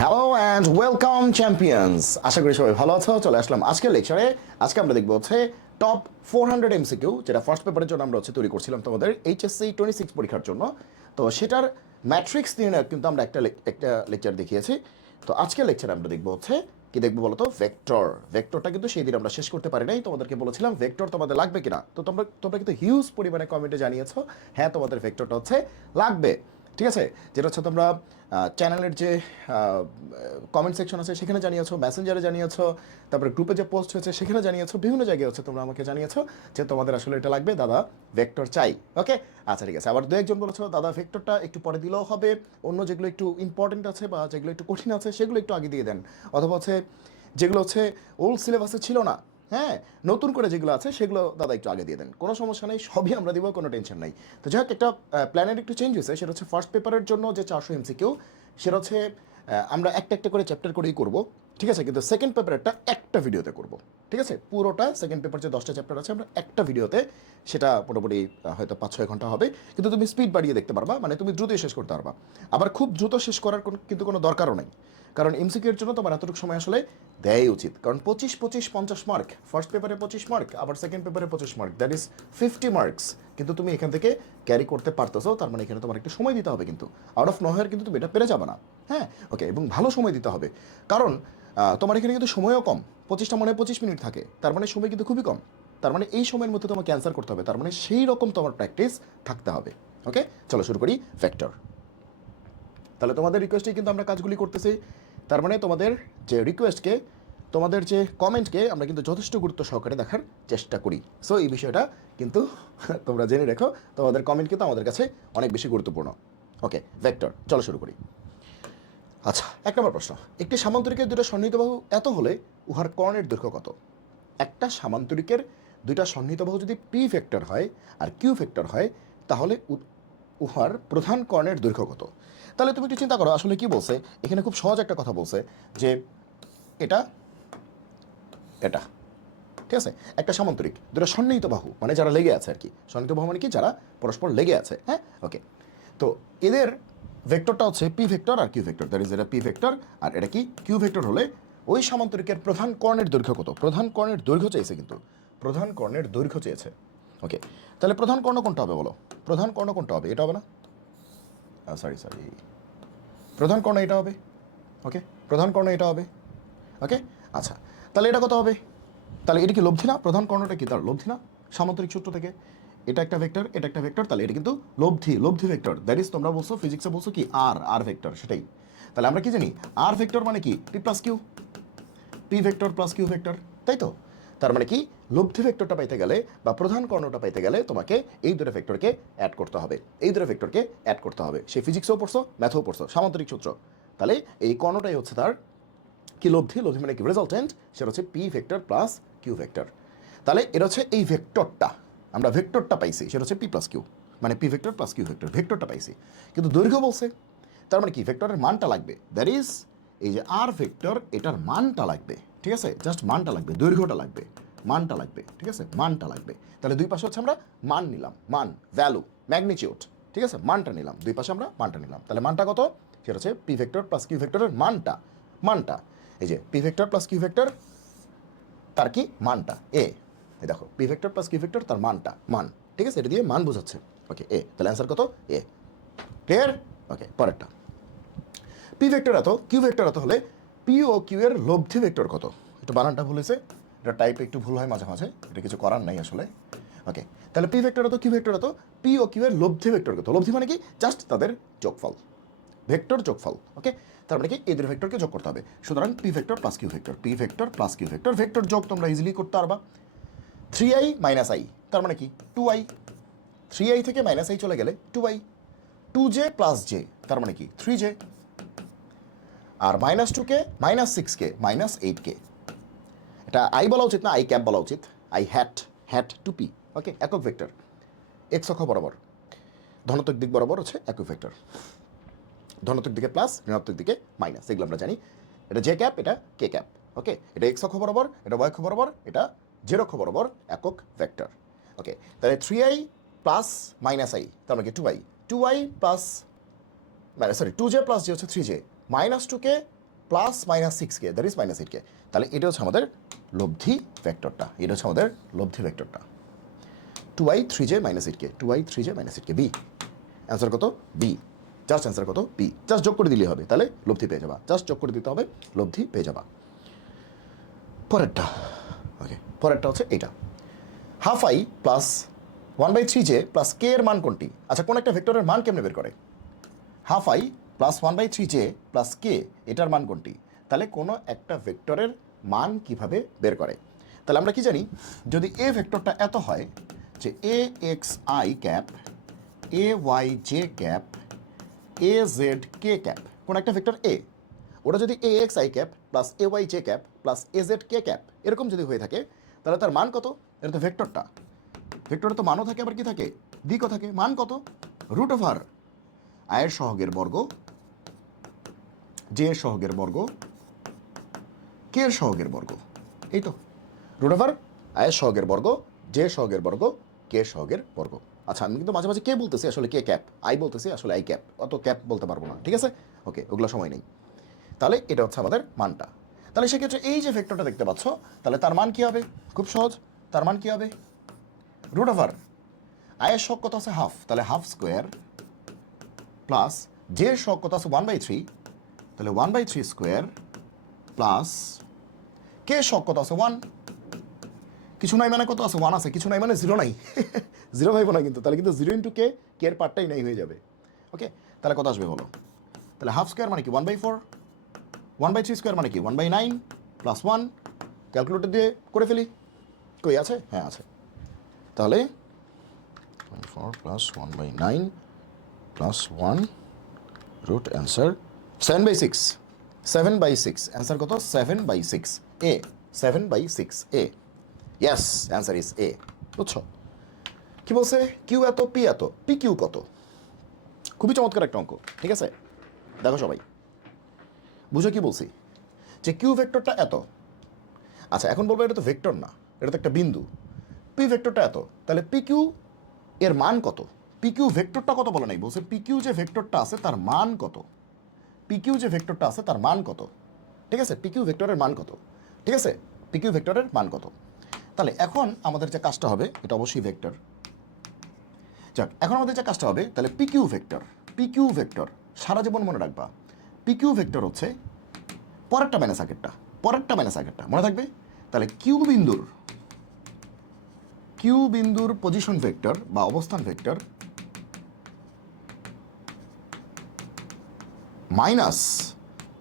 Hello and welcome champions. আশা করি সবাই ভালো আছো। চলে আসলাম আজকের লেকচারে। আজকে আমরা দেখবো হচ্ছে টপ 400 এমসিকিউ, যেটা ফার্স্ট পেপারের জন্য আমরা তৈরি করছিলাম তোমাদের এইচএসসি 26 পরীক্ষার জন্য। তো সেটার ম্যাট্রিক্স নিয়ে কিন্তু আমরা একটা লেকচার দেখিয়েছি। তো আজকের লেকচারে আমরা দেখবো হচ্ছে কি দেখবো বলো তো, ভেক্টর। ভেক্টরটা কিন্তু সেই দিন আমরা শেষ করতে পারি নাই। তোমাদেরকে বলেছিলাম ভেক্টর তোমাদের লাগবে কিনা, তো তোমরা কিন্তু হিউজ পরিমাণে কমেন্টে জানিয়েছো হ্যাঁ তোমাদের ভেক্টরটা হচ্ছে লাগবে। ঠিক আছে, যেটা হচ্ছে তোমরা চ্যানেলের যে কমেন্ট সেকশন আছে সেখানে জানিয়েছো, মেসেঞ্জারে জানিয়েছো, তারপরে গ্রুপে যে পোস্ট হয়েছে সেখানে জানিয়েছো, বিভিন্ন জায়গায় হচ্ছে তোমরা আমাকে জানিয়েছো যে তোমাদের আসলে এটা লাগবে, দাদা ভেক্টর চাই। ওকে, আচ্ছা ঠিক আছে। আবার দু একজন বলেছো দাদা ভেক্টরটা একটু পরে দিলেও হবে, অন্য যেগুলো একটু ইম্পর্টেন্ট আছে বা যেগুলো একটু কঠিন আছে সেগুলো একটু আগে দিয়ে দেন, অথবা হচ্ছে যেগুলো হচ্ছে ওল্ড সিলেবাসে ছিল না, হ্যাঁ নতুন করে যেগুলো আছে সেগুলো দাদা একটু আগে দিয়ে দেন, কোনো সমস্যা নেই, সবই আমরা দিব, কোনো টেনশন নাই। তো যাই হোক, একটা প্ল্যানের একটু চেঞ্জ হয়েছে, সেটা হচ্ছে ফার্স্ট পেপারের জন্য যে 400 এমসিকিউ সেটা হচ্ছে আমরা একটা একটা করে চ্যাপ্টার করেই করব, ঠিক আছে, কিন্তু সেকেন্ড পেপারটা একটা ভিডিওতে করব। ঠিক আছে, পুরোটা সেকেন্ড পেপার যে 10টা চ্যাপ্টার আছে আমরা একটা ভিডিওতে, সেটা মোটামুটি হয়তো 5-6 ঘন্টা হবে, কিন্তু তুমি স্পিড বাড়িয়ে দেখতে পারবা, মানে তুমি দ্রুতই শেষ করতে পারবা। আবার খুব দ্রুত শেষ করার কিন্তু কোনো দরকারও নেই, কারণ এমসিকিউর জন্য তোমার এতটুকু সময় আসলে দেয়াই উচিত। কারণ 25-25-50 মার্ক, ফার্স্ট পেপারে 25 মার্ক, আবার সেকেন্ড পেপারে 25 মার্ক, দ্যাট ইজ 50 মার্কস। কিন্তু তুমি এখান থেকে ক্যারি করতে পারতেছো, তার মানে এখানে তোমার একটু সময় দিতে হবে, কিন্তু আউট অফ নোহোয়ার কিন্তু তুমি এটা পেরে যাবে না। হ্যাঁ ওকে, এবং ভালো সময় দিতে হবে, কারণ তোমার এখানে কিন্তু সময়ও কম, 25টা মনে হয় 25 মিনিট থাকে, তার মানে সময় কিন্তু খুবই কম। তার মানে এই সময়ের মধ্যে তোমাকে অ্যান্সার করতে হবে, তার মানে সেই রকম তোমার প্র্যাকটিস থাকতে হবে। ওকে, চলো শুরু করি ভেক্টর। তাহলে তোমাদের রিকোয়েস্টেই কিন্তু আমরা কাজগুলি করতেছি, তার মানে তোমাদের যে রিকোয়েস্টকে, তোমাদের যে কমেন্টকে আমরা কিন্তু যথেষ্ট গুরুত্ব সহকারে দেখার চেষ্টা করি। সো এই বিষয়টা কিন্তু তোমরা জেনে রেখো, তোমাদের কমেন্ট কিন্তু আমাদের কাছে অনেক বেশি গুরুত্বপূর্ণ। ওকে, ভেক্টর, চলো শুরু করি। আচ্ছা, 1 নম্বর প্রশ্ন, একটি সামান্তরিকের দুটো সন্নিহিত বাহু এত হলে উহার কর্ণের দৈর্ঘ্য কত? একটা সামান্তরিকের দুইটা সন্নিহিত বাহু যদি পি ভেক্টর হয় আর কিউ ভেক্টর হয়, তাহলে উহার প্রধান কর্ণের দৈর্ঘ্য কত? তাহলে তুমি একটু চিন্তা করো আসলে কি বলছে এখানে। খুব সহজ একটা কথা বলছে যে এটা এটা ঠিক আছে, একটা সামান্তরিক দুটো সন্নিহিত বাহু, মানে যারা লেগে আছে আর কি। সন্নিহিত বাহু মানে কি, যারা পরস্পর লেগে আছে। হ্যাঁ ওকে, তো এদের ভেক্টরটা হচ্ছে পি ভেক্টর আর কিউ ভেক্টর, দ্যাট ইজ এটা পি ভেক্টর আর এটা কি কিউ ভেক্টর হলে ওই সামান্তরিকের প্রধান কর্ণের দৈর্ঘ্য কত? প্রধান কর্ণের দৈর্ঘ্য চেয়েছে, কিন্তু প্রধান কর্ণের দৈর্ঘ্য চেয়েছে। ওকে, তাহলে প্রধান কর্ণ কোনটা হবে বলো? প্রধান কর্ণ কোনটা হবে? এটা হবে না, সরি সরি, প্রধান কর্ণ এটা হবে। ওকে, প্রধান কর্ণ এটা হবে। ওকে, আচ্ছা, তাহলে এটা কত হবে? তাহলে এটা কি লব্ধি না? প্রধান কর্ণটা কি তার লব্ধি না সামান্তরিক সূত্র থেকে? এটা একটা ভেক্টর, এটা একটা ভেক্টর, তাহলে এটা কিন্তু লব্ধি ভেক্টর, দ্যাট ইজ তোমরা বলছো ফিজিক্সে বলছো কি আর ভেক্টর, সেটাই। তাহলে আমরা কি জানি আর ভেক্টর মানে কি P plus Q, P vector plus Q vector, তাই তো? তার মানে কি লব্ধি ভেক্টরটা পাইতে গেলে বা প্রধান কর্ণটা পাইতে গেলে তোমাকে এই দুটো ভেক্টরকে অ্যাড করতে হবে, এই দুটো ভেক্টরকে অ্যাড করতে হবে। সে ফিজিক্সেও পড়ছো, ম্যাথেও পড়ছো, সামান্তরিক সূত্র। তাহলে এই কর্ণটাই হচ্ছে তার কি লব্ধি, লব্ধি মানে কি রেজাল্টেন্ট, সেটা হচ্ছে P vector plus Q vector. তাহলে এটা হচ্ছে এই ভেক্টরটা, আমরা ভেক্টরটা পাইছি সেটা হচ্ছে পি প্লাস কিউ, মানে P vector plus Q vector, ভেক্টরটা পাইছি। কিন্তু দৈর্ঘ্য বলছে, তার মানে কি ভেক্টরের মানটা লাগবে, দ্যাট ইজ এই যে আর ভেক্টর, এটার মানটা লাগবে। ঠিক আছে, জাস্ট মানটা লাগবে, দৈর্ঘ্যটা লাগবে, মানটা লাগবে। ঠিক আছে, মানটা লাগবে। তাহলে দুই পাশে হচ্ছে আমরা মান নিলাম, মান, ভ্যালু, ম্যাগনিটিউড। ঠিক আছে, মানটা নিলাম, দুই পাশে আমরা মানটা নিলাম। তাহলে মানটা কত? সেটা হচ্ছে পি ভেক্টর প্লাস কিউ ভেক্টরের মানটা, মানটা এই যে P vector plus Q vector, তার কি মানটা এ, এই দেখো P vector plus Q vector, তার মানটা, মান। ঠিক আছে, এটা দিয়ে মান বোঝাচ্ছে। ওকে, এ, তাহলে অ্যান্সার কত? এ। ক্লিয়ার? ওকে, পরেরটা, পি ভেক্টর এত, কিউ ভেক্টর এত হলে পি ও কিউ এর লব্ধি ভেক্টর কত? একটু বানানটা ভুল হয়েছে, এটা টাইপে একটু ভুল হয় মাঝে মাঝে, এটা কিছু করার নাই আসলে। ওকে, তাহলে পি ভেক্টর এত, কিউ ভেক্টর এত, পি ও কিউ এর লব্ধি ভেক্টর কত? লব্ধি মানে কি, জাস্ট তাদের যোগফল, ভেক্টর যোগফল। ওকে, তার মানে কি এই দুটো ভেক্টরকে যোগ করতে হবে। সুতরাং P vector plus Q vector, P vector plus Q vector, vector যোগ তোমরা ইজিলি করতে পারবা। 3i মাইনাস আই, তার মানে কি 2i, 3i থেকে মাইনাস আই চলে গেলে 2i, 2j প্লাস জে, তার মানে কি 3j, আর -2কে -6কে -8কে, এটা আই বলা উচিত না, আই ক্যাপ বলা উচিত, I hat, hat to P. Okay, একক ভেক্টর, এক্স অক্ষ বরাবর, ধনাত্মক দিক বরাবর হচ্ছে একক ভেক্টর, ধনাত্মক দিকে প্লাস, ঋণাত্মক দিকে মাইনাস, এগুলো আমরা জানি। এটা জে ক্যাপ, এটা কে ক্যাপ। ওকে, এটা এক্স অক্ষ বরাবর, এটা ওয়াই অক্ষ বরাবর, এটা জেড অক্ষ বরাবর একক ভেক্টর। ওকে, তাহলে 3i প্লাস মাইনাস আই, তার মানে কি 2i, 2i প্লাস, মানে সরি 2j প্লাস জে হচ্ছে 3j, -2কে plus minus 6k, that is minus 8k। তাহলে এটা হচ্ছে আমাদের লব্ধি ভেক্টরটা, এটা হচ্ছে আমাদের লব্ধি ভেক্টরটা। 2i 3j minus 8k, 2i 3j minus 8k, B. Answer কত? বি। জাস্ট অ্যান্সার কত? বি। জাস্ট যোগ করে দিলেই হবে, তাহলে লব্ধি পেয়ে যাবা। জাস্ট যোগ করে দিতে হবে, লব্ধি পেয়ে যাবা। পরেরটা, ওকে, পরেরটা হচ্ছে এইটা। Half I plus 1/3j plus K এর মান কোনটি? আচ্ছা, কোন একটা ভেক্টরের মান কেমনে বের করে? Half I plus 1/3j plus K, এটার মান কোনটি? তাহলে কোনো একটা ভেক্টরের মান কিভাবে বের করে? তাহলে আমরা কি জানি, যদি এ ভেক্টরটা এত হয় যে A X I cap, A Y J cap, A Z K cap, কোন একটা ভেক্টর এ, ওটা যদি A X I cap plus A Y J cap plus A Z K cap এরকম যদি হয়ে থাকে, তাহলে তার মান কত? এটা তো ভেক্টরটা, ভেক্টরে তো মানও থাকে, আবার কি থাকে? দিকও থাকে। মান কত? রুট ওভার আয়ের সহগের বর্গ, জে সহগের বর্গ, কে এর সহগের বর্গ। এই তো রুট ওভার আয়ের সহগের বর্গ, জে সহগের বর্গ, কে সহগের বর্গ। আচ্ছা, আমি কিন্তু মাঝে মাঝে কে বলতেছি, আসলে কে ক্যাপ, আই বলতেছি, আসলে আই ক্যাপ, অত ক্যাপ বলতে পারবো না, ঠিক আছে? ওকে, ওগুলো সময় নেই। তাহলে এটা হচ্ছে আমাদের মানটা। তাহলে সেক্ষেত্রে এই যে ভেক্টরটা দেখতে পাচ্ছ, তাহলে তার মান কী হবে? খুব সহজ, তার মান কী হবে? রুট ওভার আয়ের সহগ কত আছে? হাফ, তাহলে হাফ স্কোয়ার প্লাস জে সহগ কত আছে? 1/3, তাহলে 1/3 স্কোয়ার প্লাস কে সহগ কত আছে? 1। কিছু নাই মানে কত আছে? 1 আছে। কিছু নাই মানে 0 নাই। 0 ভাইব না কিন্তু, তাহলে কিন্তু 0 ইন্টু কে, কে এর পার্টটাই নাই হয়ে যাবে। ওকে, তাহলে কত আসবে বলো? তাহলে হাফ স্কোয়ার মানে কি? 1/4, 1/3 স্কোয়ার মানে কি? 1/9 প্লাস 1। ক্যালকুলেটর দিয়ে করে ফেলি, কই আছে? হ্যাঁ আছে। তাহলে 4 plus 1/9 plus 1 root answer 7/6, 7/6। Answer কত? 7/6 A, 7/6 A. Yes, answer is A. বুঝছো কি বলছে? কিউ এত, পি এত, পি কিউ কত? খুবই চমৎকার একটা অঙ্ক, ঠিক আছে? দেখো সবাই, বুঝো কি বলছি, যে কিউ ভেক্টরটা এত। আচ্ছা, এখন বলবো এটা তো ভেক্টর না, এটা তো একটা বিন্দু। পি ভেক্টরটা এত, তাহলে পি কিউ এর মান কত? পি কিউ ভেক্টরটা কত বলে নাই, বলছে পি কিউ যে ভেক্টরটা আছে তার মান কত? পি কিউ যে ভেক্টরটা আছে তার মান কত? ঠিক আছে, পি কিউ ভেক্টরের মান কত? ঠিক আছে, পি কিউ ভেক্টরের মান কত? তাহলে এখন আমাদের যে কাজটা হবে, এটা অবশ্যই ভেক্টর। যাক, এখন আমাদের যে কাজটা হবে, তাহলে P Q vector, P Q vector সারা জীবন মনে রাখবা। পি কিউ ভেক্টর হচ্ছে পরেরটা মাইনাস আগেরটা, পরেরটা মাইনাস আগেরটা, মনে থাকবে? তাহলে কিউ বিন্দুর পজিশন ভেক্টর বা অবস্থান ভেক্টর মাইনাস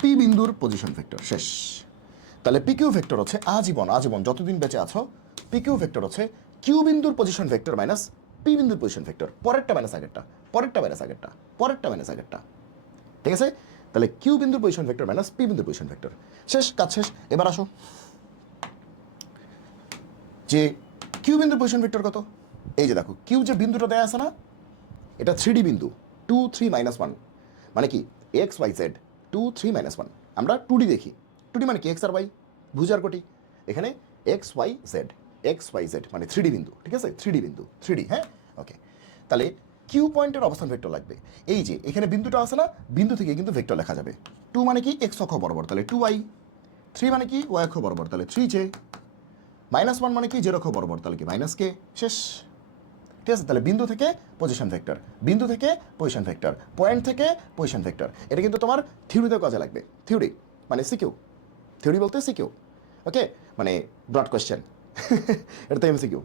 পি বিন্দুর পজিশন ভেক্টর, শেষ। তাহলে পি কিউ ভেক্টর হচ্ছে আজীবন, আজীবন যতদিন বেঁচে আছো, পি কিউ ভেক্টর হচ্ছে কিউ বিন্দুর পজিশন ভেক্টর মাইনাস পি বিন্দুর পজিশন ভেক্টর, পরেরটা মাইনাস আগেরটা, পরেরটা মাইনাস আগেরটা, পরেরটা মাইনাস আগেরটা, ঠিক আছে? তাহলে কিউ বিন্দুর পজিশন ভেক্টর মাইনাস পি বিন্দুর পজিশন ভেক্টর, শেষ, কাজ শেষ। এবার আসো যে কিউ বিন্দুর পজিশন ভেক্টর কত? এই যে দেখো, কিউ যে বিন্দুটা দেয়া আছে না, এটা 3D বিন্দু, 2 3 -1, মানে কি এক্স ওয়াই জেড 2 3 -1। আমরা 2D দেখি, 2D মানে কি? এক্স আর ওয়াই, ভুজার কোটি। এখানে X Y Z, X Y Z মানে 3D বিন্দু, ঠিক আছে? 3D বিন্দু, 3D, হ্যাঁ, ওকে। তাহলে কিউ পয়েন্টের অবস্থান ভেক্টর লাগবে। এই যে এখানে বিন্দুটা আছে না, বিন্দু থেকে কিন্তু ভেক্টর লেখা যাবে। 2 মানে কি? এক্স অক্ষ বরাবর, তাহলে 2y। 3 মানে কি? ওয়াই অক্ষ বরাবর, তাহলে 3j। -1 মানে কি? জেড অক্ষ বরাবর, তাহলে কি? -k, শেষ। ঠিক আছে, তাহলে বিন্দু থেকে পজিশন ভেক্টর, বিন্দু থেকে পজিশন ভেক্টর, পয়েন্ট থেকে পজিশন ভেক্টর। এটা কিন্তু তোমার থিওরিতেও কাজে লাগবে। থিওরি মানে সিকিউ, থিওরি বলতে সিকিউ, ওকে, মানে ব্রড কোয়েশ্চেন। এটা তো এমসিকিউ।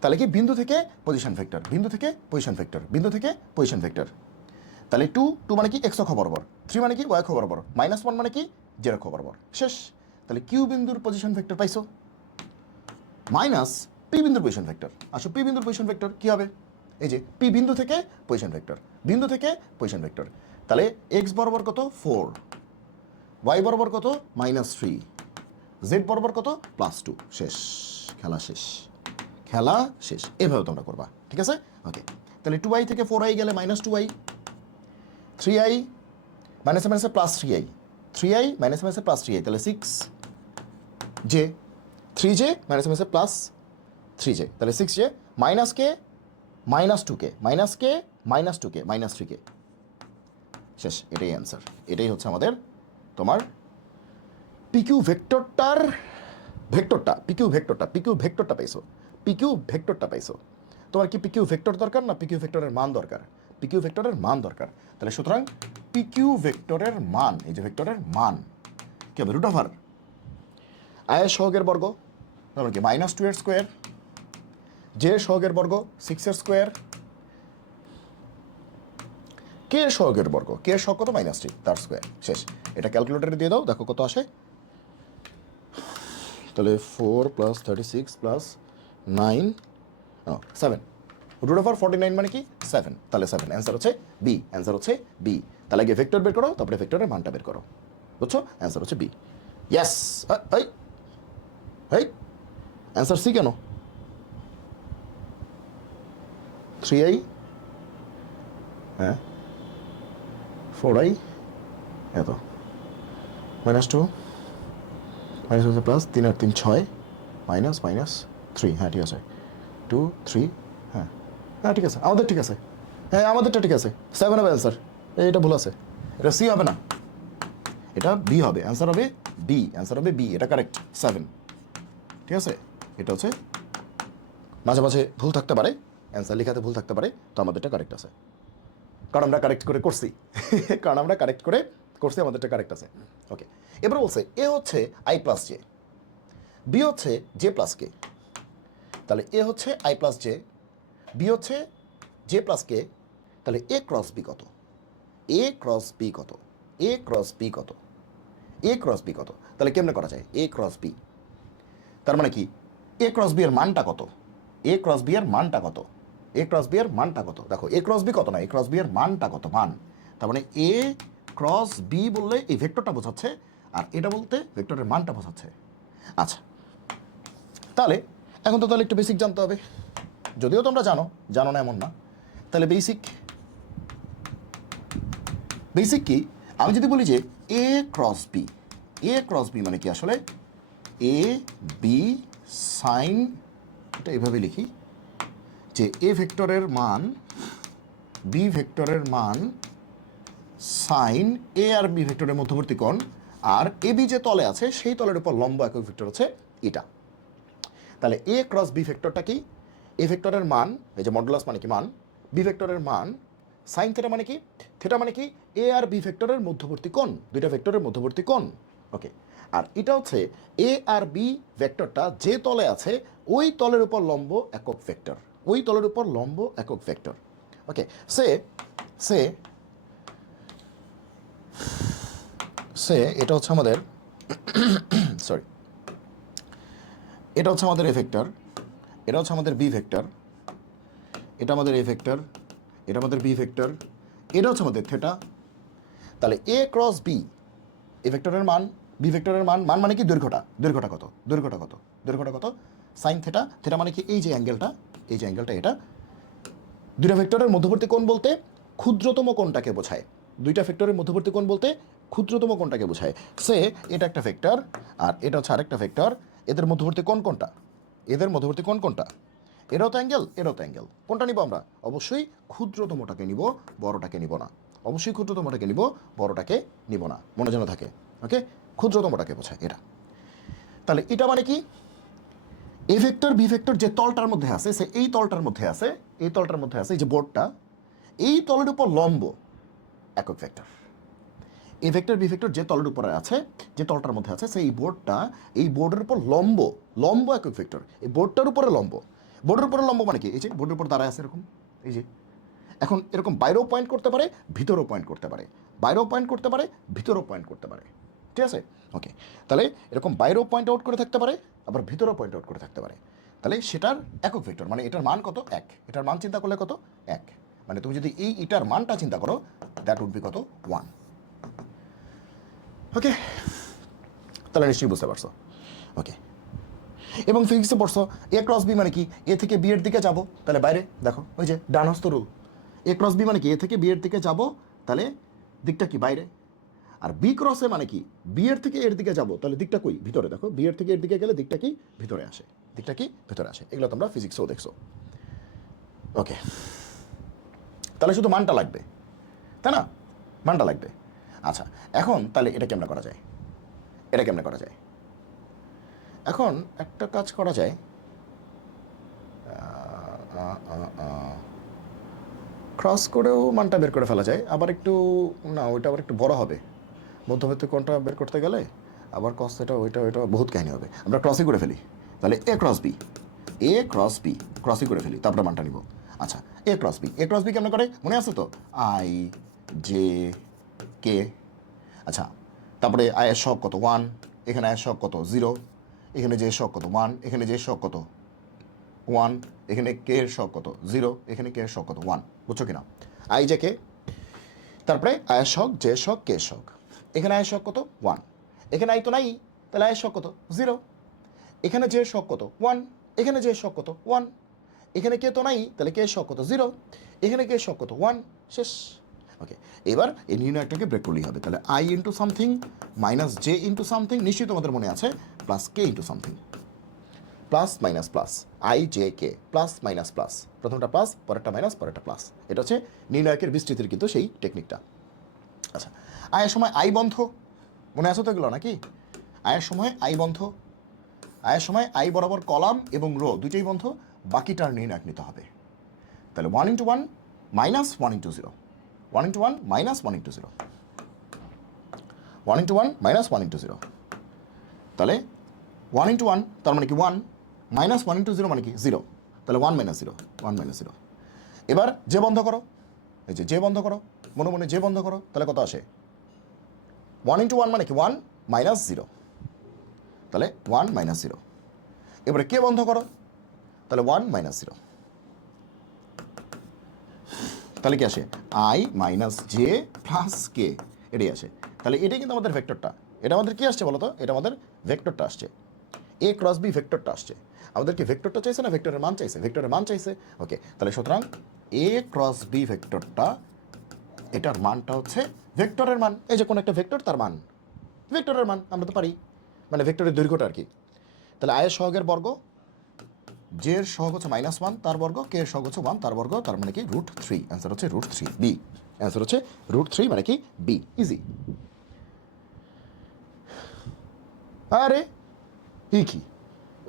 তাহলে কি? বিন্দু থেকে পজিশন ভেক্টর, বিন্দু থেকে পজিশন ভেক্টর, বিন্দু থেকে পজিশন ভেক্টর। তাহলে 2 মানে কি? এক্স অক্ষ বরাবর, 3 মানে কি? ওয়াই অক্ষ বরাবর, -1 মানে কি? জেড অক্ষ বরাবর, শেষ। তাহলে কিউ বিন্দুর পজিশন ভেক্টর পাইছো, মাইনাস পি বিন্দুর পজিশন ভেক্টর। আসো, পি বিন্দুর পজিশন ভেক্টর কী হবে? এই যে পি বিন্দু থেকে পজিশন ভেক্টর, বিন্দু থেকে পজিশন ভেক্টর। তাহলে এক্স বরাবর কত? 4, ওয়াই বরাবর কত? -3, জেড বরাবর কত? +2, শেষ, খেলা শেষ, খেলা শেষ। এভাবে তোমরা করবা, ঠিক আছে? ওকে, তাহলে 2i থেকে 4i গেলে -2i, 3i মাইনাসে মাইনাসে +3i, 3i মাইনাসে মাইনাসে +3i, তাহলে 6j, 3j মাইনাসে মাইনাসে +3j, তাহলে 6j, -k -2k, -k -2k -3k, শেষ। এটাই অ্যান্সার, এটাই হচ্ছে আমাদের তোমার পিকিউ ভেক্টরটা পাইছো। তোমার কি পিকিউ ভেক্টর দরকার না পিকিউ ভেক্টরের মান দরকার? পিকিউ ভেক্টরের মান দরকার। তাহলে সুতরাং পিকিউ ভেক্টরের মান, এই যে ভেক্টরের মান কি হবে? রুট ওভার আয়ের সহগের বর্গ, তাহলে কি -2 এর স্কোয়ার, জে সহগের বর্গ 6 এর স্কোয়ার, কে সহগের বর্গ, কে সহগ কত? -3 তার স্কোয়ার। শেষ। এটা ক্যালকুলেটরে দিয়ে দাও, দেখো কত আসে। তাহলে 4 + 36 + 9 7 রুট ওভার 49 মানে কি 7। তাহলে 7 অ্যান্সার হচ্ছে বি, অ্যান্সার হচ্ছে বি। তাহলে আগে ভেক্টর বের করো, তারপরে ভেক্টরের মানটা বের করো, বুঝছো? অ্যান্সার হচ্ছে বি। ইয়েস। এই এই অ্যান্সার সি কেন? 3i, হ্যাঁ 4i, এত -2 মাইনাস হচ্ছে প্লাস, 3 আর 3 6, -3, হ্যাঁ ঠিক আছে 2 3, হ্যাঁ হ্যাঁ ঠিক আছে, আমাদের ঠিক আছে, হ্যাঁ আমাদেরটা ঠিক আছে। 7 হবে অ্যান্সার, এটা ভুল আছে, এটা সি হবে না, এটা বি হবে। অ্যান্সার হবে বি, অ্যান্সার হবে বি, এটা কারেক্ট 7। ঠিক আছে, এটা হচ্ছে মাঝে মাঝে ভুল থাকতে পারে, অ্যান্সার লেখাতে ভুল থাকতে পারে, তো আমাদেরটা কারেক্ট আছে, কারণ আমরা কারেক্ট করে করছি আমাদেরটা কারেক্ট আছে। ওকে, এবার বলছে এ হচ্ছে আই প্লাস জে, বি হচ্ছে জে প্লাস কে। তাহলে এ হচ্ছে আই প্লাস জে, বি হচ্ছে জে প্লাস কে। তাহলে এ ক্রস বি কত? এ ক্রস বি কত? এ ক্রস বি কত? এ ক্রস বি কত? তাহলে কেমনে করা যায় এ ক্রস বি? তার মানে কি এ ক্রস বি এর মানটা কত? এ ক্রস বি এর মানটা কত? এ ক্রস বি এর মানটা কত? দেখো এ ক্রস বি কত না, এ ক্রস বি এর মানটা কত? মান। তার মানে এ ক্রস বি বললে এই ভেক্টরটা বোঝাচ্ছে, আর এটা বলতে ভেক্টরের মানটা বোঝাচ্ছে। আচ্ছা, তাহলে এখন তো তাহলে একটু বেসিক জানতে হবে, যদিও তোমরা জানো না এমন না। তাহলে বেসিক কি? আমি যদি বলি যে এ ক্রস বি, এ ক্রস বি মানে কি আসলে এ বি সাইন, এটা এভাবে লিখি যে এ ভেক্টরের মান বি ভেক্টরের মান সাইন এ আর বি ভেক্টরের মধ্যবর্তী কোণ, আর এ বি যে তলে আছে সেই তলের উপর লম্ব একক ভেক্টর হচ্ছে এটা। তাহলে এ ক্রস বি ভেক্টরটা কি? এ ভেক্টরের মান, এই যে মডুলাস মানে কি মান, বি ভেক্টরের মান সাইন থিটা মানে কি? থিটা মানে কি এ আর বি ভেক্টরের মধ্যবর্তী কোণ, দুইটা ভেক্টরের মধ্যবর্তী কোণ। ওকে, আর এটা হচ্ছে এ আর বি ভেক্টরটা যে তলে আছে ওই তলের উপর লম্ব একক ভেক্টর, ওই তলের উপর লম্ব একক ভেক্টর। ওকে, সে সে সে এটা হচ্ছে আমাদের সরি, এটা হচ্ছে আমাদের এ ভেক্টর, এটা হচ্ছে আমাদের বি ভেক্টর, এটা আমাদের এ ভেক্টর, এটা আমাদের বি ভেক্টর, এটা হচ্ছে আমাদের থিটা। তাহলে এ ক্রস বি, এ ভেক্টরের মান বি ভেক্টরের মান, মান মানে কি দৈর্ঘ্যটা, দৈর্ঘ্যটা কত, দৈর্ঘ্যটা কত, দৈর্ঘ্যটা কত সাইন থিটা, থিটা মানে কি এই যে অ্যাঙ্গেলটা, এই যে অ্যাঙ্গেলটা, এটা দুইটা ভেক্টরের মধ্যবর্তী কোণ বলতে ক্ষুদ্রতম কোণটাকে বোঝায়, দুইটা ভেক্টরের মধ্যবর্তী কোণ বলতে ক্ষুদ্রতম কোণটাকে বোঝায়। সে এটা একটা ভেক্টর আর এটা হচ্ছে আরেকটা ভেক্টর, এদের মধ্যবর্তী কোণ কোনটা? এদের মধ্যবর্তী কোণ কোনটা? এটাও তো অ্যাঙ্গেল, এটাও তো অ্যাঙ্গেল, কোনটা নিব আমরা? অবশ্যই ক্ষুদ্রতমটাকে নিব, বড়টাকে নিব না, অবশ্যই ক্ষুদ্রতমটাকে নিব, বড়টাকে নিব না, মনে যেন থাকে। ওকে, ক্ষুদ্রতমটাকে বোঝায় এটা। তাহলে এটা মানে কি এ ভেক্টর বি ভেক্টর যে তলটার মধ্যে আছে, সে এই তলটার মধ্যে আছে, এই তলটার মধ্যে আছে, এই যে বোর্ডটা, এই তলের উপর লম্ব একক vector. A vector B vector যে তলের উপরে আছে, যে তলটার মধ্যে আছে, সেই বোর্ডটা, এই বোর্ডের উপর লম্ব, লম্ব একক ভেক্টর, এই বোর্ডটার উপরে লম্ব। বোর্ডের উপরে লম্ব মানে কি? এই যে বোর্ডের উপর দাঁড়ায় আছে এরকম, এই যে এখন এরকম বাইরেও পয়েন্ট করতে পারে, ভিতরেও পয়েন্ট করতে পারে, বাইরেও পয়েন্ট করতে পারে, ভিতরেও পয়েন্ট করতে পারে। ঠিক আছে, ওকে। তাহলে এরকম বাইরেও পয়েন্ট আউট করে থাকতে পারে, আবার ভিতরেও পয়েন্ট আউট করে থাকতে পারে। তাহলে সেটার একক ভেক্টর মানে এটার মান কত? 1। এটার মান চিন্তা করলে কত? 1। মানে তুমি যদি এই এটার মানটা চিন্তা করো, দ্যাট উড বি কত? 1। ওকে, তাহলে নিশ্চয়ই বুঝতে পারছো। ওকে, এবং ফিজিক্সে পড়ছো এ ক্রস বি মানে কি এ থেকে বি এর দিকে যাবো, তাহলে বাইরে দেখো ওই যে ডান হস্ত রুল, এ ক্রস বি মানে কি এ থেকে বি এর দিকে যাবো, তাহলে দিকটা কি? বাইরে। আর বি ক্রসে মানে কি বি এর থেকে এর দিকে যাবো, তাহলে দিকটা কই? ভিতরে। দেখো বি এর থেকে এর দিকে গেলে দিকটা কি? ভিতরে আসে, দিকটা কি? ভিতরে আসে। এগুলো তোমরা ফিজিক্সেও দেখছো। ওকে, তাহলে শুধু মানটা লাগবে, তাই না? মানটা লাগবে। আচ্ছা, এখন তাহলে এটা কেমন করা যায়? এটা কেমনে করা যায়? এখন একটা কাজ করা যায়, ক্রস করেও মানটা বের করে ফেলা যায়, আবার একটু না ওইটা আবার একটু বড় হবে, মধ্যবর্তী কোণটা বের করতে গেলে আবার কস এটা ওইটা ওইটা বহুত কাহিনী হবে। আমরা ক্রসই করে ফেলি, তাহলে এ ক্রস বি, এ ক্রস বি ক্রসই করে ফেলি, তারপরে মানটা নিব। আচ্ছা, এ ক্রস বি, এ ক্রস বি কেমন করে মনে আছে তো? আই জে কে। আচ্ছা, তারপরে আয়ের সহগ কত? 1, এখানে আয়ের সহগ কত? 0, এখানে যে সহগ কত? 1, এখানে যে সহগ কত? 1, এখানে কে এর সহগ কত? 0, এখানে কে এর সহগ কত? 1। বুঝছো কিনা? আই জে কে, তারপরে আয়ের সহগ, যে সহগ, কে সহগ। এখানে আয়ের সহগ কত? 1, এখানে আই তো নাই, তাহলে আয়ের সহগ কত? 0, এখানে যে সহগ কত? 1, এখানে যে সহগ কত? 1, এখানে কে তো নাই, তাহলে কে সহগ কত? 0, এখানে কে সহগ কত? 1, শেষ। ওকে, এবার এই নির্ণয়টাকে ব্রেক করলেই হবে। তাহলে I into something minus J into something, নিশ্চয়ই তোমাদের মনে আছে, plus K into something, plus minus plus, I J K plus minus plus, প্রথমটা প্লাস, পরেরটা মাইনাস, পরেরটা প্লাস। এটা হচ্ছে নির্ণায়কের বিস্তৃতির কিন্তু সেই টেকনিকটা। আচ্ছা, আয়ের সময় আই বন্ধ, মনে আছে তো এগুলো নাকি? আয়ের সময় আই বন্ধ, আয়ের সময় আই বরাবর কলাম এবং রো দুটোই বন্ধ, বাকিটার নির্ণায়ক নিতে হবে। তাহলে 1 into 1 minus 1 into 0, 1 into 1 minus 1 into 0, 1 into 1 minus 1 into 0। তাহলে 1 ইন্টু 1 তার মানে কি 1, মাইনাস 1 ইন্টু 0 মানে কি 0, তাহলে 1 মাইনাস 0, 1 মাইনাস 0। এবার যে বন্ধ করো, এই যে বন্ধ করো, মনে মনে যে বন্ধ করো, তাহলে কত আসে? 1 ইন্টু 1 মানে কি 1 মাইনাস 0, তাহলে 1 মাইনাস 0। এবারে কে বন্ধ করো, তাহলে 1 মাইনাস 0, তাহলে কি আসে? আই মাইনাস জে প্লাস কে, এটাই আসে। তাহলে এটাই কিন্তু আমাদের ভেক্টরটা। এটা আমাদের কি আসছে বলো তো? এটা আমাদের ভেক্টরটা আসছে, এ ক্রস বি ভেক্টরটা আসছে। আমাদেরকে ভেক্টরটা চাইছে না ভেক্টরের মান চাইছে? ভেক্টরের মান চাইছে। ওকে, তাহলে সুতরাং এ ক্রস বি ভেক্টরটা, এটার মানটা হচ্ছে ভেক্টরের মান। এই যে কোনো একটা ভেক্টর, তার মান ভেক্টরের মান, আমরা তো পারি, মানে ভেক্টরের দৈর্ঘ্যটা আর কি। তাহলে আয়ের সহগের বর্গ, জে এর সহগ হচ্ছে -1 তার বর্গ, কে এর সহগ হচ্ছে 1 তার বর্গ, তার মানে কি √3। অ্যান্সার হচ্ছে √3 বি, অ্যান্সার হচ্ছে √3 মানে কি বি। ইজি। আরে ই কি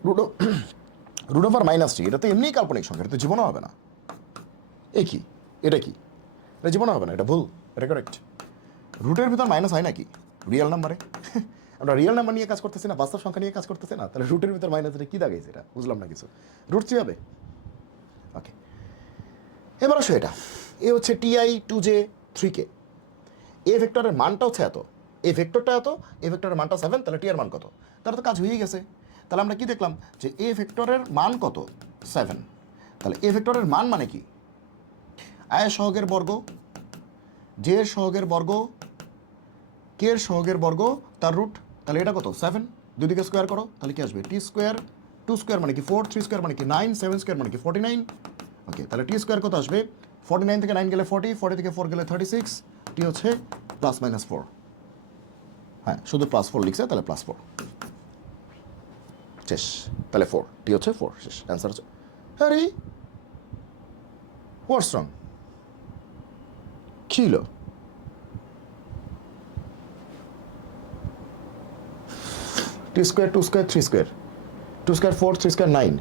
√-3, এটা তো এমনিই কাল্পনিক সংখ্যা, এটা তো জীবনও হবে না। এ কি, এটা কি, এটা জীবনও হবে না, এটা ভুল, এটা কারেক্ট। রুটের ভিতর মাইনাস হয় নাকি রিয়েল নাম্বারে? আমরা রিয়েল নাম্বার নিয়ে কাজ করতেছি না, বাস্তব সংখ্যা নিয়ে কাজ করতেছি না, তাহলে রুটের ভিতর মাইনাস এটা কী দাগাইছে? এটা বুঝলাম না কিছু। √3 হবে। ওকে, এবার আসো, এটা এ হচ্ছে টিআই 2J 3K, এ ভেক্টরের মানটা হচ্ছে এত, এ ভেক্টরটা এত, এ ভেক্টরের মানটা 7, তাহলে টি এর মান কত? তাহলে তো কাজ হয়েই গেছে। তাহলে আমরা কি দেখলাম যে এ ভেক্টরের মান কত? 7। তাহলে এ ভেক্টরের মান মানে কি? আয়ের সহগের বর্গ, জে এর সহগের বর্গ, কে এর সহগের বর্গ, তার রুট। তাহলে এটা কত? 7। দুদিকে স্কোয়ার করো, তাহলে কি আসবে? টি স্কোয়ার, 2 স্কোয়ার মানে কি 4, 3 স্কোয়ার মানে কি 9, 7 স্কোয়ার মানে কি 49। ওকে, তাহলে টি স্কোয়ার কত আসবে? 49 থেকে 9 গেলে 40, 40 থেকে 4 গেলে 36, টি হচ্ছে +-4। হ্যাঁ, শুধু +4 লিখছে, তাহলে +4 শেষ। তাহলে 4, টি হচ্ছে 4, শেষ। অ্যান্সার হচ্ছে, আরে হোয়াটস রং, কি হলো? T square, 2 square, 3 square, 2 square 4, 3 square 9,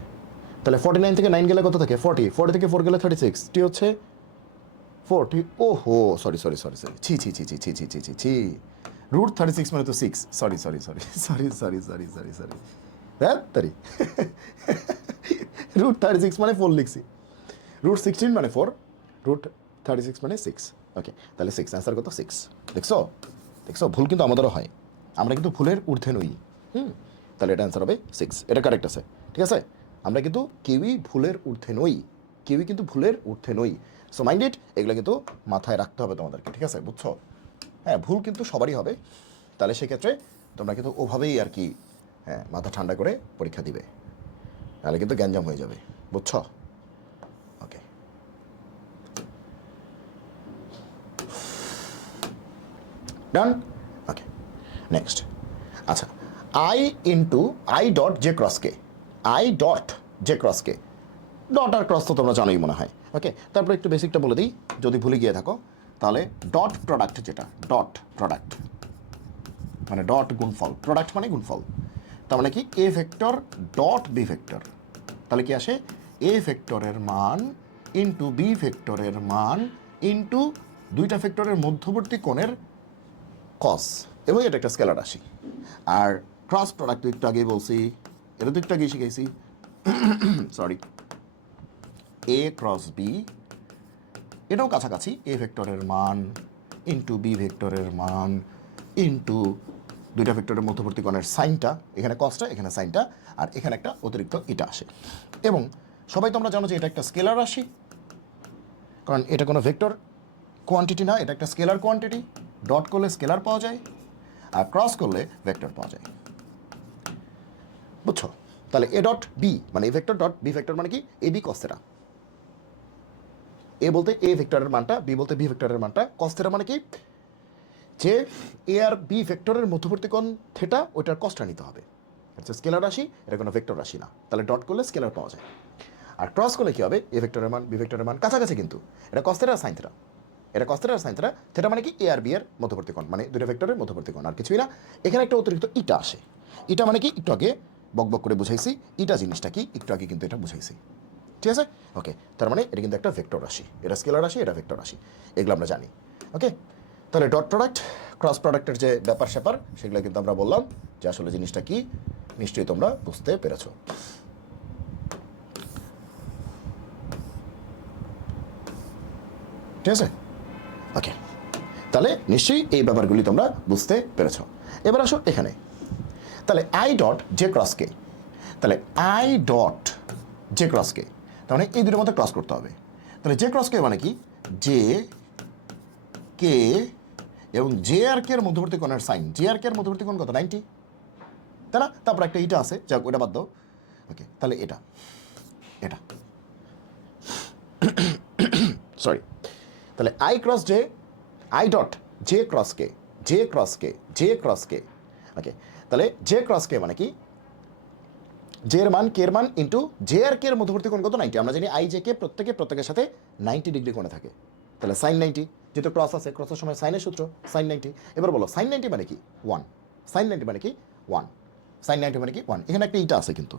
তাহলে 49 থেকে 9 গেলে কত থাকে? 40, 40 থেকে 4 গেলে 36, টি হচ্ছে 40। ওহো, সরি সরি সরি সরি, ছি ছি ছি ছি ছি ছি ছি ছি ছি, √36 মানে তো 6, sorry sorry sorry sorry sorry sorry sorry sorry, হ্যাঁ তারি, √36 মানে 4 লিখছি, √16 মানে 4, √36 মানে 6। ওকে, তাহলে 6, অ্যান্সার কত? 6। দেখছো, দেখছো, ভুল কিন্তু আমাদেরও হয়, আমরা কিন্তু ভুলের ঊর্ধ্বে নই। তাহলে এটা অ্যান্সার হবে 6, এটা কারেক্ট আছে। ঠিক আছে, আমরা কিন্তু কেউই ভুলের ঊর্ধ্বে নই, কেউই কিন্তু ভুলের ঊর্ধ্বে নই। সো মাইন্ডেড, এগুলো কিন্তু মাথায় রাখতে হবে তোমাদেরকে। ঠিক আছে, বুঝছো? হ্যাঁ, ভুল কিন্তু সবারই হবে। তাহলে সেক্ষেত্রে তোমরা কিন্তু ওভাবেই আর কি, হ্যাঁ, মাথা ঠান্ডা করে পরীক্ষা দিবে, তাহলে কিন্তু গ্যাঞ্জাম হয়ে যাবে। বুঝছো? Okay, done. Okay, next. আচ্ছা, I dot J cross K, I dot J cross K, dot আর ক্রস তো তোমরা জানোই মনে হয়। ওকে, তারপরে একটু বেসিকটা বলে দিই যদি ভুলে গিয়ে থাকো, তাহলে ডট প্রোডাক্ট, যেটা ডট প্রোডাক্ট, মানে ডট গুণফল, প্রোডাক্ট মানে গুণফল, তার মানে কি A vector dot B vector, তাহলে কি আসে এ ভেক্টরের মান ইন্টু বি ভেক্টরের মান ইন্টু দুইটা ভেক্টরের মধ্যবর্তী কোণের কস, এবং এটা একটা স্কেলার রাশি। আর ক্রস প্রোডাক্ট তো একটু আগেই বলছি, এটা তো একটু আগেই শিখেছি, সরি, এ ক্রস বি, এটাও কাছাকাছি, এ ভেক্টরের মান ইন্টু বি ভেক্টরের মান ইন্টু দুইটা ভেক্টরের মধ্যবর্তী কোণের সাইনটা, এখানে কসটা এখানে সাইনটা, আর এখানে একটা অতিরিক্ত এটা আসে। এবং সবাই তোমরা জানো যে এটা একটা স্কেলার রাশি, কারণ এটা কোনো ভেক্টর কোয়ান্টিটি না, এটা একটা স্কেলার কোয়ান্টিটি, ডট করলে স্কেলার পাওয়া যায় আর ক্রস করলে ভেক্টর পাওয়া যায়, বুঝছো? তাহলে এ ডট বি মানে A vector dot B vector মানে কি এ বি কস থেটা, এ বলতে এ ভেক্টরের মানটা, বি বলতে বি ভেক্টরের মানটা, কস থেটা মানে কি যে এ আর বি ভেক্টরের মধ্যবর্তী কোণ থেটা, ওইটার কসটা নিতে হবে। এটা স্কেলার রাশি, এটা কোনো ভেক্টর রাশি না, তাহলে ডট করলে স্কেলার পাওয়া যায়। আর ক্রস করলে কী হবে, এ ভেক্টরের মান বি ভেক্টরের মান কাছাকাছি, কিন্তু এটা কস থেটা আর সাইন থেটা, এটা কস থেটা আর সাইন থেটা, থেটা মানে কি এ আর বি এর মধ্যবর্তী কোণ, মানে দুটো ভেক্টরের মধ্যবর্তী কোণ, আর কিছুই না। এখানে একটা অতিরিক্ত ইটা আসে, ইটা মানে কি একটু আগে বকবক করে বুঝাইছি, ইটা জিনিসটা কি একটু আগে কিন্তু এটা বুঝাইছি, ঠিক আছে? ওকে, তার মানে এটা কিন্তু একটা ভেক্টর রাশি, এটা স্কেলার রাশি, এটা ভেক্টর রাশি, এগুলো আমরা জানি। ওকে, তাহলে ডট প্রোডাক্ট ক্রস প্রোডাক্টের যে ব্যাপার স্যাপার সেগুলো কিন্তু আমরা বললাম যে আসলে জিনিসটা কি, নিশ্চয়ই তোমরা বুঝতে পেরেছো। ঠিক আছে? ওকে, তাহলে নিশ্চয়ই এই ব্যাপারগুলি তোমরা বুঝতে পেরেছো। এবার আসো এখানে, তাহলে I dot J cross K, তাহলে I dot J cross K, তার মানে এই দুটোর মধ্যে ক্রস করতে হবে। তাহলে জে ক্রস কে মানে কি জে কে এবং জে আর কে এর মধ্যবর্তী কোণের সাইন, জে আর কে এর মধ্যবর্তী কোণ কত 90, তাই না? তারপর একটা ইটা আছে, যাক ওটা বাদ দাও। ওকে, তাহলে এটা এটা সরি, তাহলে I cross J, I dot J cross K, J cross K, J cross K. Okay, তাহলে জে ক্রস কে মানে কি জে এর মান কে এর মান ইন্টু জে আর কে এর মধ্যবর্তী কোণ কত 90, আমরা জানি আই জে কে প্রত্যেকের সাথে 90 ডিগ্রি কোণে থাকে, তাহলে সাইন 90, যেহেতু ক্রস আছে, ক্রসের সময় সাইনের সূত্র সাইন 90। এবার বলো সাইন 90 মানে কি 1, সাইন 90 মানে কি 1, সাইন 90 মানে কি 1। এখানে একটা ইটা আছে, কিন্তু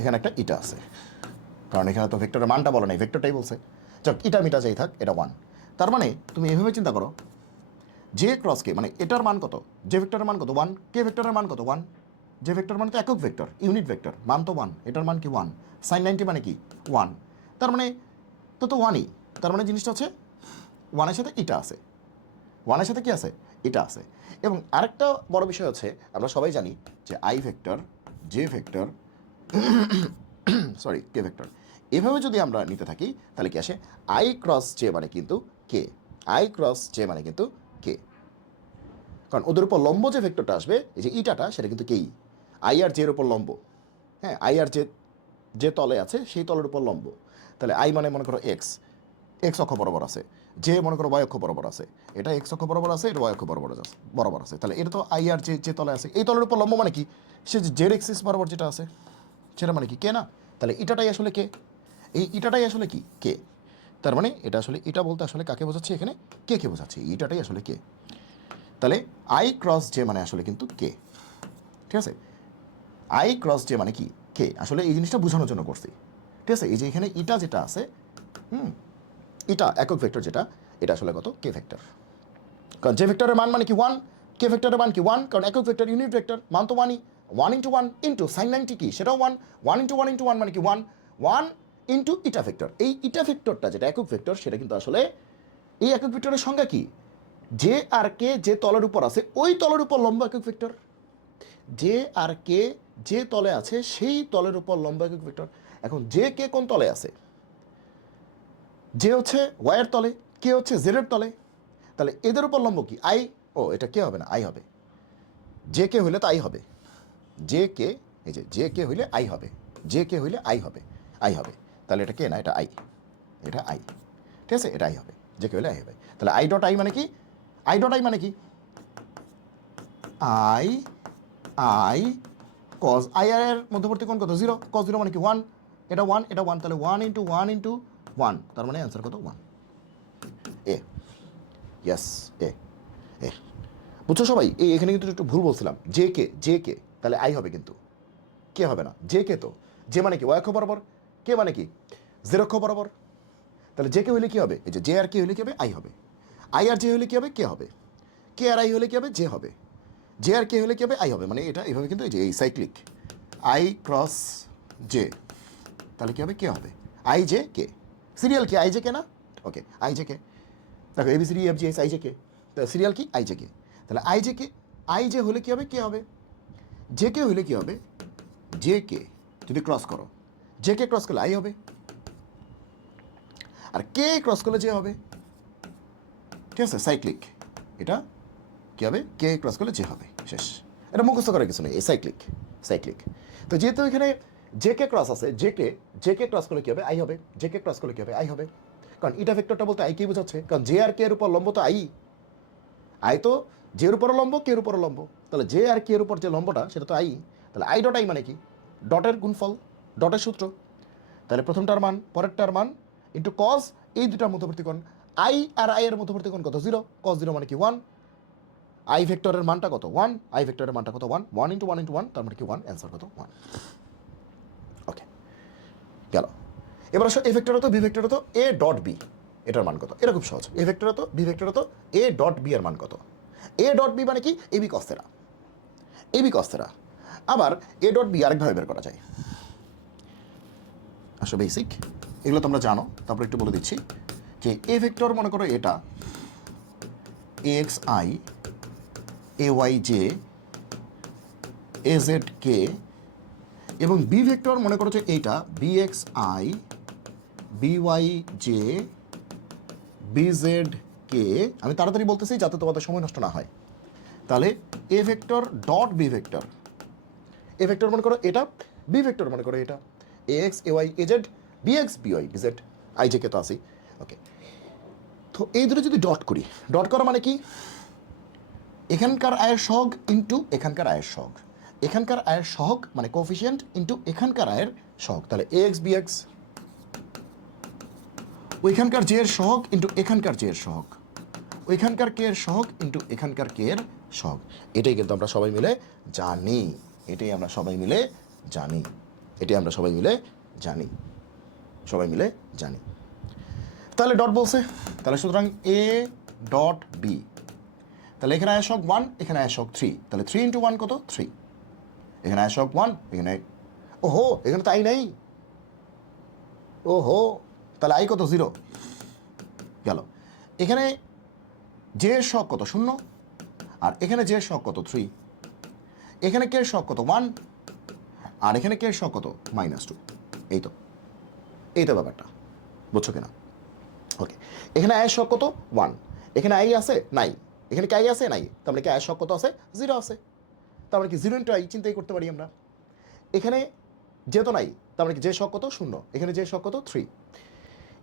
এখানে একটা ইটা আছে, কারণ এখানে তো ভেক্টরের মানটা বলো নাই, ভেক্টরটাই বলছে। যাক, ইটা মিটা যাই থাক, এটা 1। তার মানে তুমি এভাবে চিন্তা করো, জে ক্রস কে মানে এটার মান কত, জে ভেক্টরের মান কত 1, কে ভেক্টরের মান কত 1, যে ভেক্টর মানে তো একক ভেক্টর, ইউনিট ভেক্টর, মান তো 1, এটার মান কি 1, সাইন 90 মানে কি 1, তার মানে তো 1ই, তার মানে জিনিসটা হচ্ছে 1-এর সাথে ইটা আছে, 1-এর সাথে কি আছে এটা আছে। এবং আরেকটা বড় বিষয় হচ্ছে, আমরা সবাই জানি যে I vector, J vector, sorry K vector, এভাবে যদি আমরা নিতে থাকি তাহলে কি আসে আই ক্রস জে মানে কিন্তু কে, আই ক্রস জে মানে কিন্তু কে, কারণ ওদের উপর লম্ব যে ভেক্টরটা আসবে, এই যে ইটাটা, সেটা কিন্তু কেই, আই আর জের উপর লম্ব। হ্যাঁ, আই আর যে তলে আছে সেই তলের উপর লম্ব, তাহলে আই মানে মনে করো এক্স, এক্স অক্ষ বরাবর আছে, যে মনে করো ওয়াই অক্ষ বরাবর আছে, এটা এক্স অক্ষ বরাবর আছে, এটা ওয়াই অক্ষ বরাবর আছে, তাহলে এটা তো আই আর যে তলে আছে, এই তলের উপর লম্ব মানে কি সে যে জেড এক্সিস বরাবর যেটা আছে সেটা মানে কি কে না, তাহলে ইটাটাই আসলে কে, এই ইটাটাই আসলে কি কে, তার মানে এটা আসলে ইটা বলতে আসলে কাকে বোঝাচ্ছে, এখানে কে বোঝাচ্ছে, ইটাটাই আসলে কে। তাহলে আই ক্রস জে মানে আসলে কিন্তু কে, ঠিক আছে? আই ক্রস জে মানে কি কে, আসলে এই জিনিসটা বোঝানোর জন্য করছি, ঠিক আছে? এই যে এখানে ইটা যেটা আছে, এটা একক ভেক্টর যেটা, এটা আসলে কত কে ভেক্টর, কারণ যে ভেক্টরের মান মানে কি 1, কে ভেক্টরের মান কি 1, কারণ একক ভেক্টর ইউনিট ভেক্টর, মান তো 1ই, 1 ইন্টু 1 ইন্টু সাইন 90 কি সেটাও 1, 1 ইন্টু 1 ইন্টু 1 মানে কি 1, 1 ইন্টু ইটা ভেক্টর, এই ইটা ভেক্টরটা যেটা একক ভেক্টর, সেটা কিন্তু আসলে এই একক ভেক্টরের সংজ্ঞা কি, যে আর কে যে তলের উপর আছে ওই তলের উপর লম্ব একক ভেক্টর, যে আর কে যে তলে আছে সেই তলের উপর লম্ব একক ভেক্টর। এখন যে কে কোন তলে আছে, যে হচ্ছে ওয়াইয়ের তলে, কে হচ্ছে জেডের তলে, তাহলে এদের উপর লম্ব কি আই, ও এটা কে হবে না আই হবে, যে কে হইলে তো আই হবে, যে কে, এই যে যে কে হইলে আই হবে, যে কে হইলে আই হবে, আই হবে, তাহলে এটা কে না এটা আই, এটা আই, ঠিক আছে? এটা আই হবে, যে কে হইলে আই হবে, তাহলে আই ডট আই মানে কি, আই ডট আই মানে কি আই, আই কজ আই আর এর মধ্যবর্তী কোণ কত 0, কজ 0 মানে কি 1, এটা 1 এটা 1, তাহলে 1 ইন্টু 1 ইন্টু 1, তার মানে অ্যান্সার কত 1, এ, ইয়েস এ, এ। বুঝছো সবাই? এখানে কিন্তু একটু ভুল বলছিলাম, জে কে তাহলে আই হবে, কিন্তু কে হবে না। জে কে তো, যে মানে কি ওয়াই অক্ষ বরাবর, কে মানে কি জেড অক্ষ বরাবর। তাহলে জে কে হলে কি হবে? এই যে জে আর কে হলে কি হবে? আই হবে। আই আর জে হলে কি হবে? কে হবে। কে আর আই হলে কি হবে? জে হবে। জে আর কে হলে কি হবে? আই হবে। মানে এটা এইভাবে কিন্তু এই যে এই সাইক্লিক আই ক্রস জে, তাহলে কি হবে? কে হবে। আই জে কে, সিরিয়াল কি আই জে কে না? Okay, I J K. দেখো A B C D F G S I J K, তাহলে সিরিয়াল কি আই জে কে। তাহলে I J K, I J হলে কি হবে? কে হবে। জে কে হলে কি হবে? জে কে যদি ক্রস করো, জে কে ক্রস করলে আই হবে, আর কে ক্রস করলে জে হবে। ঠিক আছে, সাইক্লিক। এটা কি হবে? কে ক্রস করলে জে হবে, শেষ। এটা মুখস্থ করার কিছু নেই, এই সাইক্লিক সাইক্লিক। তো যেহেতু এখানে জে কে ক্রস আছে, জে কে ক্রস করলে কি হবে? আই হবে। জে কে ক্রস করলে কি হবে? আই হবে। কারণ ইটা ভেক্টরটা বলতে আই কেই বোঝাচ্ছে, কারণ জে আর কে এর উপর লম্ব তো আই। আই তো জের উপর লম্ব, কে এর উপর লম্ব, তাহলে জে আর কে এর উপর যে লম্বটা সেটা তো আই। তাহলে আই ডট আই মানে কি? ডটের গুণফল, ডটের সূত্র। তাহলে প্রথমটার মান পরেরটার মান ইন্টু কস, এই দুটার মধ্যবর্তী কোণ। আই আর আই এর মধ্যবর্তী কোণ কত? 0। কস 0 মানে কি 1। আই ভেক্টরের মানটা কত? 1। আই ভেক্টরের মানটা কত? 1। 1 ইন্টু 1 ইন্টু 1, তার মানে কি 1। অ্যান্সার কত? 1। ওকে, গেল। এবার আসো এ ভেক্টর হতো বি ভেক্টর হতো এ ডট বি, এটার মান কত? এটা খুব সহজ। এ ভেক্টর হতো বি ভেক্টর হতো এ ডট বি এর মান কত? এ ডট বি মানে কি? A B cos theta, A B cos theta. আবার এ ডট বি আরেকভাবে বের করা যায়। আসলে বেসিক এগুলো তোমরা জানো, তারপর একটু বলে দিচ্ছি যে এ ভেক্টর মনে করো এটা A X I, A Y J, A Z K, এবং বি ভেক্টর মনে করো যে এইটা B X I, B Y J, B Z K. আমি তাড়াতাড়ি বলতেছি যাতে তোমাদের সময় নষ্ট না হয়। তাহলে A vector dot B vector, A vector মনে করো এটা, বি ভেক্টর মনে করো এটা A X A Y A Z, B X B Y B Z, I J K তো আসি। ওকে, তো এই দুটো যদি ডট করি, ডট করা মানে কি? এখানকার আয়ের সহগ ইন্টু এখানকার আয়ের সহগ, এখানকার আয়ের সহগ মানে কোফিশিয়েন্ট ইন্টু এখানকার আয়ের সহগ। তাহলে এ এক্স বি এক্স, ওইখানকার জে এর সহগ ইন্টু এখানকার জে এর সহগ, ওইখানকার কে এর সহগ ইন্টু এখানকার কে এর সহগ। এটাই কিন্তু আমরা সবাই মিলে জানি, এটাই আমরা সবাই মিলে জানি, এটাই আমরা সবাই মিলে জানি, সবাই মিলে জানি। তাহলে ডট বলছে, তাহলে সুতরাং এ ডট বি, তাহলে এখানে আয় সহগ 1, এখানে আয় সহগ 3, তাহলে 3 ইন্টু 1 কত? 3। এখানে আয় সহগ 1, এখানে ওহো এখানে তো আই নাই, ওহো তাহলে আই কত? 0। গেল। এখানে জে এর সহগ কত? 0। আর এখানে জে এর সহগ কত? 3। এখানে কে এর সহগ কত? 1। আর এখানে কে এর সহগ কত? -2। এই তো, এই তো ব্যাপারটা, বুঝছো কিনা? ওকে, এখানে আয়ের সহগ কত? 1। এখানে আই আছে? নাই। এখানে কি আই আছে? নাই। তার মানে কি আয়ের সহগ কত আছে? 0 আছে। তার মানে কি 0 ইন্টু আই চিন্তাই করতে পারি আমরা। এখানে যেহেতু নাই, তার মানে কি যে সহগ কত? 0। এখানে যে সহগ কত? 3।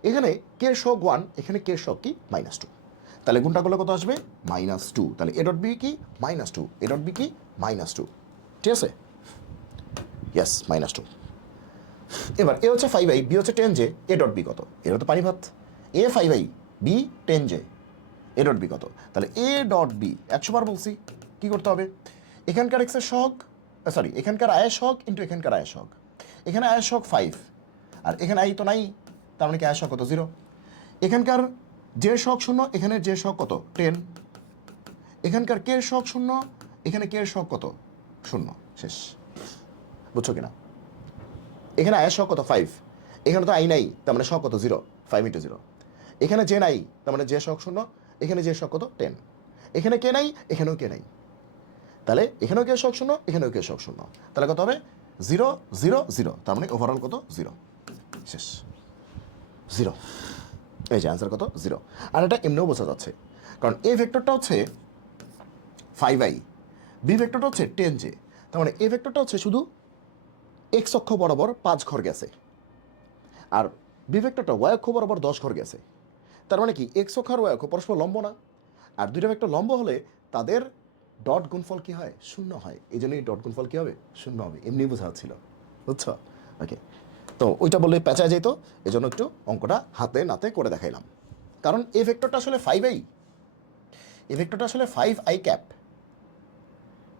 এখানে কে সহগ 1, এখানে কে সহগ কি? -2। তাহলে গুণটা করলে কত আসবে? -2। তাহলে এ ডট বি কি? -2। এ ডট বি কি? -2। ঠিক আছে, ইয়েস -2। এবার এ হচ্ছে 5i, বি হচ্ছে 10j, এ ডট বি কত? এটা তো পানি ভাত। A 5i, B 10j, A dot B কত? তাহলে এ ডট বি 100 বার বলছি কি করতে হবে? এখানকার এক্সের সহগ, সরি এখানকার আয়ের সহগ ইন্টু এখানকার আয়ের সহগ। এখানে আয়ের সহগ 5, আর এখানে আই তো নাই, তার মানে কি আয়ের সহগ কত? 0। এখানকার যে সহগ 0, এখানে যে সহগ কত? 10। এখানকার কে সহগ 0, এখানে কে সহগ কত? 0। শেষ, বুঝছো কিনা? এখানে আয়ের সহগ কত? 5। এখানে তো আই নাই, তার মানে সহগ কত? 0। 5 ইন্টু 0। এখানে যে নাই, তার মানে যে সহগ 0। এখানে যে সহগ কত? 10। এখানে কে নাই, এখানেও কে নাই, তাহলে এখানেও কে সহগ 0, এখানেও কে সহগ 0। তাহলে কত হবে? 0 0 0, তার মানে ওভারঅল কত? 0। শেষ, 0। এই যে অ্যান্সার কত? 0। আর এটা এমনিও বোঝা যাচ্ছে, কারণ এ ভেক্টরটা হচ্ছে 5i, বি ভেক্টরটা হচ্ছে 10j। তার মানে এ ভেক্টরটা হচ্ছে শুধু এক্স অক্ষ বরাবর 5 ঘর গেছে, আর বি ভেক্টরটা ওয়াই অক্ষ বরাবর 10 ঘর গেছে। তার মানে কি এক্স অক্ষ আর ওয়াই অক্ষ পরস্পর লম্ব না, আর দুইটা ভেক্টর লম্ব হলে তাদের ডট গুণফল কি হয়? 0 হয়। এই জন্যই ডট গুণফল কি হবে? 0 হবে। এমনি বোঝা হচ্ছিল, বুঝছো? ওকে, তো ওইটা বললে পেঁচা যেত, এই জন্য একটু অঙ্কটা হাতে নাতে করে দেখাইলাম। কারণ এ ভেক্টরটা আসলে 5i, এ ভেক্টরটা আসলে 5i ক্যাপ,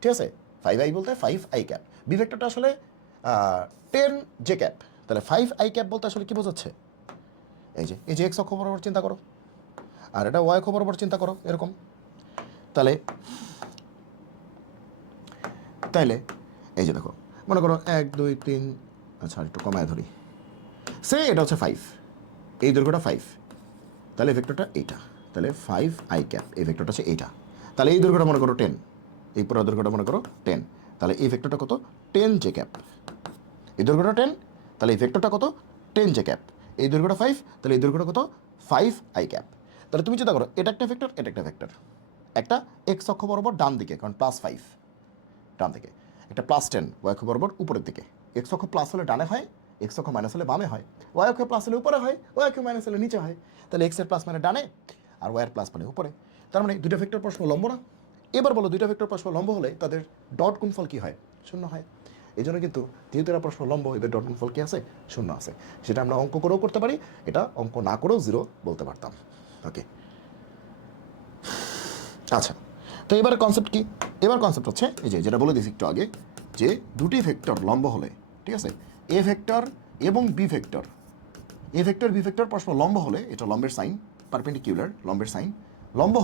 ঠিক আছে, 5i বলতে 5i ক্যাপ। বি ভেক্টরটা আসলে 10j ক্যাপ। তাহলে 5i ক্যাপ বলতে আসলে কী বোঝাচ্ছে? এই যে এক্স অক্ষ বরাবর চিন্তা করো, আর এটা ওয়াই অক্ষ বরাবর চিন্তা করো এরকম। তাইলে এই যে দেখো, মনে করো 1 2 3, আচ্ছা একটু কমায় ধরি, সে এটা হচ্ছে 5, এই দৈর্ঘ্যটা 5, তাহলে এই ভেক্টরটা এইটা, তাহলে 5i ক্যাপ, এই ভেক্টরটা হচ্ছে এইটা। তাহলে এই দৈর্ঘ্যটা মনে করো 10, এই পুরো দৈর্ঘ্যটা মনে করো 10, তাহলে এই ভেক্টরটা কত? 10j cap. এই দৈর্ঘ্যটা 10, তাহলে এই ভেক্টরটা কত? 10j cap. এই দৈর্ঘ্যটা 5, তাহলে এই দৈর্ঘ্যটা কত? 5i cap. তাহলে তুমি চিন্তা করো, এটা একটা ভেক্টর, এটা একটা ভেক্টর, একটা এক্স অক্ষ বরাবর ডান দিকে, কারণ +5 ডান দিকে, একটা +10 ওয়াই অক্ষ বরাবর উপরের দিকে। এক্স অক্ষ প্লাস হলে ডানে হয়, এক্স অক্ষ মাইনাস হলে বামে হয়, ওয়াই অক্ষ প্লাস হলে উপরে হয়, ওয়াই অক্ষ মাইনাস হলে নিচে হয়। তাহলে এক্সের প্লাস মানে ডানে, আর ওয়াইয়ের প্লাস মানে উপরে। তার মানে দুটো ভেক্টর পরস্পর লম্ব না? এবার বলো, দুটো ভেক্টর পরস্পর লম্ব হলে তাদের ডট গুণফল কী হয়? 0 হয়। এই জন্য কিন্তু যেহেতু এরা পরস্পর লম্ব, এদের ডট গুণফল কী আছে? 0 আছে। সেটা আমরা অঙ্ক করেও করতে পারি, এটা অঙ্ক না করেও 0 বলতে পারতাম। ওকে, আচ্ছা, তো এবার কনসেপ্ট কি? এবার কনসেপ্ট হচ্ছে এই যে যেটা বলে দিয়েছি একটু আগে, যে দুটি ভেক্টর লম্ব হলে, ঠিক আছে, এ ভেক্টর এবং B vector, A vector B vector পরস্পর লম্ব হলে, এটা লম্বের সাইন, পারপেন্ডিকুলার লম্বের সাইন, লম্ব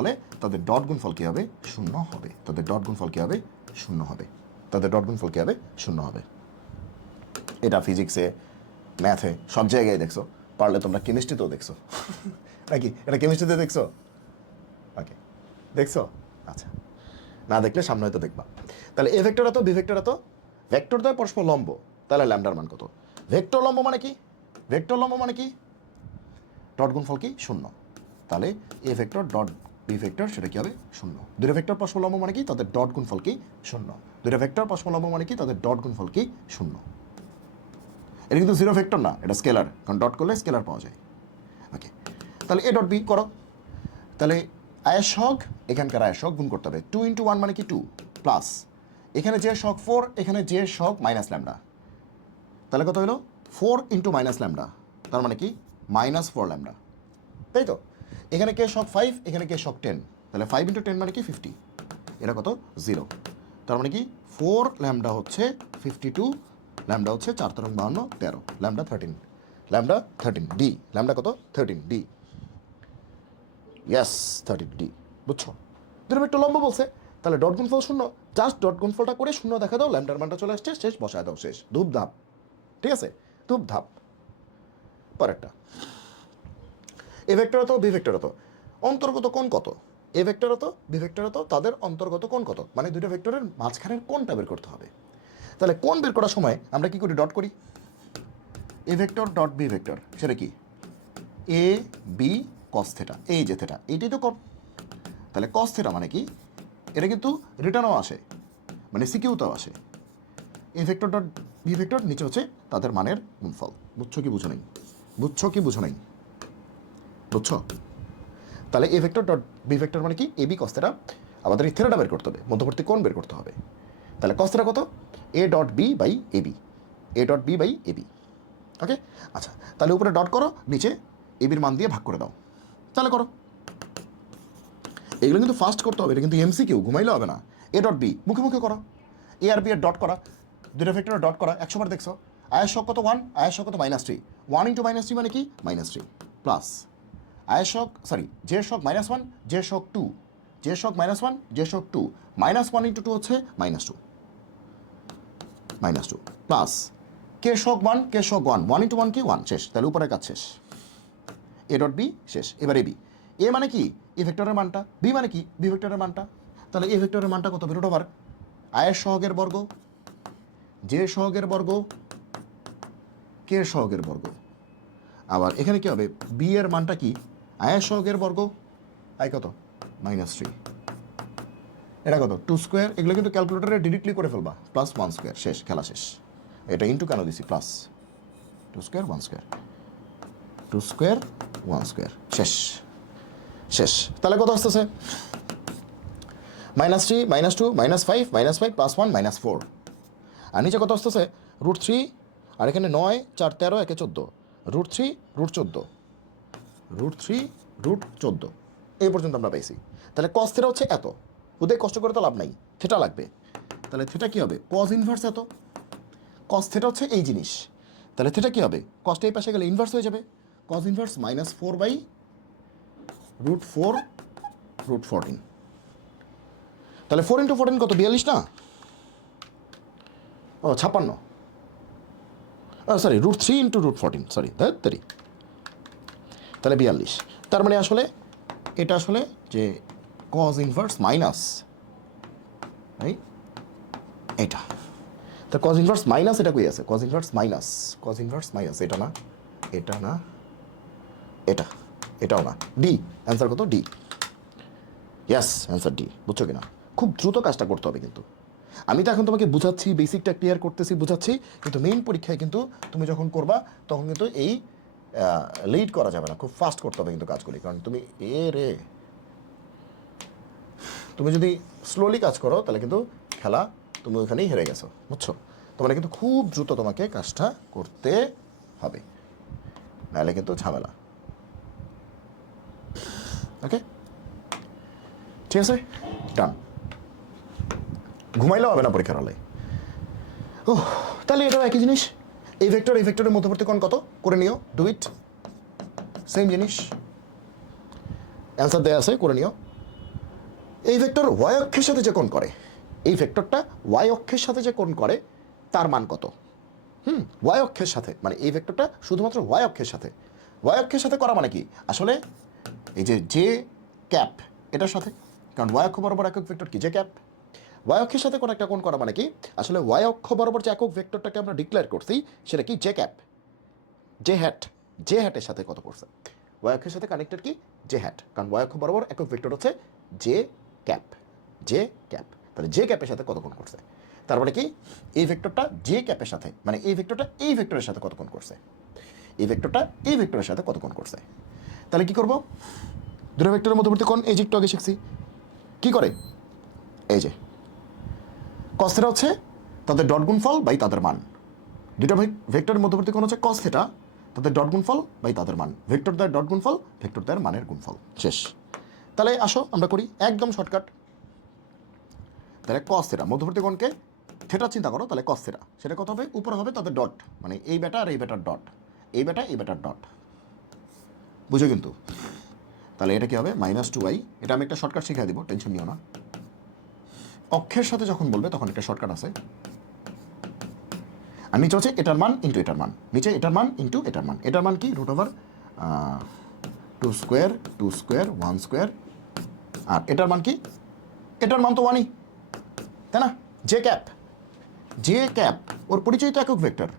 হলে তাদের ডট গুণফল কী হবে? 0 হবে। তাদের ডট গুণফল কী হবে? 0 হবে। তাদের ডট গুণফল কী হবে? 0 হবে। এটা ফিজিক্সে, ম্যাথে, সব জায়গায় দেখছো, পারলে তোমরা কেমিস্ট্রিতেও দেখছো নাকি? এটা কেমিস্ট্রিতে দেখছো? ওকে, দেখছো? আচ্ছা, না দেখলে সামনে হয়তো দেখবা। তাহলে এ ভেক্টর এত, বি ভেক্টর এত, ভেক্টর দ্বয় পরস্পর লম্ব, তাহলে ল্যামডার মান কত? ভেক্টর লম্ব মানে কি? ভেক্টর লম্ব মানে কি? ডট গুণফল কি? 0। তাহলে A vector dot B vector সেটা কী হবে? 0। দুটো ভেক্টর পরস্পর লম্ব মানে কি? তাদের ডট গুণফল কি? 0। দুটো ভেক্টর পরস্পর লম্ব মানে কি? তাদের ডট গুণফল কি? 0। এটা কিন্তু জিরো ভেক্টর না, এটা স্কেলার, কারণ ডট করলে স্কেলার পাওয়া যায়। ওকে, তাহলে এ ডট বি করো। তাহলে আয়ের শক, এখানকার আয়ের শক গুণ করতে হবে। 2 × 1 মানে কি? 2, প্লাস এখানে যে শক 4, এখানে যে শক মাইনাস ল্যামডা, তাহলে কত হলো? 4 × মাইনাস ল্যামডা, তার মানে কি? -4 ল্যামডা, তাই তো? এখানে কে শক 5, এখানে কে শক 10, তাহলে 5 × 10 মানে কি? 50, এটা কত? 0। তার মানে কি? 4 ল্যামডা হচ্ছে 52, ল্যামডা হচ্ছে 4 × 52 13, ল্যামডা 13, ল্যামডা 13 ডি, ল্যামডা কত? 13 ডি, ইয়েস 13 ডি। বুঝছো? দুটো একটু লম্ব বলছে, তাহলে ডট গুণফল 0, জাস্ট ডট গুণফলটা করে 0 দেখা দাও, ল্যামডার মানটা চলে আসছে, শেষ, বসায় দাও, শেষ, ধূপধাপ। ঠিক আছে, ধূপধাপ। পরেরটা, এ ভেক্টর তো বি ভেক্টর তো অন্তর্গত কোণ কত? এ ভেক্টর তো বি ভেক্টর তো তাদের অন্তর্গত কোণ কত? মানে দুটো ভেক্টরের মাঝখানের কোণটা বের করতে হবে। তাহলে কোণ বের করার সময় আমরা কি করি? ডট করি। A vector dot B vector সেটা কি? এ বি কস থেটা, এই যে থেটা, এইটাই তো কোণ। তাহলে কস থেটা মানে কি? এটা কিন্তু রিটার্নও আসে, মানে সিকিউতেও আসে। A vector dot B vector নিচে হচ্ছে তাদের মানের গুণফল। বুঝছো কি বুঝো নাই? বুঝছো কি বুঝো নাই? বুঝছো? তাহলে A vector dot B vector মানে কি? এ বি কস থেটা, আমাদের এই থেটাটা বের করতে হবে, মধ্যবর্তী কোণ বের করতে হবে। তাহলে কস থেটা কত? A dot B by A B, A dot B by A B. Okay, আচ্ছা, তাহলে উপরে ডট করো, নিচে এ বির মান দিয়ে ভাগ করে দাও। তাহলে করো, এগুলো কিন্তু ফাস্ট করতে হবে, এটা কিন্তু এমসিকিউ, ঘুমাইলে হবে না। এ ডট বি মুখে মুখে করো, এ আর বি এর ডট করা, দুটো ভেক্টরের ডট করা 100 বার দেখছো। আয়ের শক কত? 1, আয়ের শক কত? -3, 1 × -3 মানে কি? -3, প্লাস আয়ের শক, সরি, জে শক -1, জে শক 2, জে শক -1, জে শক 2, -1 × 2 হচ্ছে -2, প্লাস কে শক 1, কে শক 1, 1 × 1 কি? 1, শেষ। তাহলে উপরের কাজ শেষ, এ ডট বি শেষ। এবার এ বি, এ মানে কি? এ ভেক্টরের মানটা, বি মানে কি? বি ভেক্টরের মানটা। তাহলে এ ভেক্টরের মানটা কত? রুট ওভার আয়ের সহগের বর্গ, জে সহগের বর্গ, কে সহগের বর্গ। আবার এখানে কি হবে? বি এর মানটা কি? আয়ের সহগের বর্গ, আয় কত? -3, এটা কত? 2 স্কোয়ার। এগুলো কিন্তু ক্যালকুলেটারে ডিরেক্টলি করে ফেলবা, +1 স্কোয়ার, শেষ, খেলা শেষ। এটা ইন্টু কেন দিছি? Plus 2 square 1 square, 2 square 1 square, শেষ, শেষ। তাহলে কত আসতেছে? -3, -2, -5, -5, +1, -4। আর নিচে কত আসতেছে? √3, আর এখানে 9, 4, 13, 1, 14, √3, √14, √3, √14। এই পর্যন্ত আমরা পাইছি। তাহলে কস থিটা হচ্ছে এত, ওদের কষ্ট করে তো লাভ নাই, থিটা লাগবে। তাহলে থিটা কী হবে, কজ ইনভার্স এত। কস থিটা হচ্ছে এই জিনিস, তাহলে থিটা কী হবে, কসটা এই পাশে গেলে ইনভার্স হয়ে যাবে, কজ ইনভার্স -4/√4 √14। তাহলে 4 × 14 কত, 42 না? ও 56, সরি √3 × √14, সরি তাড়াতাড়ি। তাহলে 42। তার মানে আসলে এটা আসলে যে কজ ইনভার্স মাইনাস এটা, তা কজ ইনভার্স মাইনাস এটা কই আছে, কজ ইনভার্স মাইনাস এটা না, এটা না, এটাও না, ডি। অ্যান্সার কত, ডি। ইয়াস, অ্যান্সার ডি। বুঝছো কিনা? খুব দ্রুত কাজটা করতে হবে কিন্তু। আমি তো এখন তোমাকে বুঝাচ্ছি, বেসিকটা ক্লিয়ার করতেছি, বুঝাচ্ছি, কিন্তু মেইন পরীক্ষায় কিন্তু তুমি যখন করবা তখন কিন্তু এই লিড করা যাবে না, খুব ফাস্ট করতে হবে কিন্তু কাজগুলি। কারণ তুমি তুমি যদি স্লোলি কাজ করো তাহলে কিন্তু খেলা তুমি ওইখানেই হেরে গেছো, বুঝছো? তোমার কিন্তু খুব দ্রুত তোমাকে কাজটা করতে হবে, নাহলে কিন্তু ঝামেলা। ওকে, ঠিক আছে, ডান। ঘুমাইলেও হবে না পরীক্ষার হলে। ও তাহলে এটাও একই জিনিস, এই ভেক্টরের মধ্যবর্তী কোণ কত করে নিও, ডু ইট, সেম জিনিস, অ্যান্সার দেওয়া আছে, করে নিও। এই ভেক্টর ওয়াই অক্ষের সাথে যে কোণ করে, এই ভেক্টরটা ওয়াই অক্ষের সাথে যে কোণ করে তার মান কত? ওয়াই অক্ষের সাথে, মানে এই ভেক্টরটা শুধুমাত্র ওয়াই অক্ষের সাথে করা মানে কি আসলে, এই যে ক্যাপ এটার সাথে, কারণ ওয়াই অক্ষ বরাবর একক ভেক্টর কি, যে ক্যাপ। ওয়াই অক্ষের সাথে কোনো একটা কোণ করা মানে কি আসলে, ওয়াই অক্ষ বরাবর যে একক ভেক্টরটাকে আমরা ডিক্লেয়ার করছি সেটা কি, যে ক্যাপ, যে হ্যাটের সাথে কত করছে, ওয়াই অক্ষের সাথে কানেক্টেড কি, যে হ্যাট, কারণ ওয়াই অক্ষ বরাবর একক ভেক্টর হচ্ছে যে ক্যাপ। তাহলে যে ক্যাপের সাথে কত কোণ করছে, তার মানে কি এই ভেক্টরটা যে ক্যাপের সাথে, মানে এই ভেক্টরটা এই ভেক্টরের সাথে কত কোণ করছে, এই ভেক্টরটা এই ভেক্টরের সাথে কত কোণ করছে। তাহলে কি করব, দুটো ভেক্টরের মধ্যবর্তী কোণ এই যে একটু আগে শিখছি, কি করে, এই যে কস থিটা হচ্ছে তাদের ডট গুণফল বাই তাদের মান। দুটো ভেক্টরের মধ্যবর্তী কোণ হচ্ছে কস থিটা, তাদের ডট গুণফল বাই তাদের মান, ভেক্টর দ্বয়ের ডট গুণফল, ভেক্টর দ্বয়ের মানের গুণফল, শেষ। তাহলে আসো আমরা করি, একদম শর্টকাট। তাহলে কস থিটা মধ্যবর্তী কোণকে থিটা চিন্তা করো, তাহলে কস থিটা সেটা কত হবে, উপরে হবে তাদের ডট, মানে এই বেটা আর এই বেটার ডট, এই বেটার ডট, বুঝো কিন্তু। তাহলে এটা কি হবে, -2y, এটা আমি একটা শর্টকাট শিখিয়ে দিব, টেনশন নিও না। অক্ষের সাথে যখন বলবে তখন একটা শর্টকাট আছে, আর নিচে হচ্ছে এটার মান ইন্টু এটার মান, নিচে এটার মান ইন্টু এটার মান, এটার মান কি √2² 1², আর এটার মান কি, এটার মান তো 1ই, তাই না? যে ক্যাপ ওর পরিচয় তো একক ভেক্টর,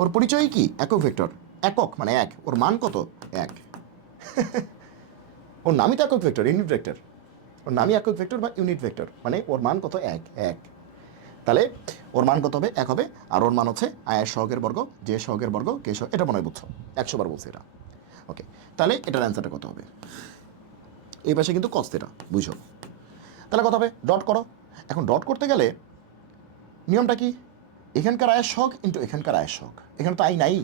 ওর পরিচয় কি, একক ভেক্টর, একক মানে এক, ওর মান কত, 1। ওর নামই তো একক ভেক্টর, ইউনিট ভেক্টর, ওর নামই একক ভেক্টর বা ইউনিট ভেক্টর, মানে ওর মান কত, 1। তাহলে ওর মান কত হবে, 1 হবে, আর ওর মান হচ্ছে আয়ের সহগের বর্গ, যে সহগের বর্গ, কে সহগ, এটা মনে হয় বুঝছো, 100 বার বলছে এটা। ওকে, তাহলে এটার অ্যান্সারটা কত হবে, এই পাশে কিন্তু কস থিটা, বুঝো। তাহলে কত হবে, ডট করো। এখন ডট করতে গেলে নিয়মটা কি, এখানকার আয়ের সহগ ইন্টু এখানকার আয়ের সহগ, এখানে তো আই নাই,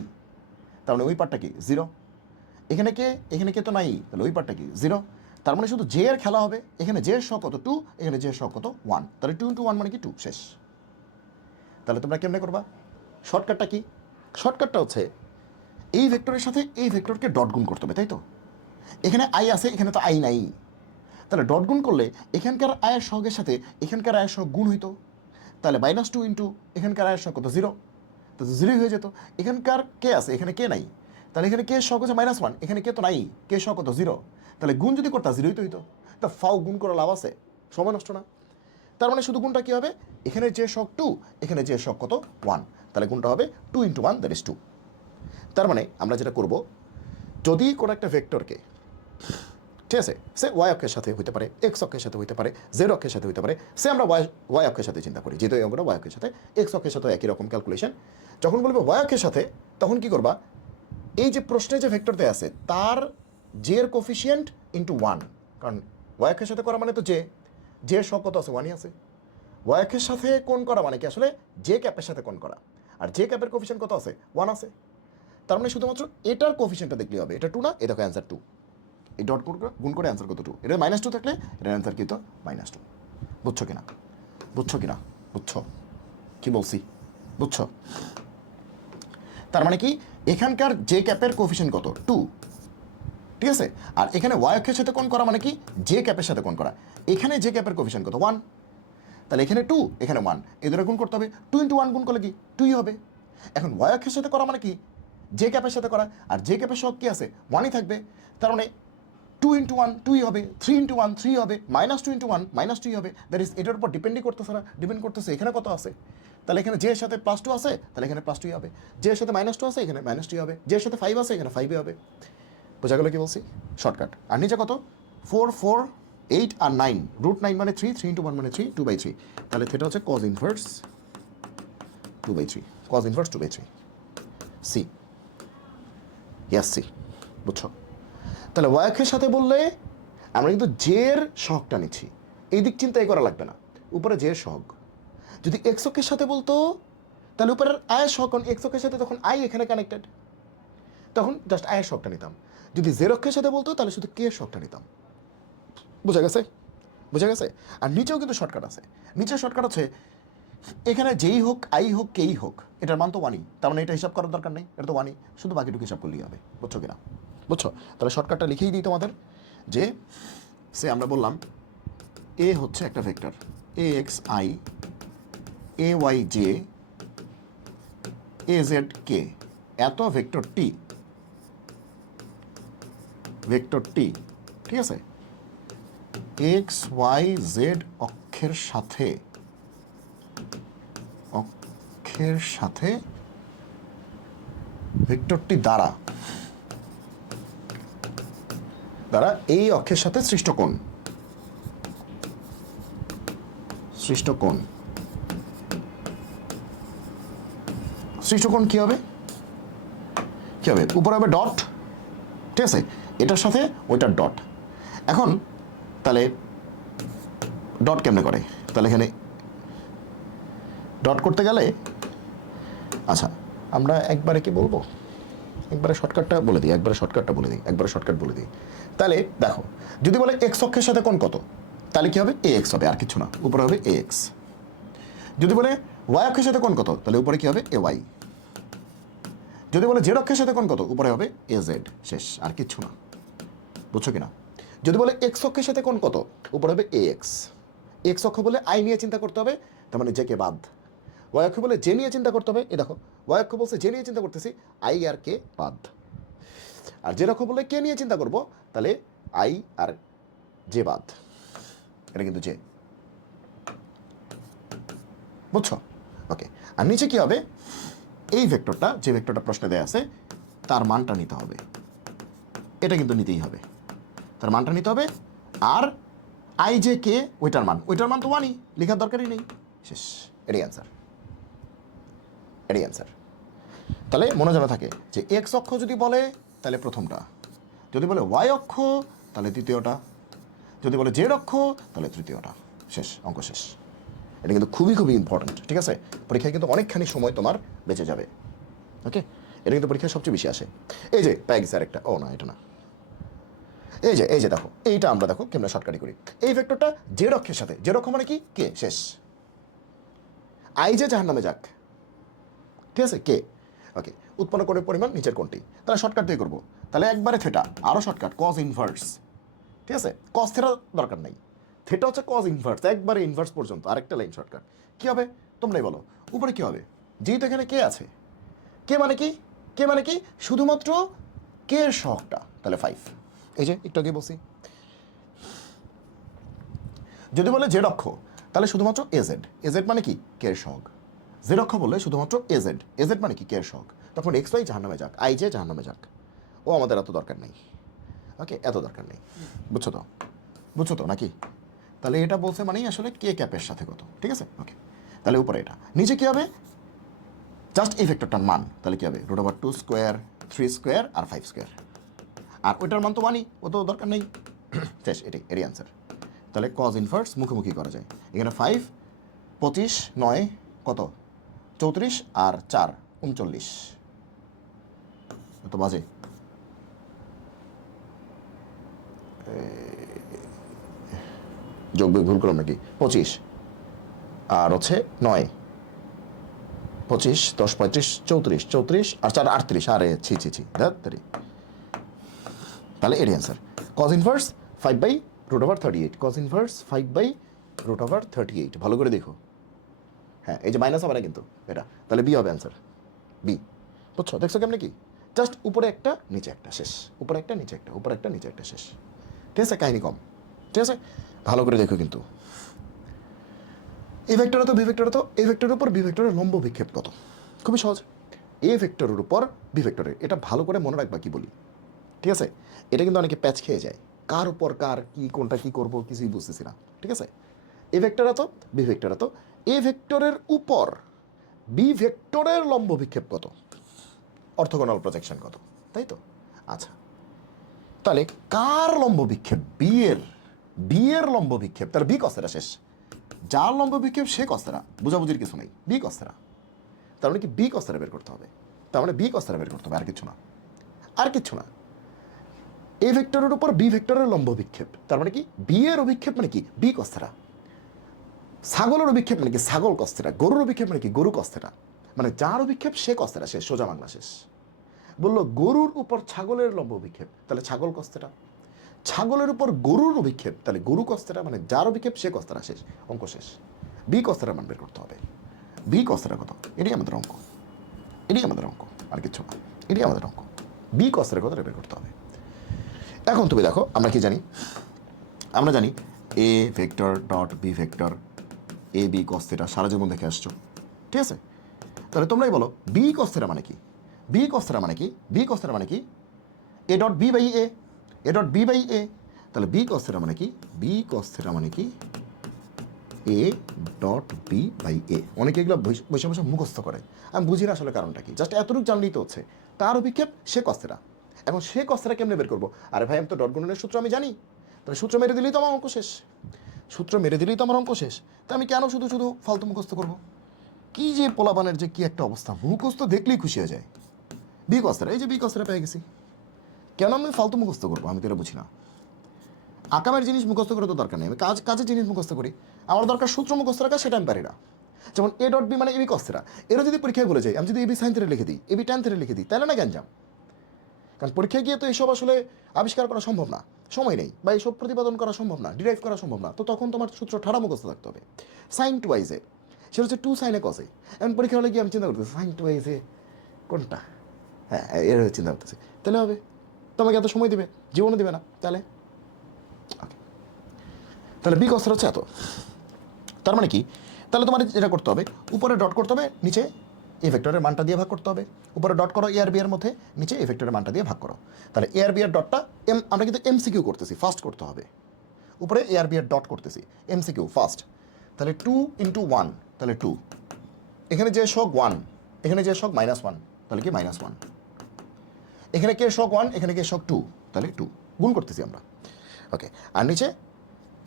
তার মানে ওই পার্টটা কি 0, এখানে কে তো নাই, তাহলে ওই পার্টটা কি 0, তার মানে শুধু জে এর খেলা হবে, এখানে জে এর সহগ কত 2, এখানে জে এর সহগ কত 1, তাহলে 2 × 1 মানে কি 2, শেষ। তাহলে তোমরা কেমনে করবা, শর্টকাটটা কি, শর্টকাটটা হচ্ছে এই ভেক্টরের সাথে এই ভেক্টরকে ডট গুণ করতে হবে, তাই তো, এখানে আই আছে, এখানে তো আই নাই, তাহলে ডট গুণ করলে এখানকার আয়ের সহগের সাথে এখানকার আয়ের সহগ গুণ হইতো, তাহলে -2 ইন্টু এখানকার আয়ের সহগ কত 0, তো 0 হয়ে যেত, এখানকার কে আছে, এখানে কে নাই, তাহলে এখানে কে সহগ হচ্ছে -1, এখানে কে তো নাই, কে সহগ কত 0, তাহলে গুণ যদি করতা 0ই তো হইতো, তা ফাও গুণ করা লাভ আছে, সময় নষ্ট না। তার মানে শুধু গুণটা কী হবে, এখানে যে সহগ 2, এখানে যে সহগ কত 1, তাহলে গুণটা হবে 2 × 1 দ্যাট ইজ 2। তার মানে আমরা যেটা করব, যদি কোনো একটা ভেক্টরকে, ঠিক আছে, সে ওয়াই অক্ষের সাথে হইতে পারে, এক্স অক্ষের সাথে হইতে পারে, জেড অক্ষের সাথে হইতে পারে, সে আমরা ওয়াই অক্ষের সাথে চিন্তা করি, যেহেতু এই অঙ্কটা ওয়াই অক্ষের সাথে, এক্স অক্ষের সাথে একই রকম ক্যালকুলেশন। যখন বলবো ওয়াই অক্ষের সাথে, তখন কি করবা, এই যে প্রশ্নে যে ভেক্টর দেয়া আছে তার জে এর কোফিসিয়েন্ট ইন্টু 1, কারণ ওয়াই অক্ষের সাথে করা মানে তো যে এর সহগ কত আছে, 1ই আছে। ওয়াই অক্ষের সাথে কোণ করা মানে কি আসলে, যে ক্যাপের সাথে কোণ করা, আর যে ক্যাপের কোফিসিয়েন্ট কত আছে, 1 আছে, তার মানে শুধুমাত্র এটার কোফিসিয়েন্টটা দেখলেই হবে, এটা 2 না, এ দেখো অ্যান্সার 2। এই ডট গুণ করে অ্যান্সার কত 2, এটা -2 থাকলে এটার অ্যান্সার কি তো -2। বুঝছো কিনা? বুঝছো কিনা? বুঝছো কি বলছি? বুঝছো? তার মানে কি এখানকার জে ক্যাপের কোফিশিয়েন্ট কত 2, ঠিক আছে। আর এখানে ওয়াই অক্ষের সাথে কোণ করা মানে কি জে ক্যাপের সাথে কোণ করা, এখানে জে ক্যাপের কোফিশিয়েন্ট কত 1, তাহলে এখানে 2 এখানে 1, এই দুটো গুণ করতে হবে, 2 × 1 গুণ করলে কি 2ই হবে। এখন ওয়াই অক্ষের সাথে করা মানে কি জে ক্যাপের সাথে করা, আর জে ক্যাপের সহগ কি আছে 1ই থাকবে, তার মানে 2 × 1 2ই হবে, 3 × 1 3 হবে, -2 × 1 -2ই হবে। দ্যাট ইজ এটার উপর ডিপেন্ডই করতেছে না, ডিপেন্ড করতেছে এখানে কত আছে, তাহলে এখানে জে এর সাথে +2 আছে, তাহলে এখানে +2ই হবে, জে এর সাথে -2 আছে, এখানে -2ই হবে, জে এর সাথে 5 আছে, এখানে 5ই হবে। বোঝা গেল কি বলছি? শর্টকাট। আর নিচে কত 4 4 8 আর 9, √9 মানে 3, 3 × 1 মানে 3, 2/3, তাহলে থিটা হচ্ছে cos inverse 2/3, cos inverse 2/3, C, yes C. বুঝছো? তাহলে ওয়াই অক্ষের সাথে বললে আমরা কিন্তু জের সহগটা নিচ্ছি, এই দিক চিন্তাই করা লাগবে না, উপরে জের সহগ। যদি এক্স অক্ষের সাথে বলতো তাহলে উপরের আয়ের সহগ, কারণ এক্স অক্ষের সাথে তখন আই এখানে কানেক্টেড, তখন জাস্ট আয়ের সহগটা নিতাম। যদি জের অক্ষের সাথে বলতো তাহলে শুধু কে এর সহগটা নিতাম। বোঝা গেছে? বোঝা গেছে? আর নিচেও কিন্তু শর্টকাট আছে। নিচের শর্টকাট হচ্ছে এখানে যেই হোক আই হোক কেই হোক এটার মান তো 1ই, তার মানে এটা হিসাব করার দরকার নেই, এটা তো 1ই, শুধু বাকিটুকু হিসাব করলেই হবে। বুঝছো কিনা? বুঝছো? তাহলে শর্টকাটটা লিখেই দিই তোমাদের, যে সে আমরা বললাম এ হচ্ছে একটা vector A X I, A Y J, A Z K, এত ভেক্টর টি, ভেক্টর টি, ঠিক আছে, এক্স ওয়াই জেড অক্ষের সাথে ভেক্টরটি দ্বারা এই অক্ষের সাথে সৃষ্ট কোণ কি হবে? উপরে হবে ডট, ঠিক আছে, এটার সাথে ওইটার ডট। এখন তাহলে ডট কেমনে করে? তাহলে এখানে ডট করতে গেলে, আচ্ছা আমরা একবারে কি বলবো, একবারে শর্টকাট বলে দিই। তাহলে দেখো যদি বলে এক্স অক্ষের সাথে কোণ কত, তাহলে কি হবে এ এক্স হবে, আর কিছু না, উপরে হবে এ এক্স। যদি বলে ওয়াই অক্ষের সাথে কোণ কত, তাহলে উপরে কি হবে এ ওয়াই। যদি বলে জেড অক্ষের সাথে কোণ কত, উপরে হবে এ জেড, শেষ, আর কিচ্ছু না। বুঝছো কিনা? যদি বলে এক্স অক্ষের সাথে কোণ কত, উপরে হবে এ এক্স। এক্স অক্ষ বলে আই নিয়ে চিন্তা করতে হবে, তার মানে জে কে বাদ। ওয়াই অক্ষ বলে জে নিয়ে চিন্তা করতে হবে, এ দেখো ওয়াই অক্ষ বলছে জে নিয়ে চিন্তা করতেছি, আই আর কে বাদ। আর জেড অক্ষ বলে কে নিয়ে চিন্তা করবো, তাহলে আই আর জে বাদ, এটা কিন্তু জে। বুঝছো? ওকে। আর নিচে কি হবে, এই ভেক্টরটা, যে ভেক্টরটা প্রশ্নে দেয়া আছে তার মানটা নিতে হবে, এটা কিন্তু নিতেই হবে, তার মানটা নিতে হবে। আর আই জে কে ওইটার মান তো 1ই, লেখার দরকারই নেই, শেষ, এটাই অ্যান্সার। তাহলে মনে জানা থাকে যে এক্স অক্ষ যদি বলে তাহলে প্রথমটা, যদি বলে ওয়াই অক্ষ তাহলে দ্বিতীয়টা, যদি বলে জেড অক্ষ তাহলে তৃতীয়টা, শেষ, অঙ্ক শেষ। এটা কিন্তু খুবই ইম্পর্টেন্ট, ঠিক আছে? পরীক্ষায় কিন্তু অনেকখানি সময় তোমার বেঁচে যাবে। ওকে, এটা কিন্তু পরীক্ষায় সবচেয়ে বেশি আসে। এই যে প্যাগস আর একটা, ও না এটা না, এই যে দেখো এইটা আমরা দেখো কেমন শর্টকাটি করি। এই ভেক্টরটা জেড অক্ষের সাথে, জেড অক্ষ মানে কি কে, শেষ, আই যে জাহান্নামে যাক, ঠিক আছে, কে, ওকে, উৎপন্ন করে পরিমাণ নিচের কোণটি, তাহলে শর্টকাট দিয়ে করবো, তাহলে একবারে থেটা, আরও শর্টকাট কজ ইনভার্স, ঠিক আছে, কজ থেটা দরকার নাই, থেটা হচ্ছে কজ ইনভার্স, একবারে ইনভার্স পর্যন্ত, আরেকটা লাইন শর্টকাট। কী হবে তোমরাই বলো, উপরে কী হবে, যেহেতু এখানে কে আছে, কে মানে কি শুধুমাত্র কে এর সহগটা, তাহলে 5, এই যে একটু আগে বলছি। যদি বলে জেড অক্ষ তাহলে শুধুমাত্র এজেড মানে কি কে এর সহগ, জেড অক্ষ বললে শুধুমাত্র এজেড মানে কি কে এর সহগ, তখন এক্স ওয়াই জাহান্নামে যাক, আই জে জাহান্নামে যাক, ও আমাদের এত দরকার নেই। ওকে, এত দরকার নেই, বুঝছো তো নাকি? তাহলে এটা বলছে মানেই আসলে কে ক্যাপের সাথে কত, ঠিক আছে? ওকে, তাহলে উপরে এটা, নিচে কী হবে, জাস্ট এই ভেক্টরটার মান, তাহলে কী হবে √2 স্কোয়ার 3 স্কোয়ার আর 5 স্কোয়ার, আর ওইটার মান তো মানি, ও তো দরকার নেই, শেষ, এটাই অ্যান্সার। তাহলে কজ ইনভার্স মুখোমুখি করা যায়, এখানে 5 25 9 কত 34 আর 4 39, এত বাজে। যোগ বিয়োগ ভুল করলাম নাকি, 25 আর হচ্ছে 9, 25 10 35 34 34 আর 4 38, আরে ছি ছি ছি ধ্যাত্তেরি। তাহলে এর answer cos inverse 5/√38, cos inverse 5/√38। ভালো করে দেখো, হ্যাঁ এই যে মাইনাস হবে না কিন্তু এটা, তাহলে বি হবে অ্যান্সার, বি। বুঝছো, দেখছো কেমনি কি, জাস্ট উপরে একটা নিচে একটা শেষ, উপরে একটা নিচে একটা, উপরে একটা নিচে একটা শেষ। ঠিক আছে, কাহিনী কম। ঠিক আছে, ভালো করে দেখো কিন্তু এ ভেক্টর তো বি ভেক্টর তো এ ভেক্টরের উপর বি ভেক্টরের লম্ব বিক্ষেপ কত? খুবই সহজ, এ ভেক্টরের উপর বি ভেক্টরের, এটা ভালো করে মনে রাখবা কি বলি। ঠিক আছে, এটা কিন্তু অনেকে প্যাচ খেয়ে যায়, কার উপর কার কি কোনটা কি করবো কিছুই বুঝতেছি না। ঠিক আছে, এ ভেক্টর তো বি ভেক্টর তো এ ভেক্টরের উপর বি ভেক্টরের লম্ব বিক্ষেপ কত, অর্থগোনাল প্রজেকশন কত, তাই তো? আচ্ছা, তাহলে কার লম্ব বিক্ষেপ? বি এর লম্ব বিক্ষেপ, তার বি কস্তেরা শেষ, যার লম্ব বিক্ষেপ সে কস্তেরা, বুঝাবুঝির কিছু নেই, বি কস্তেরা। তার মানে কি বি কস্তেরা বের করতে হবে, তার মানে বি কস্তেরা বের করতে হবে, আর কিছু না, আর কিছু না। এ ভেক্টরের উপর বি ভেক্টরের লম্ব বিক্ষেপ, তার মানে কি বি এর অভিক্ষেপ মানে কি বি কস্তেরা, ছাগলের অভিক্ষেপ মানে কি ছাগল কস্তেরা, গরুর অভিক্ষেপ মানে কি গরু কস্তেরা, মানে যার অভিক্ষেপ সে কস্তেরা শেষ, সোজা বাংলা শেষ। বললো গরুর উপর ছাগলের লম্ব অভিক্ষেপ, তাহলে ছাগল কস্তেরা, ছাগলের উপর গরুর অভিক্ষেপ, তাহলে গরু কস্তেরা, মানে যার অভিক্ষেপ সে কস্তেরা শেষ, অঙ্ক শেষ। বি কস্তেরা মান বের করতে হবে, বি কস্তেরা কত, এটাই আমাদের অঙ্ক, এটাই আমাদের অঙ্ক, আর কিছু না, এটাই আমাদের অঙ্ক। বি কস্তেরা কত বের করতে হবে। এখন তুমি দেখো আমরা কি জানি, আমরা জানি A vector dot B vector, A B cos theta সারা জীবন দেখে আসছো। ঠিক আছে, তাহলে তোমরাই বলো বি কস্তেরা মানে কি, বি কস্তেরা মানে কি, বি কস্তেরা মানে কি A dot B by A, A dot B by A. তাহলে বি কস্তেরা মানে কি, বি কস্তেরা মানে কি A dot B by A. অনেকে এগুলো বসে বসে মুখস্থ করে, আমি বুঝি না আসলে কারণটা কি, জাস্ট এতটুকু জানলেই তো হচ্ছে তার অভিক্ষেপ সে কস্তেরা। এখন সে কস্তেরা কেমনে বের করবো? আরে ভাই আমি তো ডট গুণনের সূত্র আমি জানি, তাহলে সূত্র মেরে দিলেই তো আমার অঙ্ক শেষ, সূত্র মেরে দিলেই তো আমার অঙ্ক শেষ। তা আমি কেন শুধু শুধু ফালতু মুখস্থ করবো? কি যে পোলাপানের যে কি একটা অবস্থা, মুখস্থ দেখলেই খুশি হয়ে যায়। বি কস্তেরা, এই যে বি কস্তেরা পেয়ে গেছি, কেন আমি ফালতু মুখস্থ করবো? আমি তো এটা বুঝি না। আকামের জিনিস মুখস্থ করে তো দরকার নেই, আমি কাজের জিনিস মুখস্থ করি। আমার দরকার সূত্র মুখস্থ রাখা, সেটা আমি পারি না। যেমন এ ডট বি মানে এবি কস্তেরা, এরও যদি পরীক্ষায় বলে যাই, আমি যদি এবি সাইন থেকে লিখে দিই, এবি ট্যান থেকে লিখে দিই, তাহলে না গ্যাঞ্জাম। কারণ পরীক্ষায় গিয়ে তো এইসব আসলে আবিষ্কার করা সম্ভব না, সময় নেই, বা এইসব প্রতিপাদন করা সম্ভব না, ডিরাইভ করা সম্ভব না। তো তখন তোমার সূত্র ঠাড়া মুখস্থ থাকতে হবে। সাইন টু ওয়াইজে, সেটা হচ্ছে টু সাইনে কসে। এখন পরীক্ষা হলে গিয়ে আমি চিন্তা করতেছি সাইন টু ওয়াইজে কোনটা, হ্যাঁ এর চিন্তা করতেছি, তাহলে হবে তোমাকে এত সময় দিবে, জীবনও দিবে না। তাহলে তাহলে বি কস্তের হচ্ছে এত। তার মানে কি, তাহলে তোমার যেটা করতে হবে, উপরে ডট করতে হবে, নিচে এ ভেক্টরের মানটা দিয়ে ভাগ করতে হবে। উপরে ডট করো এ আর বি এর মধ্যে, নিচে এ ভেক্টরের মানটা দিয়ে ভাগ করো। তাহলে এ আর বি এর ডটটা আমরা কিন্তু এমসিকিউ করতেছি, ফার্স্ট করতে হবে। উপরে এ আর বি এর ডট করতেছি, এমসিকিউ ফার্স্ট। তাহলে 2 × 1, তাহলে 2, এখানে যে শক 1, এখানে যে শক -1, তাহলে কি -1, এখানে কে শক 1, এখানে কে শক 2, তাহলে 2 গুণ করতেছি আমরা। ওকে, আর নিচে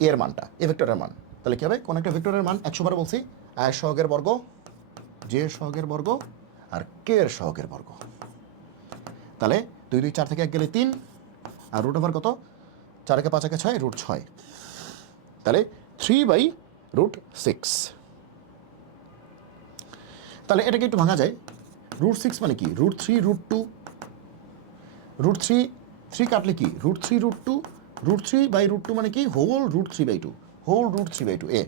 এর মানটা, এ ভেক্টরের মান, তাহলে কি হবে, কোন একটা ভেক্টরের মান 100 বার বলছি, আয়ের সহগের বর্গ, জে সহগের বর্গ, আর কে এর সহগের বর্গ। তাহলে 2 2 4 থেকে 1 গেলে 3, আর রুট ওভার কত, 4 × 5 = 6, √6, তাহলে 3/√6। তাহলে এটাকে একটু ভাঙা যায়, √6 মানে কি, √3 √2, √3 3 কাটলে কি, √3 √2, √3/√2 মানে কি হোল √3/2, হোল √3/2 এ।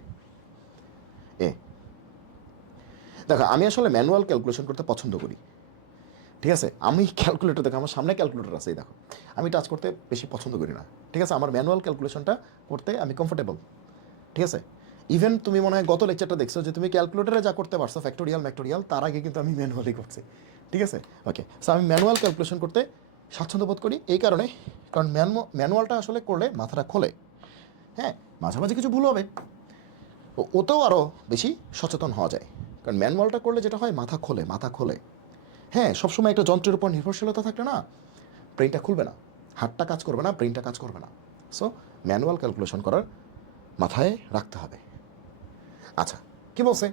দেখো আমি আসলে ম্যানুয়াল ক্যালকুলেশন করতে পছন্দ করি। ঠিক আছে, আমি ক্যালকুলেটর, দেখো আমার সামনে ক্যালকুলেটর আছে, দেখো আমি টাচ করতে বেশি পছন্দ করি না। ঠিক আছে, আমার ম্যানুয়াল ক্যালকুলেশনটা করতে আমি কমফোর্টেবল। ঠিক আছে, ইভেন তুমি মনে হয় গত লেকচারটা দেখছো যে তুমি ক্যালকুলেটরে যা করতে পারছো ফ্যাক্টোরিয়াল, তার আগে কিন্তু আমি ম্যানুয়ালি করছি। ঠিক আছে, ওকে, সো আমি ম্যানুয়াল ক্যালকুলেশন করতে স্বাচ্ছন্দ্য বোধ করি এই কারণে, কারণ ম্যানুয়ালটা আসলে করলে মাথাটা খোলে। হ্যাঁ, মাঝামাঝি কিছু ভুল হবে, ওতেও আরও বেশি সচেতন হওয়া যায়। কারণ ম্যানুয়ালটা করলে যেটা হয়, মাথা খোলে। হ্যাঁ, সবসময় একটা যন্ত্রের উপর নির্ভরশীলতা থাকলে না, ব্রেনটা খুলবে না, হাতটা কাজ করবে না, ব্রেনটা কাজ করবে না। সো ম্যানুয়াল ক্যালকুলেশন করার মাথায় রাখতে হবে। আচ্ছা, কি বলছে,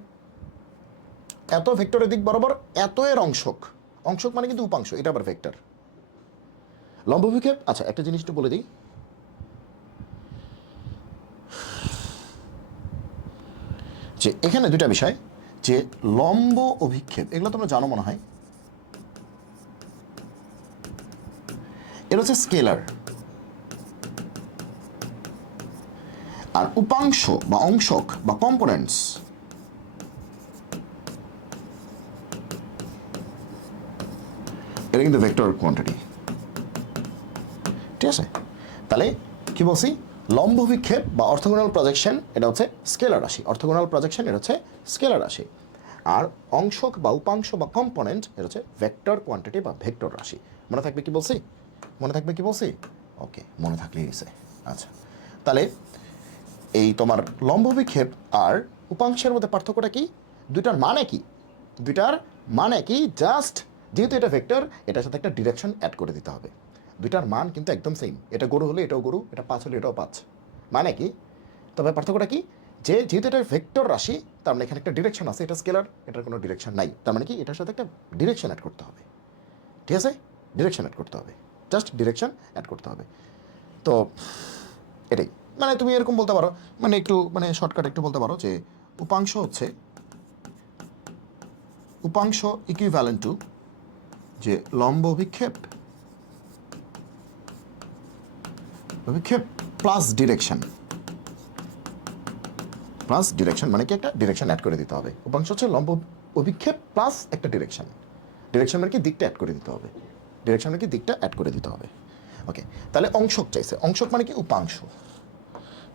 এত ভেক্টরের দিক বরাবর এত এর অংশক, অংশক মানে কিন্তু উপাংশ, এটা আবার ভেক্টর। লম্ব বিক্ষেপ, আচ্ছা একটা জিনিস একটু বলে দিই, যে এখানে দুইটা বিষয়, যে লম্ব অভিক্ষেপ এগুলো তোমরা জানো মনে হয়, এটা হচ্ছে স্কেলার, আর উপাংশ বা অংশক বা কম্পোনেন্টস এটা কিন্তু ভেক্টর কোয়ান্টিটি। ঠিক আছে, তাহলে কি বলছি, লম্ব অভিক্ষেপ বা অর্থোগোনাল প্রজেকশন এটা হচ্ছে স্কেলার রাশি, অর্থোগোনাল প্রজেকশন এটা হচ্ছে স্কেলার রাশি, আর অংশক বা উপাংশ বা কম্পোনেন্ট এটা হচ্ছে ভেক্টর কোয়ান্টিটি বা ভেক্টর রাশি। মনে থাকবে কি বলছি, মনে থাকবে কি বলছি? ওকে, মনে থাকলেই হয়েছে। আচ্ছা, তাহলে এই তোমার লম্ব অভিক্ষেপ আর উপাংশের মধ্যে পার্থক্যটা কি? দুইটার মানে কি? দুইটার মানে কি? জাস্ট যেহেতু এটা ভেক্টর, এটার সাথে একটা ডিরেকশন অ্যাড করে দিতে হবে। দুইটার মান কিন্তু একদম সেম, এটা গরু হলে এটাও গরু, এটা 5 হলে এটাও 5। মানে কি? তবে পার্থক্যটা কি? যে যেহেতু এটা ভেক্টর রাশি, তার মানে এখানে একটা ডিরেকশন আছে, এটা স্কেলার, এটার কোনো ডিরেকশন নাই, তার মানে কি এটার সাথে একটা ডিরেকশন অ্যাড করতে হবে। ঠিক আছে, ডিরেকশন অ্যাড করতে হবে, জাস্ট ডিরেকশন অ্যাড করতে হবে। তো এটাই, মানে তুমি এরকম বলতে পারো, মানে একটু মানে শর্টকাট একটু বলতে পারো যে উপাংশ হচ্ছে, উপাংশ ইকুইভ্যালেন্ট টু যে লম্ব অভিক্ষেপ, অভিক্ষেপ প্লাস ডিরেকশন, প্লাস ডিরেকশন মানে কি একটা ডিরেকশন অ্যাড করে দিতে হবে। উপাংশ হচ্ছে লম্ব অভিক্ষেপ প্লাস একটা ডিরেকশন, ডিরেকশন মানে কি দিকটা অ্যাড করে দিতে হবে, ডিরেকশন মানে কি দিকটা অ্যাড করে দিতে হবে। ওকে, তাহলে অংশক চাইছে, অংশক মানে কি উপাংশ,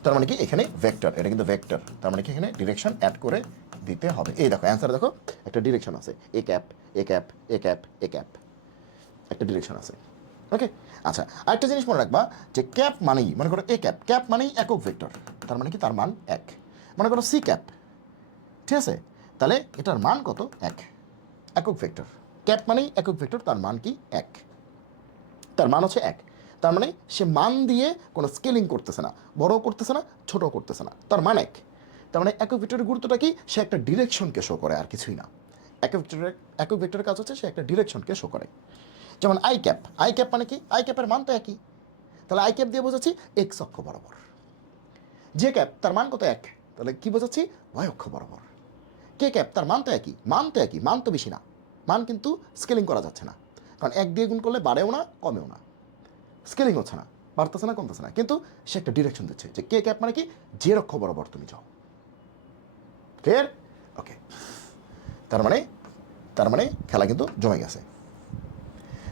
তার মানে কি এখানে ভেক্টর, এটা কিন্তু ভেক্টর, তার মানে কি এখানে ডিরেকশন অ্যাড করে দিতে হবে। এই দেখো অ্যান্সার দেখো, একটা ডিরেকশন আছে, A cap A cap A cap A cap, একটা ডিরেকশন আছে। ওকে, আচ্ছা আরেকটা জিনিস মনে রাখবা, যে ক্যাপ মানেই, মনে করো এ ক্যাপ, ক্যাপ মানেই একক ভেক্টর, তার মানে কি তার মান 1। মনে করো সি ক্যাপ, ঠিক আছে, তাহলে এটার মান কত? 1, একক ভেক্টর। ক্যাপ মানেই একক ভেক্টর, তার মান কি? 1, তার মান হচ্ছে 1। তার মানে সে মান দিয়ে কোনো স্কেলিং করতেছে না, বড়ও করতেছে না, ছোটও করতেছে না, তার মান 1। তার মানে একক ভেক্টরের গুরুত্বটা কি? সে একটা ডিরেকশনকে শো করে, আর কিছুই না। একক ভেক্টরের কাজ হচ্ছে সে একটা ডিরেকশনকে শো করে। যেমন আই ক্যাপ, আই ক্যাপ মানে কি? আই ক্যাপের মান তো একই, তাহলে আই ক্যাপ দিয়ে বোঝাচ্ছি এক্স অক্ষ বরাবর। যে ক্যাপ তার মান কত? 1, তাহলে কি বোঝাচ্ছি? ওয়াই অক্ষ বরাবর। কে ক্যাপ তার মান তো একই, মান তো একই, মান তো বেশি না, মান কিন্তু স্কেলিং করা যাচ্ছে না, কারণ 1 দিয়ে গুণ করলে বাড়েও না কমেও না, স্কেলিং হচ্ছে না, বাড়তেছে না কমতেছে না, কিন্তু সে একটা ডিরেকশন দিচ্ছে যে কে ক্যাপ মানে কি? যে অক্ষ বরাবর তুমি যাও। ক্লিয়ার? ওকে, তার মানে খেলা কিন্তু জমে গেছে।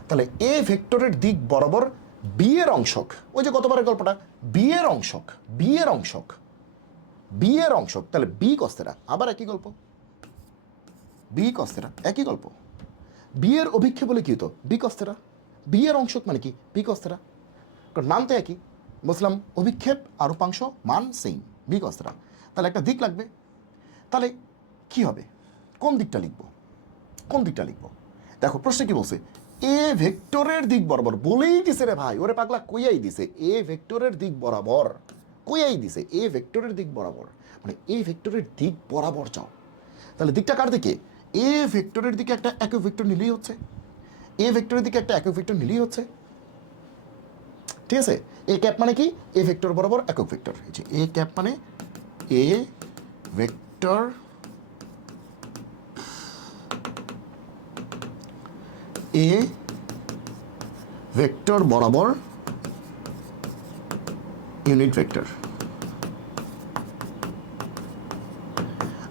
তাহলে এ ভেক্টরের দিক বরাবর বি এর অংশক, ওই যে গতবারের গল্পটা, বি এর অংশক, বি এর অংশক, বি এর অংশক, তাহলে বি কস্তেরা আবার একই গল্প, বি কস্তেরা একই গল্প। বি এর অভিক্ষেপ বলে কি হতো? বি কস্তেরা। বি এর অংশক মানে কি? বি কস্তেরা, কারণ মান তো একই। বুঝলাম, অভিক্ষেপ আর উপাংশ মান সেম, বি কস্তেরা। তাহলে একটা দিক লাগবে, তাহলে কি হবে? কোন দিকটা লিখবো, কোন দিকটা লিখবো? দেখো প্রশ্নে কি বলছে, এ ভেক্টরের দিক বরাবর বলেই দিছে রে ভাই, ওরে পাগলা কইয়াই দিছে, এ ভেক্টরের দিক বরাবর কইয়াই দিছে, এ ভেক্টরের দিক বরাবর, মানে এ ভেক্টরের দিক বরাবর যাও। তাহলে দিকটা কার দিকে? এ ভেক্টরের দিকে একটা একক ভেক্টর নিলেই হচ্ছে, এ ভেক্টরের দিকে একটা একক ভেক্টর নিলেই হচ্ছে। ঠিক আছে, এ ক্যাপ মানে কি? এ ভেক্টর বরাবর একক ভেক্টর। এই যে এ ক্যাপ মানে এ ভেক্টর, এ ভেক্টর বরাবর ইউনিট ভেক্টর।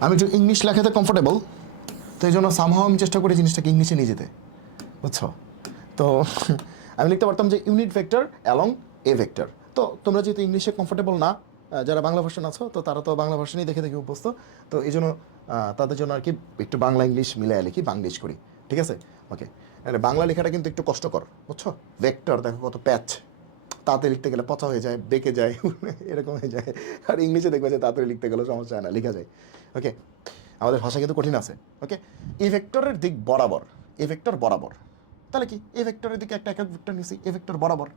আমি একটু ইংলিশ লেখাতে কমফোর্টেবল, তো এই জন্য সামহাও আমি চেষ্টা করি জিনিসটাকে ইংলিশে নিয়ে যেতে, বুঝছো? তো আমি লিখতে পারতাম যে ইউনিট ভেক্টর অ্যালং এ ভেক্টর। তো তোমরা যেহেতু ইংলিশে কমফোর্টেবল না, যারা বাংলা ভার্সন আছো, তো তারা তো বাংলা ভার্সনই দেখে দেখে অভ্যস্ত, তো এই জন্য তাদের জন্য আর কি একটু বাংলা ইংলিশ মিলাই লিখি, বাংলিশ করি। ঠিক আছে, ওকে। বাংলা লেখাটা কিন্তু একটু কষ্টকর, বুঝছো? ভেক্টর দেখো কত প্যাচ, তাতে লিখতে গেলে পচা হয়ে যায়, বেঁকে যায়, এরকম হয়ে যায়। আর ইংলিশে দেখবে যে তাড়াতাড়ি লিখতে গেলে সমস্যা হয় না, লেখা যায়। ওকে, আমাদের ভাষা কিন্তু কঠিন আছে। ওকে, এ ভেক্টরের দিক বরাবর, এ ভেক্টর বরাবর, তাহলে কি এ ভেক্টরের দিকে একটা একক ভেক্টর নিছি, এ ভেক্টর বরাবর।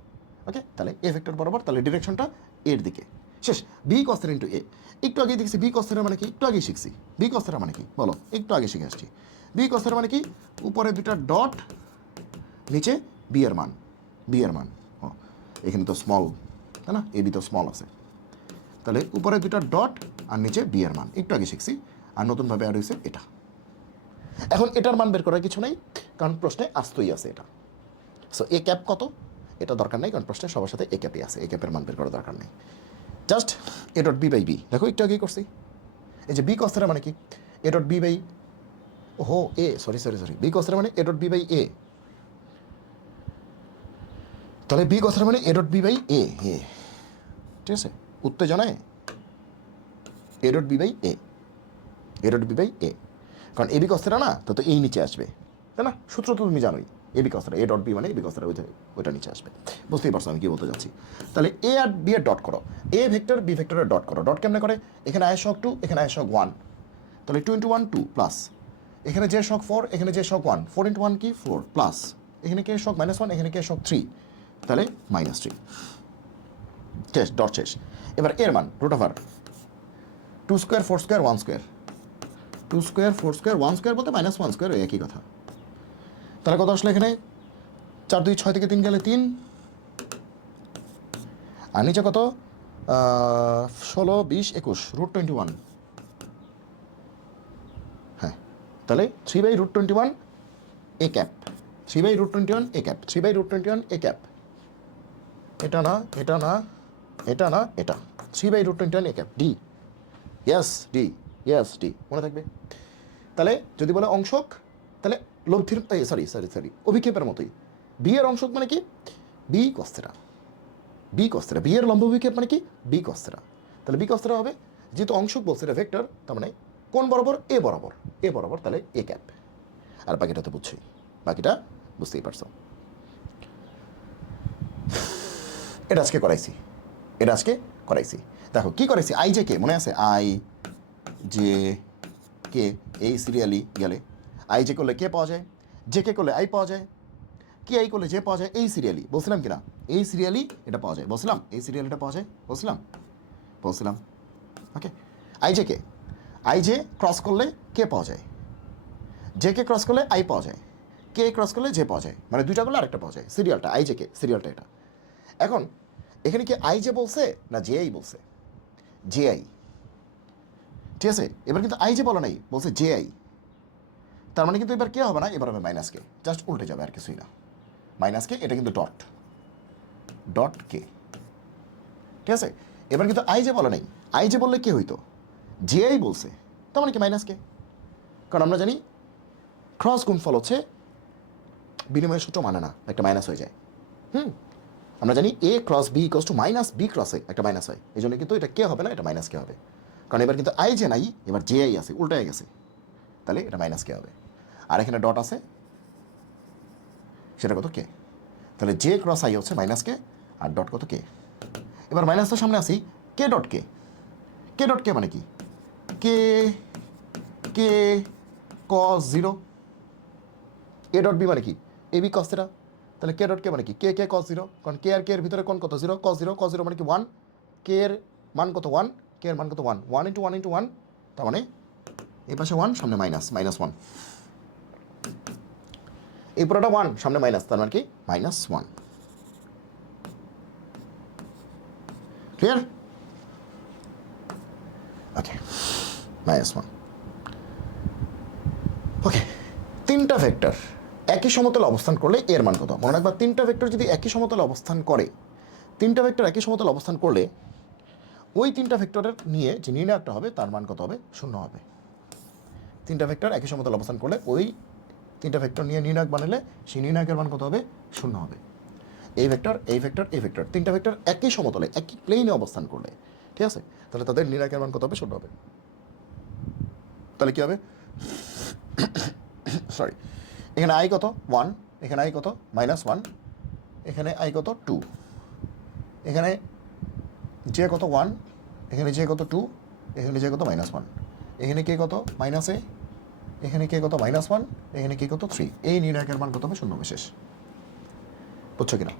ওকে, তাহলে এ ভেক্টর বরাবর, তাহলে ডিরেকশনটা এর দিকে। শেষ। বি কস্তের ইন্টু এ, একটু আগে দেখছি বি কস্তের মানে কি, একটু আগে শিখছি। বি কস্তের মানে কি বলো, একটু আগে শিখে আসছি। বি কস্তের মানে কি? উপরে দুটা ডট, নিচে বি এর মান, বি এর মান। ও, এখানে তো স্মল, তাই না? এ বি তো স্মল আছে, তাহলে উপরে দুটা ডট আর নিচে বি এর মান, একটু আগে শিখছি। আর নতুনভাবে অ্যাড হয়েছে এটা। এখন এটার মান বের করার কিছু নেই, কারণ প্রশ্নে আসতেই আছে এটা। সো এ ক্যাপ কত এটা দরকার নেই, কারণ প্রশ্নে সবার সাথে এ ক্যাপই আছে, এ ক্যাপের মান বের করার দরকার নেই। Just A dot B by B, দেখো একটু আগেই করছি। এই যে বি কস্তারা মানে কি, এ ডট বি বাই, ওহো এ সরি বি কস্তারা মানে A dot B by A, তাহলে বি কস্তারা মানে A dot B by A, ঠিক আছে, উত্তেজনায় A dot B by A dot B by A, কারণ এ বি কস্তারা না তো এই নিচে আসবে, তাই না? সূত্র তো তুমি জানোই, A B কস্তারা, A dot B মানে এ বি কস্তারা ওইটা নিচে আসবে, বুঝতেই পারছো আমি কি বলতে যাচ্ছি। তাহলে এ আর বি এর ডট করো, এ ভেক্টর বি ভেক্টরের ডট করো। ডট কেমনে করে, এখানে আয় শক 2, এখানে আয় শক 1, তাহলে 2 × 1 2 প্লাস, এখানে যে শক 4, এখানে যে শক 1, 4 × 1 কি 4 প্লাস, এখানে কে শক -1, এখানে কে শক 3, তাহলে -3, শেষ, ডট শেষ। এবার এর মান root over 2 square 4 square 1 square, 2 square 4 square 1 square বলতে -1 স্কোয়ার, ওই একই কথা। তাহলে কত আসলে এখানে 4 2 6 থেকে 3 গেলে 3, আর নিচে কত 16 20 21 √21, হ্যাঁ, তাহলে 3/√21 A cap, 3/√21 A cap, 3/√21 A cap, এটা না এটা না এটা না এটা, 3/√21 A cap D, yes D মনে থাকবে। তাহলে যদি বলে অংশক, তাহলে লব্ধির সরি অভিক্ষেপের মতোই, বি এর অংশক মানে কি বি কস্তেরা, বি এর লম্ব অভিক্ষেপ মানে কি বি কস্তেরা, তাহলে বি কস্তেরা হবে, যেহেতু অংশক বলছে এটা ভেক্টর, তার মানে কোন বরাবর, এ বরাবর, তাহলে এ ক্যাপ। আর বাকিটা তো বুঝছি, বাকিটা বুঝতেই পারছো। এটা আজকে করাইছি, দেখো কি করাইছি, আই জে কে মনে আছে, আই জে কে, এই সিরিয়ালি গেলে আই জে করলে কে পাওয়া যায়, জে কে করলে আই পাওয়া যায়, কি আই করলে যে পাওয়া যায়, এই সিরিয়ালি বলছিলাম কিনা, এই সিরিয়ালি এটা পাওয়া যায়, বলছিলাম এই সিরিয়াল এটা পাওয়া যায়, বলছিলাম ওকে। আই জে ক্রস করলে কে পাওয়া যায়, জে কে ক্রস করলে আই পাওয়া যায়, কে ক্রস করলে যে পাওয়া যায়, মানে দুইটা করলে আরেকটা পাওয়া যায়, সিরিয়ালটা আই জে কে, সিরিয়ালটা এটা। এখন এখানে কি আই জে বলছে না জে আই বলছে, জে আই, ঠিক আছে। এবার কিন্তু আই জে বলা নাই, বলছে জে আই, তার মানে কিন্তু এবার কে হবে না, এবার হবে মাইনাস কে, জাস্ট উল্টে যাবে আর কিছুই না, মাইনাস কে, এটা কিন্তু ডট কে, ঠিক আছে। এবার কিন্তু আই জে বলা নেই, আই জে বললে কে হইতো, জে আই বলছে, তার মানে কি মাইনাস কে, কারণ আমরা জানি ক্রস গুণফল হচ্ছে বিনিময়ের সূত্র মানে না, একটা মাইনাস হয়ে যায়। আমরা জানি A cross B equals to minus B ক্রসে একটা মাইনাস হয়, এই জন্য কিন্তু এটা কে হবে না, এটা মাইনাস কে হবে, কারণ এবার কিন্তু আই জে নাই, এবার জে আই আছে, উল্টায় গেছে, তাহলে এটা মাইনাস কে হবে। আর এখানে ডট আছে, সেটা কত কে, তাহলে জে ক্রস আই হচ্ছে মাইনাস কে, আর ডট কত কে। এবার মাইনাসটার সামনে আসি, কে ডট কে মানে কি, কে কে কস 0, এ ডট বি মানে কি এ বি কস থিটা, তাহলে কে ডট কে মানে কি কে কস 0, কারণ কে আর কে এর ভিতরে কোন কত 0, কস 0 মানে কি 1, কে এর মান কত 1, কে এর মান কত 1, 1 × 1 × 1, তার মানে এই পাশে 1 সামনে -1, এই পুরোটা 1 সামনে মাইনাস, তার মানে কি -1, ক্লিয়ার, ওকে, -1, ওকে। তিনটা ভেক্টর একই সমতলে অবস্থান করলে এর মান কত, মনে রাখবা তিনটা ভেক্টর যদি একই সমতলে অবস্থান করে, ওই তিনটা ভেক্টরের নিয়ে যে নির্ণায়কটা হবে তার মান কত হবে, 0 হবে। তিনটা ভেক্টর একই সমতলে অবস্থান করলে ওই তিনটা ভেক্টর নিয়ে নির্ণায়ক বানালে সেই নির্ণায়কের মান কত হবে, 0 হবে। এই ভেক্টর তিনটা ভেক্টর একই সমতলে একই প্লেনে অবস্থান করলে, ঠিক আছে, তাহলে তাদের নির্ণায়কের মান কত হবে, 0 হবে। তাহলে কি হবে, সরি, এখানে আই কত 1, এখানে আই কত -1, এখানে আই কত 2, এখানে জে কত 1, এখানে জে কত 2, এখানে জে কত -1, এখানে কে কত -a, এখানে কে কত -1, এখানে কে কত 3, এই নির্ণায়কের মান কত হবে, 0 হবে, শেষ। বুঝছো কিনা,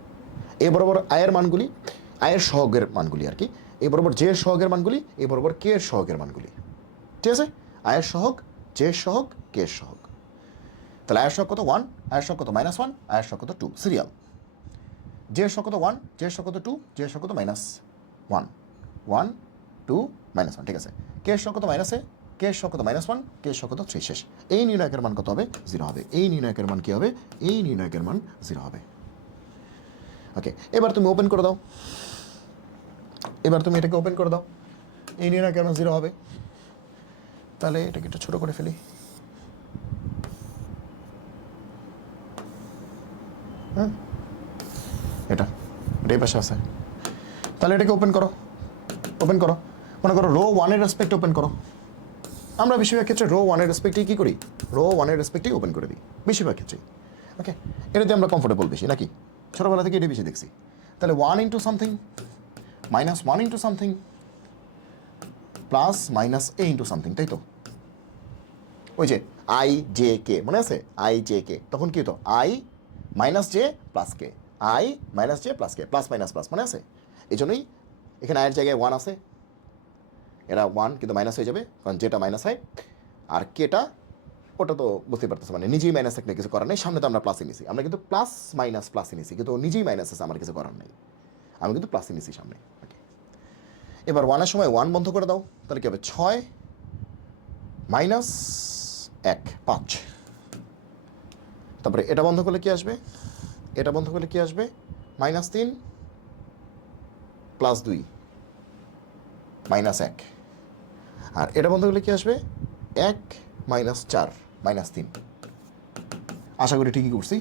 এই বরাবর আয়ের মানগুলি, আয়ের সহগের মানগুলি আর কি, এই বরাবর জে এর সহগের মানগুলি, এই বরাবর কে এর সহগের মানগুলি, ঠিক আছে, আয়ের সহগ, জে এর সহগ, কে এর সহগ। তাহলে আয়ের সহগ কত 1, আয়ের সহগ কত -1, আয়ের সহগ কত 2, সিরিয়াল। জে এর সহগ কত 1, জে এর সহগ কত 2, জে এর সহগ কত -1, 1 2 -1, ঠিক আছে। কে এর সহগ কত -a, কে এর সহগ কত -1, কে এর সহগ কত 3 শেষ। এই নির্ণায়কের মান কত হবে 0 হবে। এই নির্ণায়কের মান কি হবে, এই নির্ণায়কের মান 0 হবে। ওকে, এবার তুমি ওপেন করে দাও, এবার তুমি এটাকে ওপেন করে দাও, এই নির্ণায়কের মান 0 হবে। তাহলে এটাকে একটু ছোট করে ফেলি। হ্যাঁ, এটা এই পাশে আছে। তাহলে এটাকে ওপেন করো, ওপেন করো, মনে করো রো 1 এর রেসপেক্ট ওপেন করো। আমরা বেশিরভাগ ক্ষেত্রে রো 1 এর রেসপেক্টেই কী করি, রো 1 এর রেসপেক্টেই ওপেন করে দিই বেশিরভাগ ক্ষেত্রেই। ওকে, এটাতে আমরা কমফোর্টেবল বেশি নাকি, ছোটোবেলা থেকে এটা বেশি দেখছি। তাহলে 1 into something -1 into something plus minus A into something, তাই তো? ওই যে আই জে কে মনে আছে, আই জে কে, তখন কি হতো I minus J plus K, I minus J plus K, plus minus plus, মনে আছে? এই জন্যই এখানে আয়ের জায়গায় 1 আছে, এরা 1 কিন্তু মাইনাস হয়ে যাবে কারণ যেটা মাইনাস হয়, আর কেটা ওটা তো বুঝতে পারতেছে, মানে নিজেই মাইনাস থাকলে কিছু করার নেই। সামনে তো আমরা প্লাসই নিছি, আমরা কিন্তু প্লাস মাইনাস প্লাসই নিছি, কিন্তু নিজেই মাইনাস আছে, আমার কিছু করার নেই, আমি কিন্তু প্লাসই নিছি সামনে। ওকে, এবার 1 এর সময় 1 বন্ধ করে দাও, তাহলে কি হবে 6 মাইনাস 1 5। তারপরে এটা বন্ধ করলে কি আসবে, এটা বন্ধ করলে কি আসবে -3 প্লাস 2 -1। আর এটা বন্ধ করলে কি আসবে 1 -4 -3। আশা করি ঠিকই করছি।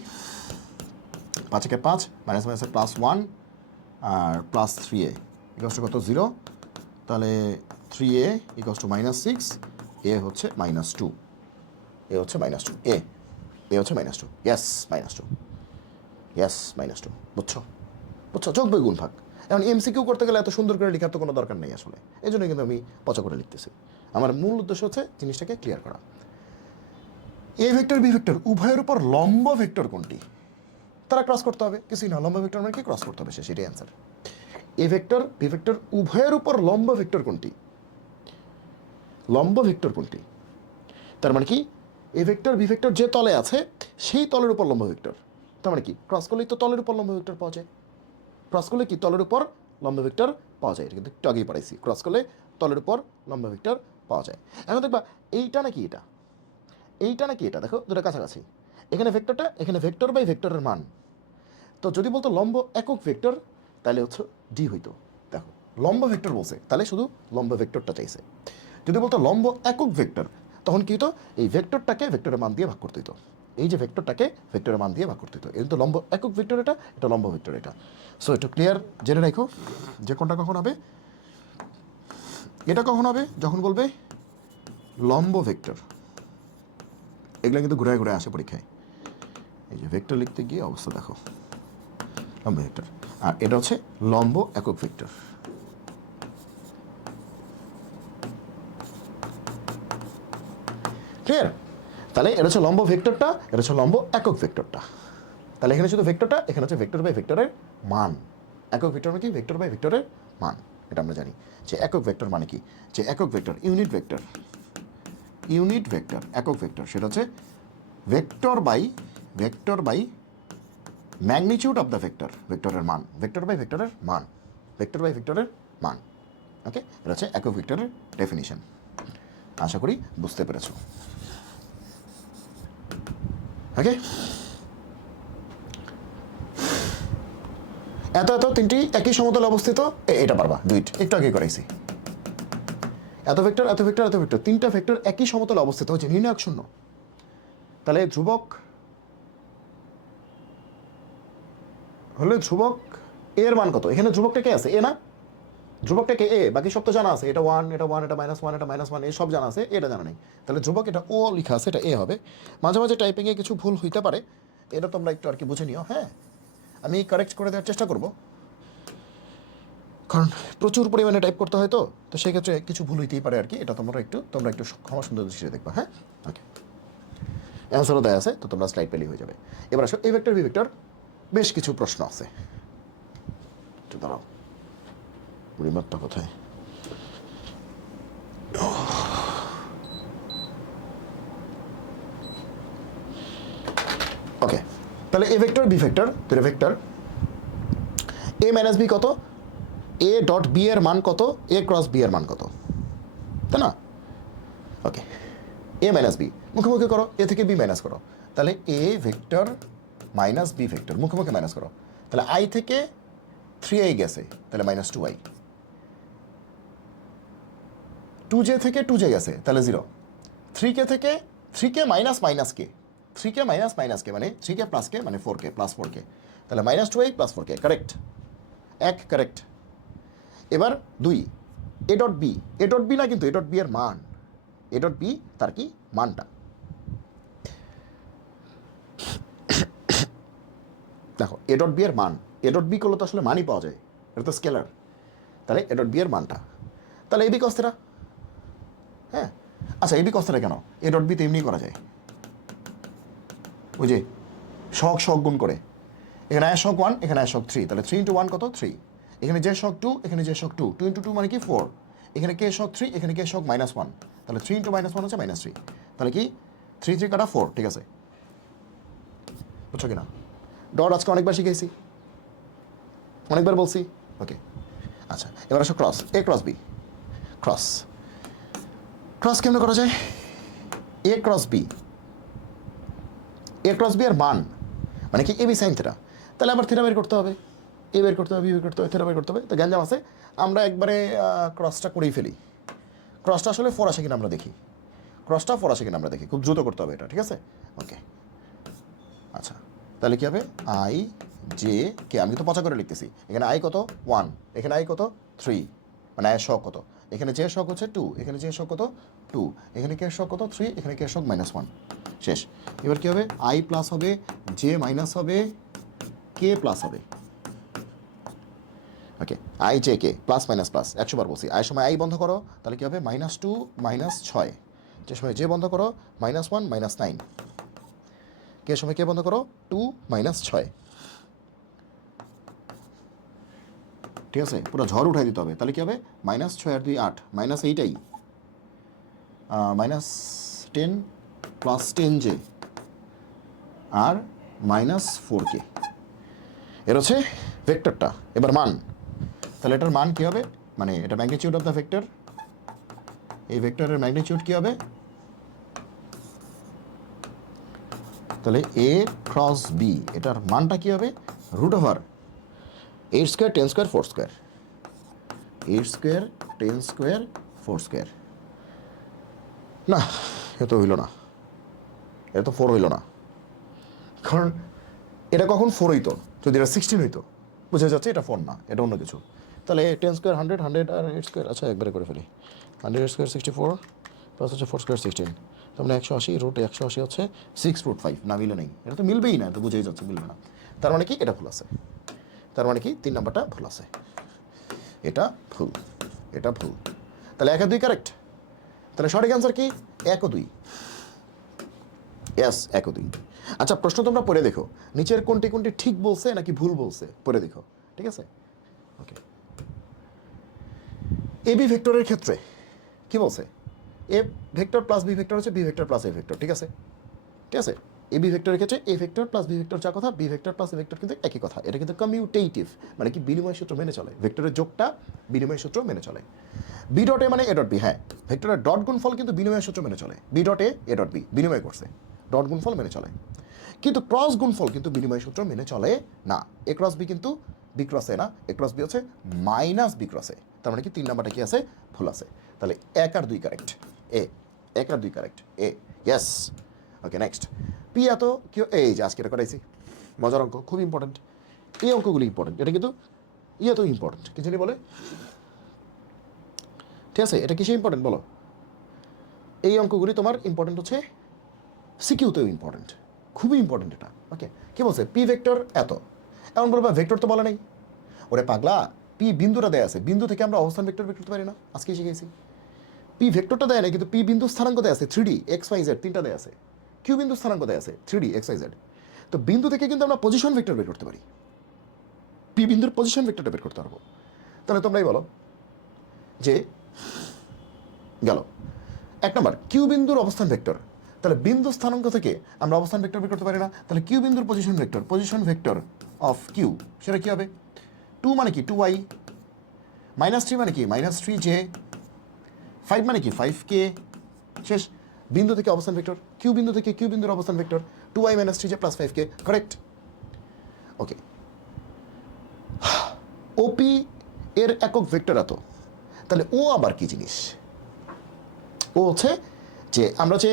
5 একে 5 মাইনাস মাইনাসে +1 আর +3a ইকুয়ালস টু কত 0। তাহলে 3a ইকুয়ালস টু -6, এ হচ্ছে -2, এ হচ্ছে -2, এ হচ্ছে -2, ইয়েস -2, ইয়েস -2। বুঝছো, বুঝছো, যোগ বিয়োগ গুণ ভাগ। এখন এমসিকিউ করতে গেলে এত সুন্দর করে লেখার তো কোনো দরকার নেই আসলে, এই জন্যই কিন্তু আমি পচা করে লিখতেছি। আমার মূল উদ্দেশ্য হচ্ছে জিনিসটাকে ক্লিয়ার করা। এ ভেক্টর বি ভেক্টর উভয়ের উপর লম্ব ভেক্টর কোনটি, তারা ক্রস করতে হবে, কিছুই না, লম্ব ভেক্টর মানে কি ক্রস করতে হবে, সেটাই answer. A vector B vector উভয়ের উপর লম্ব ভেক্টর কোনটি, লম্ব ভেক্টর কোনটি, তার মানে কি এ ভেক্টর বি ভেক্টর যে তলে আছে সেই তলের উপর লম্ব ভেক্টর। তার মানে কি ক্রস করলেই তো তলের উপর লম্ব ভেক্টর পাওয়া যায়, ক্রস করলে কি তলের উপর লম্ব ভেক্টর পাওয়া যায়, এটা কিন্তু একটু আগেই পড়াইছি, ক্রস করলে তলের উপর লম্ব ভেক্টর পাওয়া যায়। এখন দেখবা এইটা নাকি এটা, এইটা নাকি এটা, দেখো দুটো কাছাকাছি, এখানে ভেক্টরটা, এখানে ভেক্টর বাই ভেক্টরের মান। তো যদি বলতো লম্ব একক ভেক্টর তাহলে হচ্ছে ডি হইতো। দেখো লম্ব ভেক্টর বলছে, তাহলে শুধু লম্ব ভেক্টরটা চাইছে। যদি বলতো লম্ব একক ভেক্টর তখন কি হতো, এই ভেক্টরটাকে ভেক্টরের মান দিয়ে ভাগ করতে হতো, এই যে ভেক্টরটাকে ভেক্টরের মান দিয়ে ভাগ করতে হতো। এটা তো লম্ব একক ভেক্টর, এটা এটা লম্ব ভেক্টর এটা। সো একটু ক্লিয়ার জেনে রাখো যে কোনটা কখন হবে, এটা কখন হবে যখন বলবে লম্ব ভেক্টর। এগুলো কিন্তু ঘুরে ঘুরে আসে পরীক্ষায়, এই যে ভেক্টর লিখতে গিয়ে অবস্থা দেখো, লম্ব ভেক্টর। আর এটা হচ্ছে লম্ব একক ভেক্টর। ক্লিয়ার? তাহলে এটা হচ্ছে লম্ব ভেক্টরটা, এটা হচ্ছে লম্ব একক ভেক্টরটা। তাহলে এখানে শুধু ভেক্টরটা, এখানে হচ্ছে ভেক্টর বাই ভেক্টরের মান। একক ভেক্টর মানে কি ভেক্টর বাই ভেক্টরের মান, এটা আমরা জানি। যে একক ভেক্টর মানে কি, যে একক vector unit vector, unit vector একক ভেক্টর সেটা হচ্ছে vector by magnitude of the vector, ভেক্টরের মান, ভেক্টর বাই ভেক্টরের মান, ভেক্টর বাই ভেক্টরের মান। ওকে, এটা হচ্ছে একক ভেক্টরের ডেফিনিশন। আশা করি বুঝতে পেরেছো। ওকে, এত এত তিনটি একই সমতলে অবস্থিত, এটা পারবা দুইটা একটু আগে করাইছি। এত ভেক্টর এত ভেক্টর এত ভেক্টর, তিনটা ভেক্টর একই সমতলে অবস্থিত হচ্ছে নির্ণায়ক শূন্য। তাহলে ধ্রুবক হলে ধ্রুবক এর মান কত, এখানে ধ্রুবকটা কে আছে, এ না, ধ্রুবকটাকে এ, বাকি সব তো জানা আছে, এটা 1 এটা 1 এটা -1 এটা -1, এই সব জানা আছে, এটা জানা নেই। তাহলে ধ্রুবক এটা ও লেখা আছে, এটা এ হবে। মাঝে মাঝে টাইপিংয়ে কিছু ভুল হইতে পারে, এটা তোমরা একটু আর কি বুঝে নিও। হ্যাঁ, আমি কারেক্ট করে দেওয়ার চেষ্টা করব, কারণ প্রচুর পরিমাণে টাইপ করতে হয়, তো সেক্ষেত্রে কিছু ভুল হইতেই পারে আর কি। এটা তোমরা একটু ক্ষমা সুন্দর দৃষ্টিতে দেখবা। হ্যাঁ, ওকে, অ্যান্সারও দেওয়া আছে, তো তোমরা স্লাইড পেলেই হয়ে যাবে। এবার আসো এ ভেক্টর বি ভেক্টর, বেশ কিছু প্রশ্ন আছে, একটু দাঁড়াও, রিমারটা কোথায়? ওকে, তাহলে এ ভেক্টর বি ভেক্টর, দুটো ভেক্টর, এ মাইনাস বি কত, এ ডট বি এর মান কত, এ ক্রস বি এর মান কত, তাই না? ওকে, এ মাইনাস বি মুখোমুখি করো, এ থেকে বি মাইনাস করো, তাহলে A vector minus B vector মুখোমুখি মাইনাস করো, তাহলে আই থেকে 3i গেছে, তাহলে মাইনাস 2i, 2j থেকে 2j গেছে, তাহলে 0, 3k থেকে 3k minus minus K, 3k minus minus K মানে 3k প্লাস কে মানে 4k প্লাস 4k, তাহলে minus 2i plus 4k, correct, এক কারেক্ট। এবার 2, A dot B, A dot B না কিন্তু এ ডট বি এর মান, এ ডট বি তার কি মানটা দেখো, এ ডট বি এর মান, এ ডট বি করলে তো আসলে মানই পাওয়া যায়, এটা তো স্কেলার, তাহলে এ ডট বি এর মানটা, তাহলে এবি কস থিটা, হ্যাঁ আচ্ছা এবি কস থিটা কেন, এ ডট বি তো এমনি করা যায়, ওই যে শক শক গুণ করে, এখানে আয় শক 1 এখানে আয় শক 3, তাহলে 3 ইন্টু 1 কত 3, এখানে যে শক 2 এখানে যে শক 2, 2 ইন্টু 2 মানে কি 4, এখানে কে শক 3 এখানে কে শক মাইনাস 1, তাহলে 3 ইন্টু মাইনাস 1 হচ্ছে মাইনাস 3, তাহলে কি 3 3 কাটা 4, ঠিক আছে, বুঝছো কিনা? ডট আজকে অনেকবার শিখেছি, অনেকবার বলছি, ওকে। আচ্ছা এবার আসো ক্রস, এ ক্রস বি, ক্রস ক্রস কেমনে করা যায়, এ ক্রস বি, এ ক্রস বি এর মান মানে কি এবি সাইন থিটা, তাহলে আবার থিটা বের করতে হবে, এ বের করতে হবে, বি বের করতে হবে, থিটা বের করতে হবে, তো গ্যাঞ্জাম আছে, আমরা একবারে ক্রসটা করেই ফেলি, ক্রসটা আসলে 4 আসে কিনা আমরা দেখি, ক্রসটা 4 আসে কিনা আমরা দেখি, খুব দ্রুত করতে হবে এটা, ঠিক আছে, ওকে। আচ্ছা তাহলে কী হবে, আই জে কে, আমি তো পচা করে লিখতেছি, এখানে আই কত 1, এখানে আই কত 3, মানে আয়ের শক কত, এখানে যে শক হচ্ছে 2, এখানে যে শক কত 2, এখানে কে শক কত 3, এখানে কে শক -1, শেষ। এবার কী হবে, আই প্লাস হবে, জে মাইনাস হবে, কে প্লাস হবে, okay, I J K plus minus plus, 100 বার বলছি, আয়ের সময় আই বন্ধ করো, তাহলে কী হবে -2 -6, যে সময় জে বন্ধ করো -1 -9, কে সময় কে বন্ধ করো 2 -6, ঠিক আছে, পুরো ঝড় উঠাই দিতে হবে, তাহলে কী হবে -6 আর 2 8, -8i, -10 প্লাস 10j আর -4k, এর হচ্ছে ভেক্টরটা। এবার মান, তাহলে এটার মান কী হবে, মানে এটা ম্যাগনিটিউড অফ দ্য ভেক্টর, এই ভেক্টরের ম্যাগনিটিউড কী হবে, তাহলে এ ক্রস বি এটার মানটা কী হবে, root over 8 square 10 square 4 square, 8 square 10 square 4 square, না এ তো হইল না, এটা তো 4 হইল না, কারণ এটা কখন 4 হইতো যদি এটা 16 হইতো, বুঝা যাচ্ছে এটা 4 না, এটা অন্য কিছু, তাহলে 10 স্কোয়ার 100, 100 আর 8 স্কোয়ার, আচ্ছা একবারে করে ফেলি, 100 স্কোয়ার 64 প্লাস হচ্ছে 4 স্কোয়ার 16, তার মানে 180, রুট 180 হচ্ছে 6√5, না মিলে নেই, এটা তো মিলবেই না, তো বুঝেই যাচ্ছে মিলবে না, তার মানে কি এটা ভুল আছে, তার মানে কি 3 নাম্বারটা ভুল আছে, এটা ভুল, এটা ভুল, তাহলে 1 আর 2 কারেক্ট, তাহলে সঠিক অ্যান্সার কি 1 ও 2, ইয়েস 1 ও 2। আচ্ছা প্রশ্ন তোমরা পড়ে দেখো, নিচের কোনটি কোনটি ঠিক বলছে নাকি ভুল বলছে, পড়ে দেখো, ঠিক আছে, ওকে। এ বি ভেক্টরের ক্ষেত্রে কি বলছে, A vector plus B vector হচ্ছে B vector plus A vector, ঠিক আছে, ঠিক আছে, এ বি ভেক্টরের ক্ষেত্রে A vector plus B vector যা কথা, B vector plus A vector কিন্তু একই কথা, এটা কিন্তু কমিউটেটিভ, মানে কি বিনিময় সূত্র মেনে চলে, ভেক্টরের যোগটা বিনিময় সূত্র মেনে চলে, বি ডট এ মানে এ ডট বি, হ্যাঁ ভেক্টরের ডট গুণফল কিন্তু বিনিময় সূত্র মেনে চলে, B dot A dot B বিনিময় করছে, ডট গুণফল মেনে চলে, কিন্তু ক্রস গুণফল কিন্তু বিনিময় সূত্র মেনে চলে না, এ ক্রস বি কিন্তু বি ক্রস এ না, এ ক্রস বি হচ্ছে মাইনাস বি ক্রস এ, তার মানে কি 3 নাম্বারটা কি আছে ভুল আছে, তাহলে 1 আর 2 কারেক্ট, এ 1 আর 2 কারেক্ট, এ ইয়েস, ওকে নেক্সট। পি এত কি, এই যে আজকে এটা করাইছি, মজার অঙ্ক, খুব ইম্পর্টেন্ট, এই অঙ্কগুলি ইম্পর্টেন্ট, এটা কিন্তু ইয়ে তো ইম্পর্টেন্ট, কি জানি বলে, ঠিক আছে, এটা কিসে ইম্পর্টেন্ট বলো, এই অঙ্কগুলি তোমার ইম্পর্টেন্ট হচ্ছে সিকিউতেও ইম্পর্টেন্ট, খুবই ইম্পর্টেন্ট এটা, ওকে। কি বলছে পি ভেক্টর এত, এমন বলবা ভেক্টর তো বলে নাই, ওরে পাগলা পি বিন্দুটা দেয়া আছে, বিন্দু থেকে আমরা অবস্থান ভেক্টর বের করতে পারি না, আজকে শিখেছি, পি ভেক্টরটা দেয় না কিন্তু পি বিন্দু স্থানাঙ্ক দেয়া আছে 3D XYZ, তিনটা দেয়া আছে, কিউ বিন্দু স্থানাঙ্ক দেয়া আছে 3D XYZ, তো বিন্দু থেকে কিন্তু আমরা পজিশন ভেক্টর বের করতে পারি, পি বিন্দুর পজিশন ভেক্টরটা বের করতে পারবো, তাহলে তোমরাই বলো যে গেল 1 নম্বর কিউ বিন্দুর অবস্থান ভেক্টর, তাহলে বিন্দু স্থানাঙ্ক থেকে আমরা অবস্থান ভেক্টর বের করতে পারি না, তাহলে কিউ বিন্দুর পজিশন ভেক্টর অফ কিউ সেটা কী হবে, 2 মানে কি 2y, -3 মানে কি -3j, 5 মানে কি 5k, শেষ। বিন্দু থেকে অবস্থান ভেক্টর, কিউ বিন্দু থেকে কিউ বিন্দুর অবস্থান vector 2i - 3j + 5k, correct. ওকে, ওপি এর একক ভেক্টর এত, তাহলে ও আবার কি জিনিস? ও হচ্ছে যে আমরা যে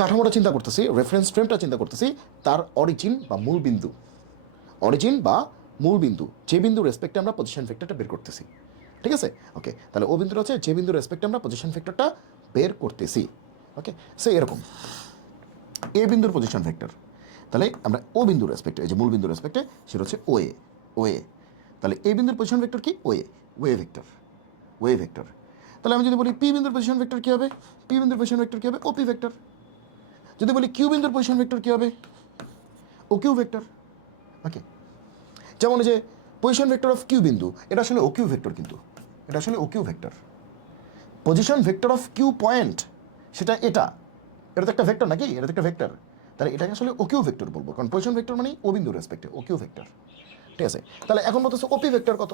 কাঠামোটা চিন্তা করতেছি, রেফারেন্স ফ্রেমটা চিন্তা করতেছি, তার অরিজিন বা মূল বিন্দু, অরিজিন বা মূল বিন্দু, যে বিন্দুর রেসপেক্টে আমরা পজিশন ভেক্টরটা বের করতেছি, ঠিক আছে? ওকে, তাহলে ও বিন্দুটা হচ্ছে যে বিন্দুর রেসপেক্টে আমরা পজিশন ভেক্টরটা বের করতেছি। ওকে, সে এরকম এ বিন্দুর পজিশন ভেক্টর, তাহলে আমরা ও বিন্দুর রেসপেক্টে, এই যে মূল বিন্দুর রেসপেক্টে, সেটা হচ্ছে ও এ, ও এ। তাহলে এ বিন্দুর পজিশন ভেক্টর কি? ও এ, ওয়ে ভেক্টর, ওয়ে ভেক্টর। তাহলে আমি যদি বলি পি বিন্দুর পজিশন ভেক্টর কী হবে? পি বিন্দুর পজিশন ভেক্টর কী হবে? ওপি ভেক্টর। যদি বলি কিউ বিন্দুর পজিশন ভেক্টর কী হবে? ও কিউ ভেক্টর। ওকে, যেমন যে পজিশন ভেক্টর অফ কিউ বিন্দু, এটা আসলে ও কিউ ভেক্টর, কিন্তু এটা আসলে O Q vector. Position vector of Q point, সেটা এটা তো একটা ভেক্টর নাকি? এটা তো একটা ভেক্টর, তাহলে এটাকে আসলে ও কিউ ভেক্টর বলবো, কারণ পজিশন ভেক্টর মানে ও বিন্দুর রেসপেক্টে ও কিউ ভেক্টর, ঠিক আছে? তাহলে এখন বলতেছে ওপি ভেক্টর কত,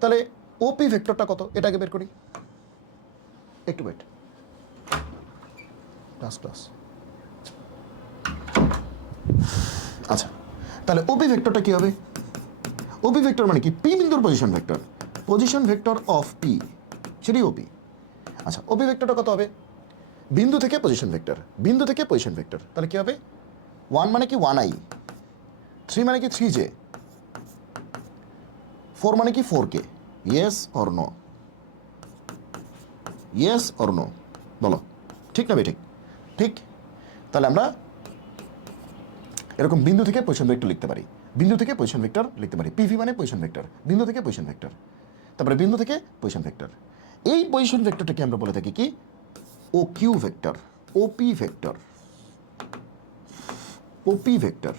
তাহলে ওপি ভেক্টরটা কত এটাকে বের করি। একটু ওয়েট, ক্লাস ক্লাস। আচ্ছা, তাহলে ওপি ভেক্টরটা কী হবে? ওপি ভেক্টর মানে কি? পি বিন্দুর position vector, position vector of P, সেটাই ওপি। আচ্ছা, ওপি ভেক্টরটা কত হবে? বিন্দু থেকে পজিশন ভেক্টর, বিন্দু থেকে পজিশন ভেক্টর, তাহলে কী হবে? 1 মানে কি 1i, 3 মানে কি 3j, 4 মানে কি 4k। Yes or no? Yes or no বলো, ঠিক না বেঠিক? ঠিক। তাহলে আমরা এরকম বিন্দু থেকে পজিশন ভেক্টর লিখতে পারি, বিন্দু থেকে পজিশন ভেক্টর লিখতে পারি। পিভি মানে পজিশন ভেক্টর, বিন্দু থেকে পজিশন ভেক্টর, তারপরে বিন্দু থেকে পজিশন ভেক্টর। এই পজিশন ভেক্টরটাকে আমরা বলে থাকি কি? ও কিউ ভেক্টর, ওপি ভেক্টর, ওপি ভেক্টর।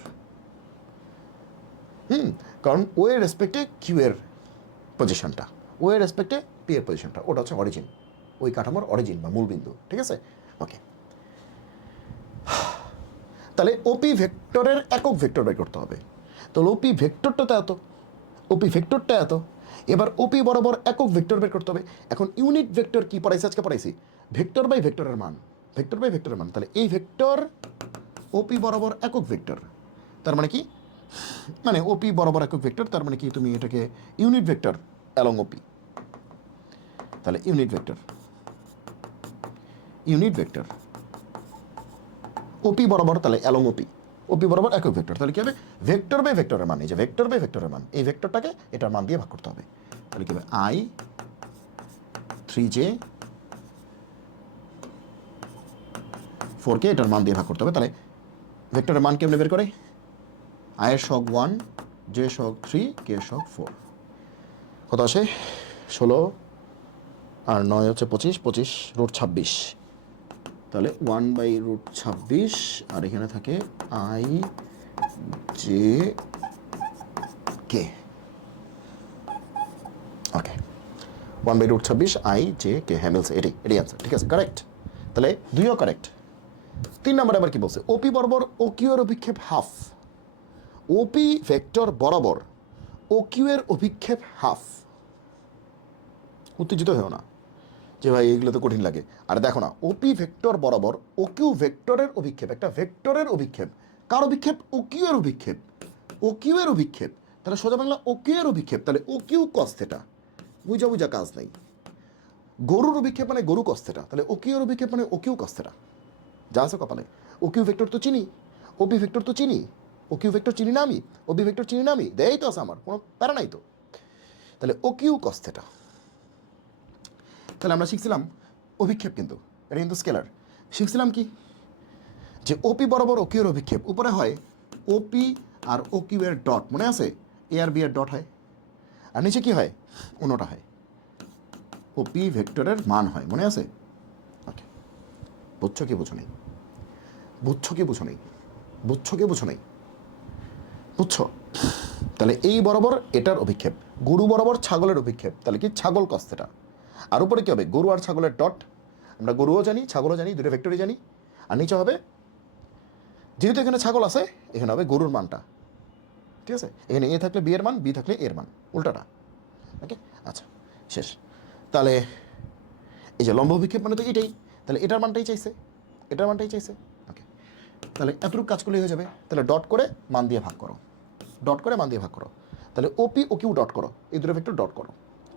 কারণ ও এর রেসপেক্টে কিউ এর পজিশনটা, ও এর রেসপেক্টে পি এর পজিশনটা, ওটা হচ্ছে অরিজিন, ওই কাঠামোর অরিজিন বা মূল বিন্দু, ঠিক আছে? ওকে, তাহলে ওপি ভেক্টরের একক ভেক্টর বের করতে হবে। তাহলে ওপি ভেক্টরটা তো এত, ওপি ভেক্টরটা এত, এবার ওপি বরাবর একক ভেক্টর বের করতে হবে। এখন ইউনিট ভেক্টর কি পড়াইছি আজকে? পড়াইছি ভেক্টর বাই ভেক্টরের মান, ভেক্টর বাই ভেক্টরের মান। তাহলে এই ভেক্টর ওপি বরাবর একক ভেক্টর, তার মানে কি? মানে ওপি বরাবর একক ভেক্টর, তার মানে কি? তুমি এটাকে ইউনিট ভেক্টর অ্যালং ওপি, তাহলে ইউনিট ভেক্টর, ইউনিট ভেক্টর ওপি বরাবর, তাহলে অ্যালং ওপি, ওপি বরাবর একক ভেক্টর। তাহলে কি হবে? ভেক্টর বাই ভেক্টরের মান, এই যে ভেক্টর বাই ভেক্টরের মান, এই ভেক্টরটাকে এটার মান দিয়ে ভাগ করতে হবে। তাহলে কি হবে? i 3j 4k, এটার মান দিয়ে ভাগ করতে হবে। তাহলে ভেক্টরের মান কেমনে বের করে? i এর শক 1, j শক 3, k শক 4, কত আসে? 16 আর 9 হচ্ছে 25, 25 √ 26, তাহলে 1/√26, আর এখানে থাকে i j k। Okay, 1/√26 i j k, হ্যাঁ মিলছে, এটাই আনসার, ঠিক আছে, কারেক্ট। তাহলে দুইও কারেক্ট। 3 নম্বরে আবার কি বলছে? ওপি বরাবর ও কিউ এর অভিক্ষেপ হাফ, ওপি ভেক্টর বরাবর ও কিউ এর অভিক্ষেপ হাফ। উত্তেজিত হয়েও না যে ভাই এগুলো তো কঠিন লাগে। আর দেখো না, ওপি ভেক্টর বরাবর ও কিউ ভেক্টরের অভিক্ষেপ, একটা ভেক্টরের অভিক্ষেপ, কার অভিক্ষেপ? ও কিউ এর অভিক্ষেপ, ও কিউ এর অভিক্ষেপ। তাহলে সোজা বাংলা ও কিউ এর অভিক্ষেপ, তাহলে ও কিউ কস থিটা, বুঝা বুঝা কাজ নাই। গরুর অভিক্ষেপ মানে গরু কস থিটা, তাহলে ও কিউ এর অভিক্ষেপ মানে ও কিউ কস থিটা। যা আছে কপালে। ও কিউ ভেক্টর তো চিনি, ওপি ভেক্টর তো চিনি, ও কিউ ভেক্টর চিনি না আমি, ওবি ভেক্টর চিনি না আমি, দেয় তো আছে আমার, কোনো প্যারা নাই তো। তাহলে ও কিউ কস থিটা। তাহলে আমরা শিখছিলাম অভিক্ষেপ, কিন্তু এটা কিন্তু স্কেলার। শিখছিলাম কি? যে ওপি বরাবর ও কিউ এর অভিক্ষেপ উপরে হয় ওপি আর ও কিউ এর ডট, মনে আছে? এ আর বি এর ডট হয়, আর নিচে কি হয়? অন্যটা হয়, ওপি ভেক্টরের মান হয়, মনে আছে? ওকে, বুঝছো কি বুঝো নেই? বুঝছো কি বুঝো নেই? বুঝছো কি বুঝো নেই? বুঝছো? তাহলে এই বরাবর এটার অভিক্ষেপ, গরু বরাবর ছাগলের অভিক্ষেপ, তাহলে কি? ছাগল কস থিটা। আর উপরে কি হবে? গরু আর ছাগলের ডট, আমরা গরুও জানি ছাগলও জানি, দুটো ভেক্টরই জানি। আর নিচে হবে, যেহেতু এখানে ছাগল আছে, এখানে হবে গরুর মানটা, ঠিক আছে? এখানে এ থাকলে বি এর মান, বি থাকলে এর মান, উল্টাটা। ওকে, আচ্ছা শেষ। তাহলে এই যে লম্ব অভিক্ষেপ মানে তো এটাই, তাহলে এটার মানটাই চাইছে, এটার মানটাই চাইছে। ওকে, তাহলে এতটুকু কাজ করলেই হয়ে যাবে। তাহলে ডট করে মান দিয়ে ভাগ করো, ডট করে মান দিয়ে ভাগ করো। তাহলে ওপি ও কিউ ডট করো, এই দুটো ভেক্টর ডট করো,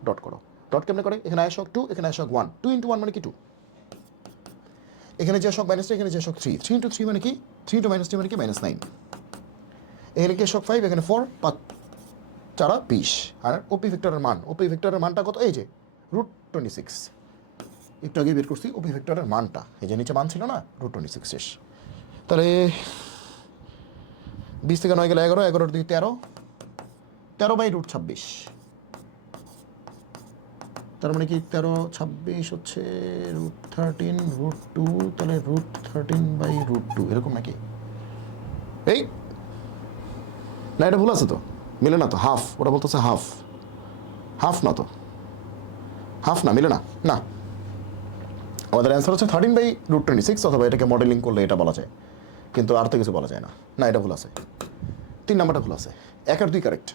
ডট করো। ডট কেমনে করে? এখানে আয় শক 2, এখানে আয় শক 1, 2 ইন্টু 1 মানে কি 2, এখানে যে শক -3, এখানে যে শক 3, 3 ইন্টু 3 মানে কি 3 ইন্টু -3 মানে কি -9, এখানে কি শক 5, এখানে 4, 5 4 20। আর ওপি ভেক্টরের মান, ওপি ভেক্টরের মানটা কত? এই যে √26, একটু আগে বের করছি ওপি ভেক্টরের মানটা, এই যে নিচে মান ছিল না, √26 শেষ। তাহলে 20 থেকে 9 গেলে 11, 11 2 13, 13/√26, তার মানে কি 13 26 হচ্ছে √13 √2, তাহলে √13/√2 এরকম নাকি? এই না, এটা ভুল আছে তো, মিলে না তো, হাফ, ওটা বলতেছে হাফ, হাফ না তো, হাফ না, মিলে না, না। আমাদের অ্যান্সার হচ্ছে 13/√26, অথবা এটাকে মডেলিং করলে এটা বলা যায়, কিন্তু আর তো কিছু বলা যায় না। না, এটা ভুল আছে, 3 নাম্বারটা ভুল আছে। 1 আর 2 কারেক্ট,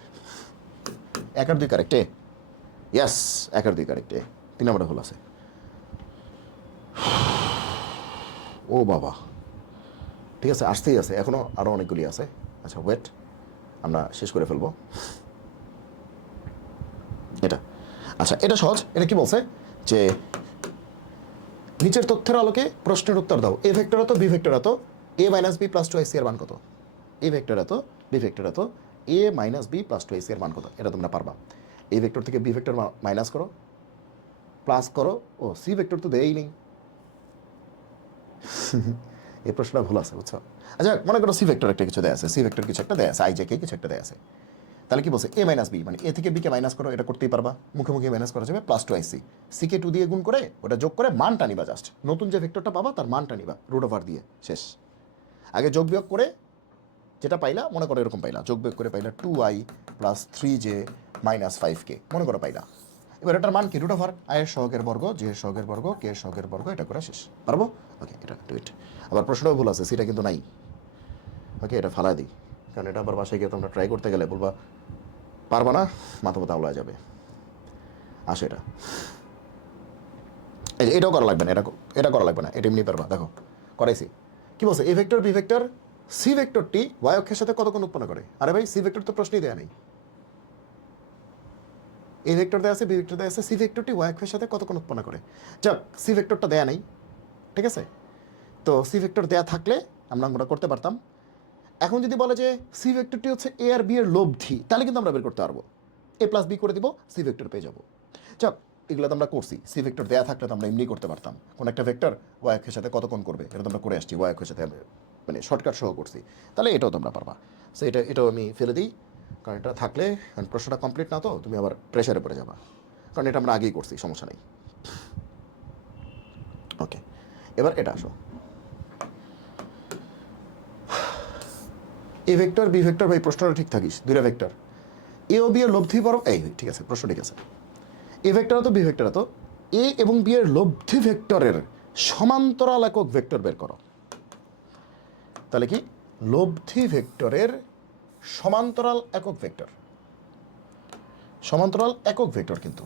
1 আর 2 কারেক্ট, এ ইয়াস, 1 আর 2 কারেক্ট, এ 3 নাম্বারটা ভুল আছে। ও বাবা, ঠিক আছে, আসতেই আছে, এখনও আরও অনেকগুলি আছে। আচ্ছা ওয়েট, আমরা শেষ করে ফেলবো এটা। আচ্ছা এটা সহজ, এটা কি বলছে যে নিচের তথ্যের আলোকে প্রশ্নের উত্তর দাও, এ ভেক্টর এত, বি ভেক্টর এত, a - b + 2ac এর মান কত? এ ভেক্টর এত, বি ভেক্টর এত, a - b + 2ac এর মান কত? এটা তোমরা পারবা। এই ভেক্টর থেকে বি ভেক্টর মাইনাস করো, প্লাস করো, ও সি ভেক্টর তো দেয়ই নেই। এই প্রশ্নটা ভুল আছে, বুঝছো? আচ্ছা মনে করো সি ভেক্টর একটা কিছু দেয়া আছে, সি ভেক্টর কিছু একটা দেয়া আছে, আইজেকে কিছু একটা দেয়া আছে, তাহলে কি বলছে? a - b, মানে এ থেকে বিকে মাইনাস করো, এটা করতেই পারবা, মুখে মাইনাস করা যাবে, +2ac, সিকে 2 দিয়ে গুণ করে ওটা যোগ করে মানটা নিবা, জাস্ট নতুন যে ভেক্টরটা পাবা তার মানটা নিবা √ওভার দিয়ে, শেষ। আগে যোগ বিয়োগ করে যেটা পাইলা, মনে করো এরকম পাইলা, যোগ বিয়োগ করে পাইলা 2i + 3j - 5k, মনে করো পাইলা। এবার এটার মান কি? √ওভার আয়ের সহগের বর্গ, জে সহগের বর্গ, কে সহগের বর্গ, এটা করে শেষ। পারবো? ওকে, এটা ডু ইট। আবার প্রশ্নটাও ভুল আছে, সেটা কিন্তু নাই। ওকে, এটা ফালাই দিই, কারণ এটা আবার বাসায় গিয়ে তোমরা ট্রাই করতে গেলে বলবা পারবা না, মাথা মাথা আওলা যাবে। আসে এটা, এটাও করা লাগবে না, এটা করা লাগবে না, এটা এমনি পারবা। দেখো করাইছি, কি বলছে? A vector, B vector, C ভেক্টরটি ওয়াই অক্ষের সাথে কত কোণ উৎপন্ন করে? আরে ভাই সি ভেক্টর তো প্রশ্নই দেয়া নেই, এ ভেক্টর দেয়া আছে, বি ভেক্টর দেয়া আছে, সি ভেক্টরটি ওয়াই অক্ষের সাথে কত কোণ উৎপন্ন করে? যাক, সি ভেক্টরটা দেয়া নেই, ঠিক আছে? তো সি ভেক্টর দেয়া থাকলে আমরা করতে পারতাম। এখন যদি বলে যে সি ভেক্টরটি হচ্ছে এ আর বি এর লব্ধি, তাহলে কিন্তু আমরা বের করতে পারবো, a + b করে দিব, সি ভেক্টর পেয়ে যাবো। যাক, এগুলো তো আমরা করছি, সি ভেক্টর দেয়া থাকলে তো আমরা এমনি করতে পারতাম, কোন একটা ভেক্টর ওয়াই অক্ষের সাথে কত কোণ করবে, এটা তো আমরা করে আসছি, ওয়াই অক্ষের সাথে মানে শর্টকাট সহ করছি, তাহলে এটাও তোমরা পারবা। সো এটাও আমি ফেলে দিই, কারণ এটা থাকলে প্রশ্নটা কমপ্লিট না, তো তুমি আবার প্রেশারে পড়ে যাবা, কারণ এটা আমরা আগেই করছি, সমস্যা নেই। ওকে, এবার এটা আসো, এ ভেক্টর, বি ভেক্টর, ভাই প্রশ্নটা ঠিক থাকিস, দুইটা ভেক্টর, এ ও বি এর লব্ধি বড়, এই ঠিক আছে, প্রশ্ন ঠিক আছে। এ ভেক্টর তো বি ভেক্টর তো এ এবং বি এর লব্ধি ভেক্টরের সমান্তরাল একক ভেক্টর বের করো। তাহলে কি? লব্ধি ভেক্টরের সমান্তরাল একক ভেক্টর, সমান্তরাল একক ভেক্টর কিন্তু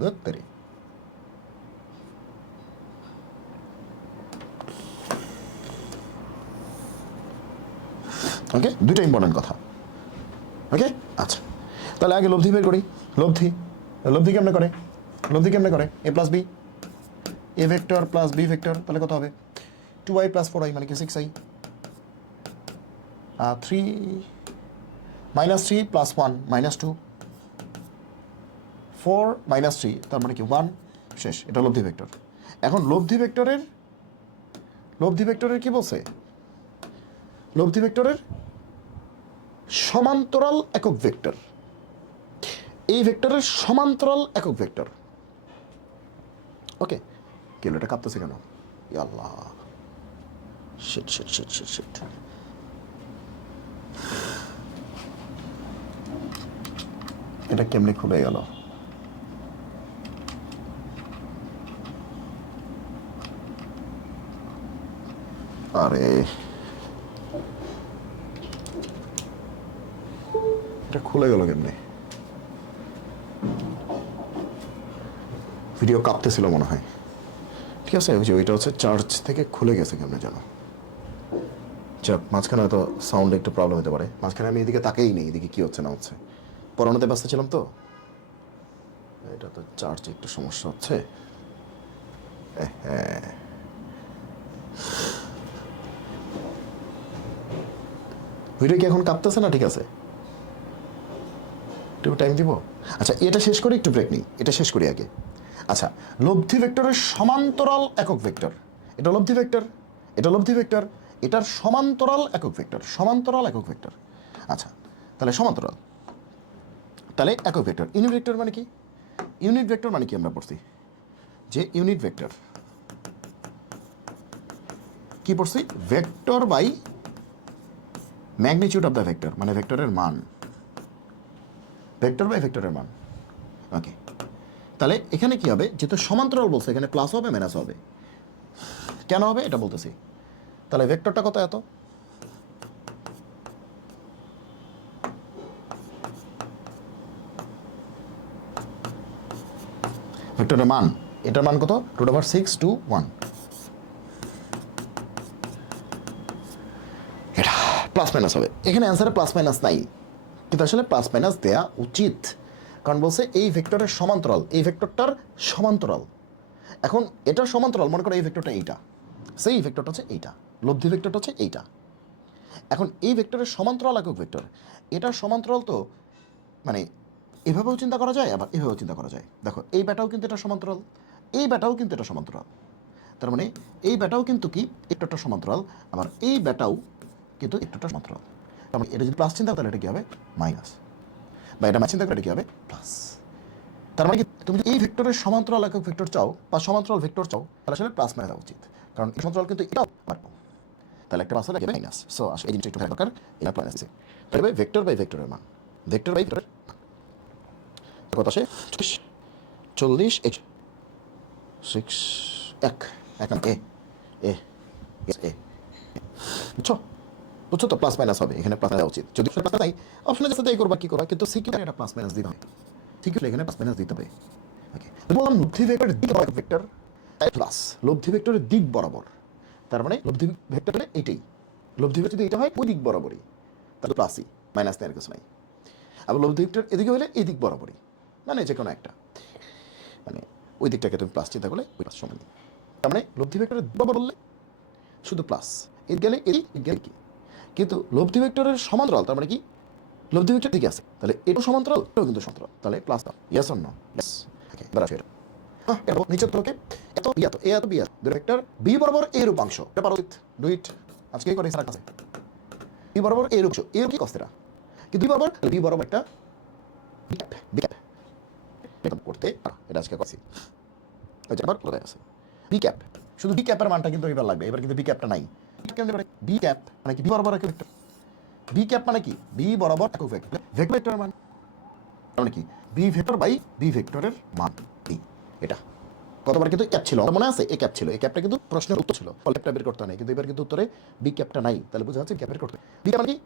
ধরতেরি। ওকে, দুইটা ইম্পর্টেন্ট কথা। ওকে, আচ্ছা তাহলে আগে লব্ধি বের করি। লব্ধি, লব্ধি কেমনে করে? লব্ধি কেমনে করে? a + b, A vector plus B vector, তাহলে কত হবে? 2i + 4i মানে কি 6i, 3 -3 + 1 -2, 4 - 3 তার মানে কি 1, শেষ। এটা লব্ধি ভেক্টর। এখন লব্ধি ভেক্টরের কি বলছে? লব্ধি ভেক্টরের সমান্তরাল একক ভেক্টর, এই ভেক্টরের সমান্তরাল একক ভেক্টর। ওকে, কেন এটা কাঁপতেছে কেন? Allah, shit shit shit shit shit. এটা কেমনে খুলে গেল? আরে এটা খুলে গেল কেমনে? ভিডিও কাঁপতেছিল মনে হয়। ঠিক আছে, ওই যে ওইটা হচ্ছে চার্জ থেকে খুলে গেছে কেমন জানো। যাক, মাঝখানে হয়তো সাউন্ডে একটু প্রবলেম হতে পারে। মাঝখানে আমি এদিকে তাকেই নেই, এদিকে কী হচ্ছে না হচ্ছে, পড়ানোতে ব্যস্ত ছিলাম তো। এটা তো চার্জে একটু সমস্যা হচ্ছে। হ্যাঁ, ভিডিও কি এখন কাঁপতেছে না? ঠিক আছে, একটু টাইম দিব। আচ্ছা, এটা শেষ করে একটু ব্রেক নিই, এটা শেষ করি আগে। আচ্ছা, লব্ধি ভেক্টরের সমান্তরাল একক ভেক্টর, এটা লব্ধি ভেক্টর, এটা লব্ধি ভেক্টর, এটার সমান্তরাল একক ভেক্টর, সমান্তরাল একক ভেক্টর। আচ্ছা, তাহলে সমান্তরাল, তাহলে একক ভেক্টর। ইউনিট ভেক্টর মানে কি? ইউনিট ভেক্টর মানে কি আমরা পড়ছি যে ইউনিট ভেক্টর কি পড়ছি? Vector by magnitude of the vector, মানে ভেক্টরের মান, ভেক্টর বাই ভেক্টরের মান। ওকে, তাহলে এখানে কি হবে? যেহেতু সমান্তরাল বলছে, এখানে প্লাস হবে মাইনাস হবে। কেন হবে এটা বলতেছি। তাহলে ভেক্টরটা কত? এত। ভেক্টরের মান, এটার মান কত? √621। এটা প্লাস মাইনাস হবে। এখানে অ্যান্সারে প্লাস মাইনাস নাই, কিন্তু আসলে প্লাস মাইনাস দেয়া উচিত, কারণ বলছে এই ভেক্টরের সমান্তরাল, এই ভেক্টরটার সমান্তরাল। এখন এটার সমান্তরাল, মনে করো এই ভেক্টরটা এইটা, সেই ভেক্টরটা হচ্ছে এইটা, লব্ধি ভেক্টরটা হচ্ছে এইটা। এখন এই ভেক্টরের সমান্তরাল একক ভেক্টর, এটার সমান্তরাল তো মানে এভাবেও চিন্তা করা যায়, আবার এভাবেও চিন্তা করা যায়। দেখো, এই ব্যাটাও কিন্তু এটা সমান্তরাল, এই ব্যাটাও কিন্তু এটা সমান্তরাল। তার মানে এই ব্যাটাও কিন্তু কি একটা সমান্তরাল, আবার এই ব্যাটাও কিন্তু একটা সমান্তরাল। তার মানে এটা যদি প্লাস চিন্তা তাহলে এটা কি হবে? মাইনাস। বা এটা চিন্তা করে এটা কি হবে? প্লাস। তার মানে কি, তুমি যদি এই ভেক্টরের সমান্তরাল একক ভেক্টর চাও বা সমান্তরাল ভেক্টর চাও, তাহলে আসলে প্লাস মাইনাস উচিত, কারণ এই সমান্তরাল কিন্তু এটাও পারবো। তাহলে একটা প্লাস হলে মাইনাস। সো আসলে এই জিনিসটা একটু দরকার, এটা প্লাস আছে। তাহলে ভেক্টর বাই ভেক্টরের মান, ভেক্টর বাই ভেক্টরের কত আসে? 40 6 এক এ এ এ বুঝছো? বুঝছো তো? প্লাস মাইনাস হবে, এখানে প্লাস দেওয়া উচিত। যদি প্লাস নাই, অপশনে যাতে তাই করবা, কি করবা, কিন্তু সিকিউর এটা প্লাস মাইনাস দিতে হবে। সিকিউর এখানে প্লাস মাইনাস দিতে হবে। ওকে, বললাম লব্ধি ভেক্টরের দিক বরাবর ভেক্টর, তাই প্লাস লব্ধি ভেক্টরের দিক বরাবর। তার মানে লব্ধি ভেক্টর হলে এইটাই, লব্ধি ভেক্টর যদি এটা হয় ওই দিক বরাবরই, তাহলে প্লাসই, মাইনাস নেওয়ার কিছু নাই। আবার লব্ধি ভেক্টর এদিকে হলে এই দিক বরাবরই, মানে যে কোনো একটা, মানে ওই দিকটাকে তুমি প্লাস চিন্তা করলে ওই প্লাস সমান। তার মানে লব্ধি ভেক্টরের বরাবর বললে শুধু প্লাস, এদিক গেলে এদিক, এদিক গেলে কি। কিন্তু লব্ধি ভেক্টরের সমান্তরাল, তার মানে কি লব্ধি ভেক্টর দিকে আছে, তাহলে এটাও সমান্তরাল, এটাও কিন্তু সমান্তরাল, তাহলে প্লাস দাও। Yes or no? Yes. Okay, এবার আসো এটা। এটা নিচের তোকে এত বি এত এ এত বি এত দুই ভেক্টর বি বরাবর এর উপাংশ, এটা পারো ডু ইট। আজকে করে সারা কাছে বি বরাবর এর উপাংশ, এর কি কস্তেরা, কিন্তু বি বরাবর একটা বি ক্যাপ, বি ক্যাপ এটা করতে এটা আজকে করছি। ওই যে আবার কোথায় আছে বি ক্যাপ, শুধু বি ক্যাপের মানটা কিন্তু এবার লাগবে। এবার কিন্তু বি ক্যাপটা নাই। বি ক্যাপ মানে কি? বি বরাবর একক ভেক্টর। বি ক্যাপ মানে কি? বি বরাবর একক ভেক্টর, ভেক্টরের মান, মানে কি বি ভেক্টর বাই বি ভেক্টরের মান। এটা কতবার কিন্তু ক্যাপ ছিল, মনে আছে? এ ক্যাপ ছিল, এই ক্যাপটা কিন্তু প্রশ্নের উত্তর ছিল, ক্যাপটা বের করতে নেই, কিন্তু এবার কিন্তু উত্তরে বি ক্যাপটা নাই, তাহলে বোঝা যাচ্ছে ক্যাপের করতে। বি ক্যাপ মানে কি?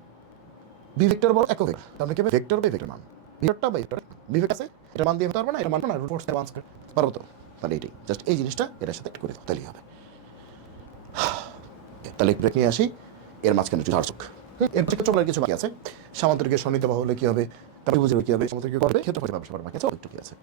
বি ভেক্টর বড় একক ভেক্টর, তার মানে কি ভেক্টর বাই ভেক্টর মান, ভেক্টরটা বাই ভেক্টর, বি ভেক্টর আছে, এটা মান দিয়ে হতে পারবে না, এটা মান না রুট ফোর্স ওয়ান স্কয়ার পারবো তো। তাহলে এইটাই জাস্ট এই জিনিসটা এটার সাথে করে দাও, তাহলেই হবে। তাহলে ব্রেক নিয়ে আসি, এর মাঝখানে একটু ঝাড়চুক। এর চলার কিছু বাকি আছে। সামান্তরিকের সন্নিহিত বাহু হলে কি হবে, তারপরে বুঝে কি হবে, সামান্তরিক করবে ক্ষেত্রফল পাবে, বাকি আছে একটু কি আছে।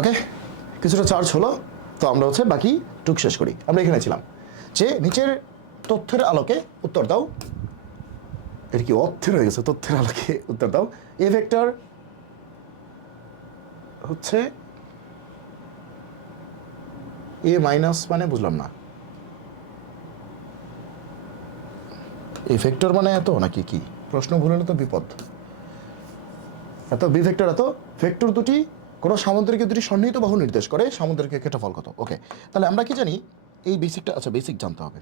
ওকে, কিছুটা চার্জ হলো, তো আমরা হচ্ছে বাকি টুক শেষ করি। আমরা এখানে ছিলাম যে নিচের তথ্যের আলোকে উত্তর দাও, এটা কি অর্থের হয়ে গেছে, তথ্যের আলোকে উত্তর দাও। এ ভেক্টর হচ্ছে এ মাইনাস মানে বুঝলাম না, এই ভেক্টর মানে এত নাকি কি? প্রশ্ন ভুল হলে তো বিপদ। এত বি ভেক্টর এত ভেক্টর দুটি কোনো সামুদ্রিকের দুটি সন্নিহিত বাহু নির্দেশ করে, সামুদ্রিকের ক্ষেত্রফল কত? ওকে, তাহলে আমরা কি জানি এই বেসিকটা? আচ্ছা, বেসিক জানতে হবে।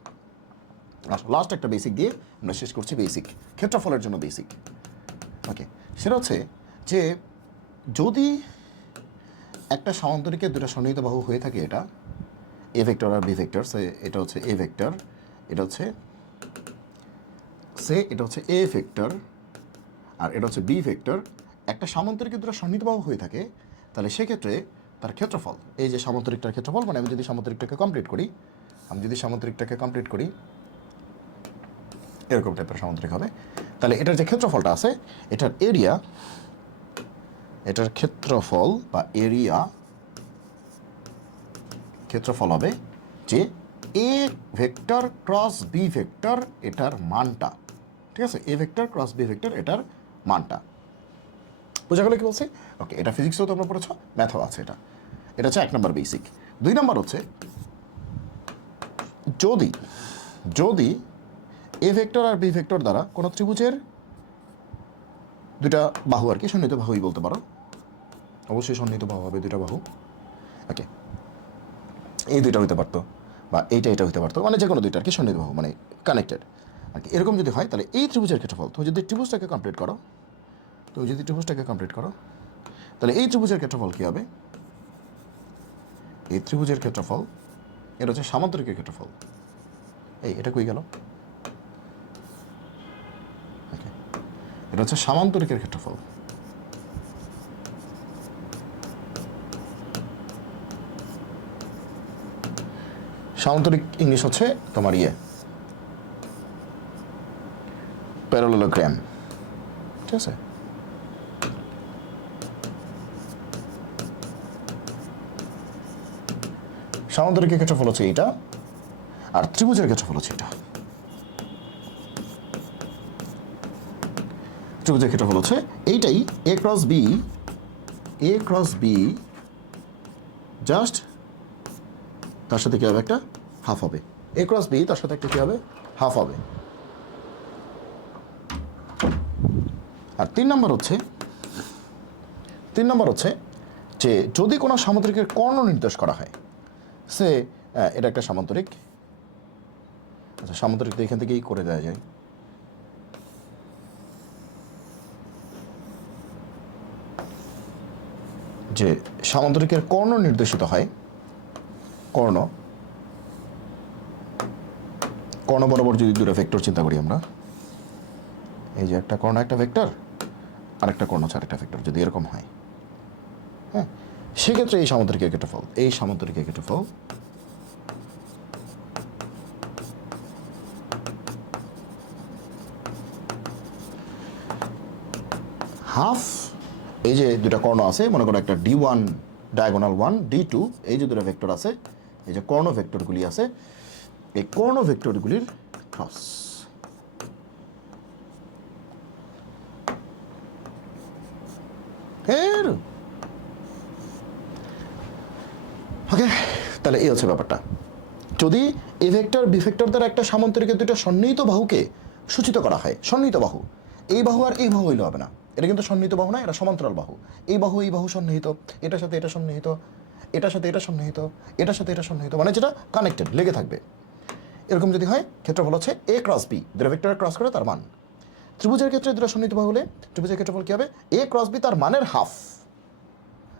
আচ্ছা, লাস্ট একটা বেসিক দিয়ে আমরা শেষ করছি। বেসিক ক্ষেত্রফলের জন্য বেসিক। ওকে, সেটা হচ্ছে যে যদি একটা সামান্তরিকের দুটো সন্নিহিত বাহু হয়ে থাকে, এটা এ ভেক্টর আর বি ভেক্টর, সে এটা হচ্ছে এ ভেক্টর, এটা হচ্ছে এ ভেক্টর, আর এটা হচ্ছে বি ভেক্টর, একটা সামান্তরিকের দুটো সন্নিহিত বাহু হয়ে থাকে, তাহলে সেক্ষেত্রে তার ক্ষেত্রফল, এই যে সামান্তরিকটার ক্ষেত্রফল, মানে আমি যদি সামান্তরিকটাকে কমপ্লিট করি, এরকম টাইপের সামান্তরিক হবে, তাহলে এটার যে ক্ষেত্রফলটা আছে, এটার এরিয়া, এটার ক্ষেত্রফল বা এরিয়া, ক্ষেত্রফল হবে যে A vector cross B vector এটার মানটা। ঠিক আছে, A vector cross B vector এটার মানটা। বোঝা গেল কি বলছি? ওকে, এটা ফিজিক্সেও তোমরা পড়েছ, ম্যাথও আছে। এটা হচ্ছে 1 নম্বর বেসিক। 2 নম্বর হচ্ছে যদি এ ভেক্টর আর বি ভেক্টর দ্বারা কোনো ত্রিভুজের দুটা বাহু, আর কি সন্নিহিত বাহুই বলতে পারো, অবশ্যই সন্নিহিত বাহু হবে দুটা বাহু। ওকে, এই দুইটা হইতে পারতো, বা এটা হইতে পারতো, মানে যে কোনো দুইটা আর কি সন্নিহিত বাহু, মানে কানেক্টেড আর কি। এরকম যদি হয়, তাহলে এই ত্রিভুজের ক্ষেত্রফল, তুমি যদি ত্রিভুজটাকে কমপ্লিট করো, তাহলে এই ত্রিভুজের ক্ষেত্রফল কী হবে? এই ত্রিভুজের ক্ষেত্রফল, এটা হচ্ছে সামান্তরিকের ক্ষেত্রফল। এটা কই গেল? ওকে, এটা হচ্ছে সামান্তরিকের ক্ষেত্রফল। সামান্তরিক ইংলিশ হচ্ছে তোমার প্যারালেলোগ্রাম। ঠিক আছে, সামান্তরিকের ক্ষেত্রফল হচ্ছে এইটা, আর ত্রিভুজের ক্ষেত্রফল হচ্ছে এটা। ত্রিভুজের ক্ষেত্রফল হচ্ছে এইটাই, এ ক্রস বি জাস্ট তার সাথে কী হবে? একটা হাফ হবে। এ ক্রস বি তার সাথে একটা কী হবে? হাফ হবে। আর 3 নম্বর হচ্ছে যে যদি কোনো সামুদ্রিকের কর্ণ নির্দেশ করা হয়, সে এটা একটা সামান্তরিক। আচ্ছা, সামান্তরিক তো এখান থেকেই করে দেওয়া যায়। যে সামান্তরিকের কর্ণ নির্দেশিত হয়, কর্ণ বরাবর যদি দুটো ভেক্টর চিন্তা করি আমরা, এই যে একটা কর্ণ একটা ভেক্টর, আর একটা কর্ণ ছাড়া একটা ভেক্টর, যদি এরকম হয়, হ্যাঁ, সেক্ষেত্রে এই সামান্তরিকের ক্ষেত্রফল হাফ, এই যে দুটা কর্ণ আছে, মনে করো একটা D1 ডায়াগোনাল 1, D2, এই যে দুটো ভেক্টর আছে, এই যে কর্ণ ভেক্টরগুলি আছে, এই কর্ণ ভেক্টরগুলির ক্রস। ওকে, তাহলে এই হচ্ছে ব্যাপারটা। যদি এ ভেক্টর বি ভেক্টর দ্বারা একটা সামান্তরিকের দুটো সন্নিহিত বাহুকে সূচিত করা হয়, সন্নিহিত বাহু, এই বাহু আর এই বাহু হইলে হবে না, এটা কিন্তু সন্নিহিত বাহু না, এটা সমান্তরাল বাহু। এই বাহু সন্নিহিত, এটার সাথে এটা সন্নিহিত, এটার সাথে এটা সন্নিহিত, এটার সাথে এটা সন্নিহিত, মানে যেটা কানেক্টেড, লেগে থাকবে। এরকম যদি হয়, ক্ষেত্রফল হচ্ছে এ ক্রস বি, দুটো ভেক্টর ক্রস করে তার মান। ত্রিভুজের ক্ষেত্রে দুটো সন্নিহিত বাহু হলে ত্রিভুজের ক্ষেত্রফল কী হবে? এ ক্রস বি তার মানের হাফ।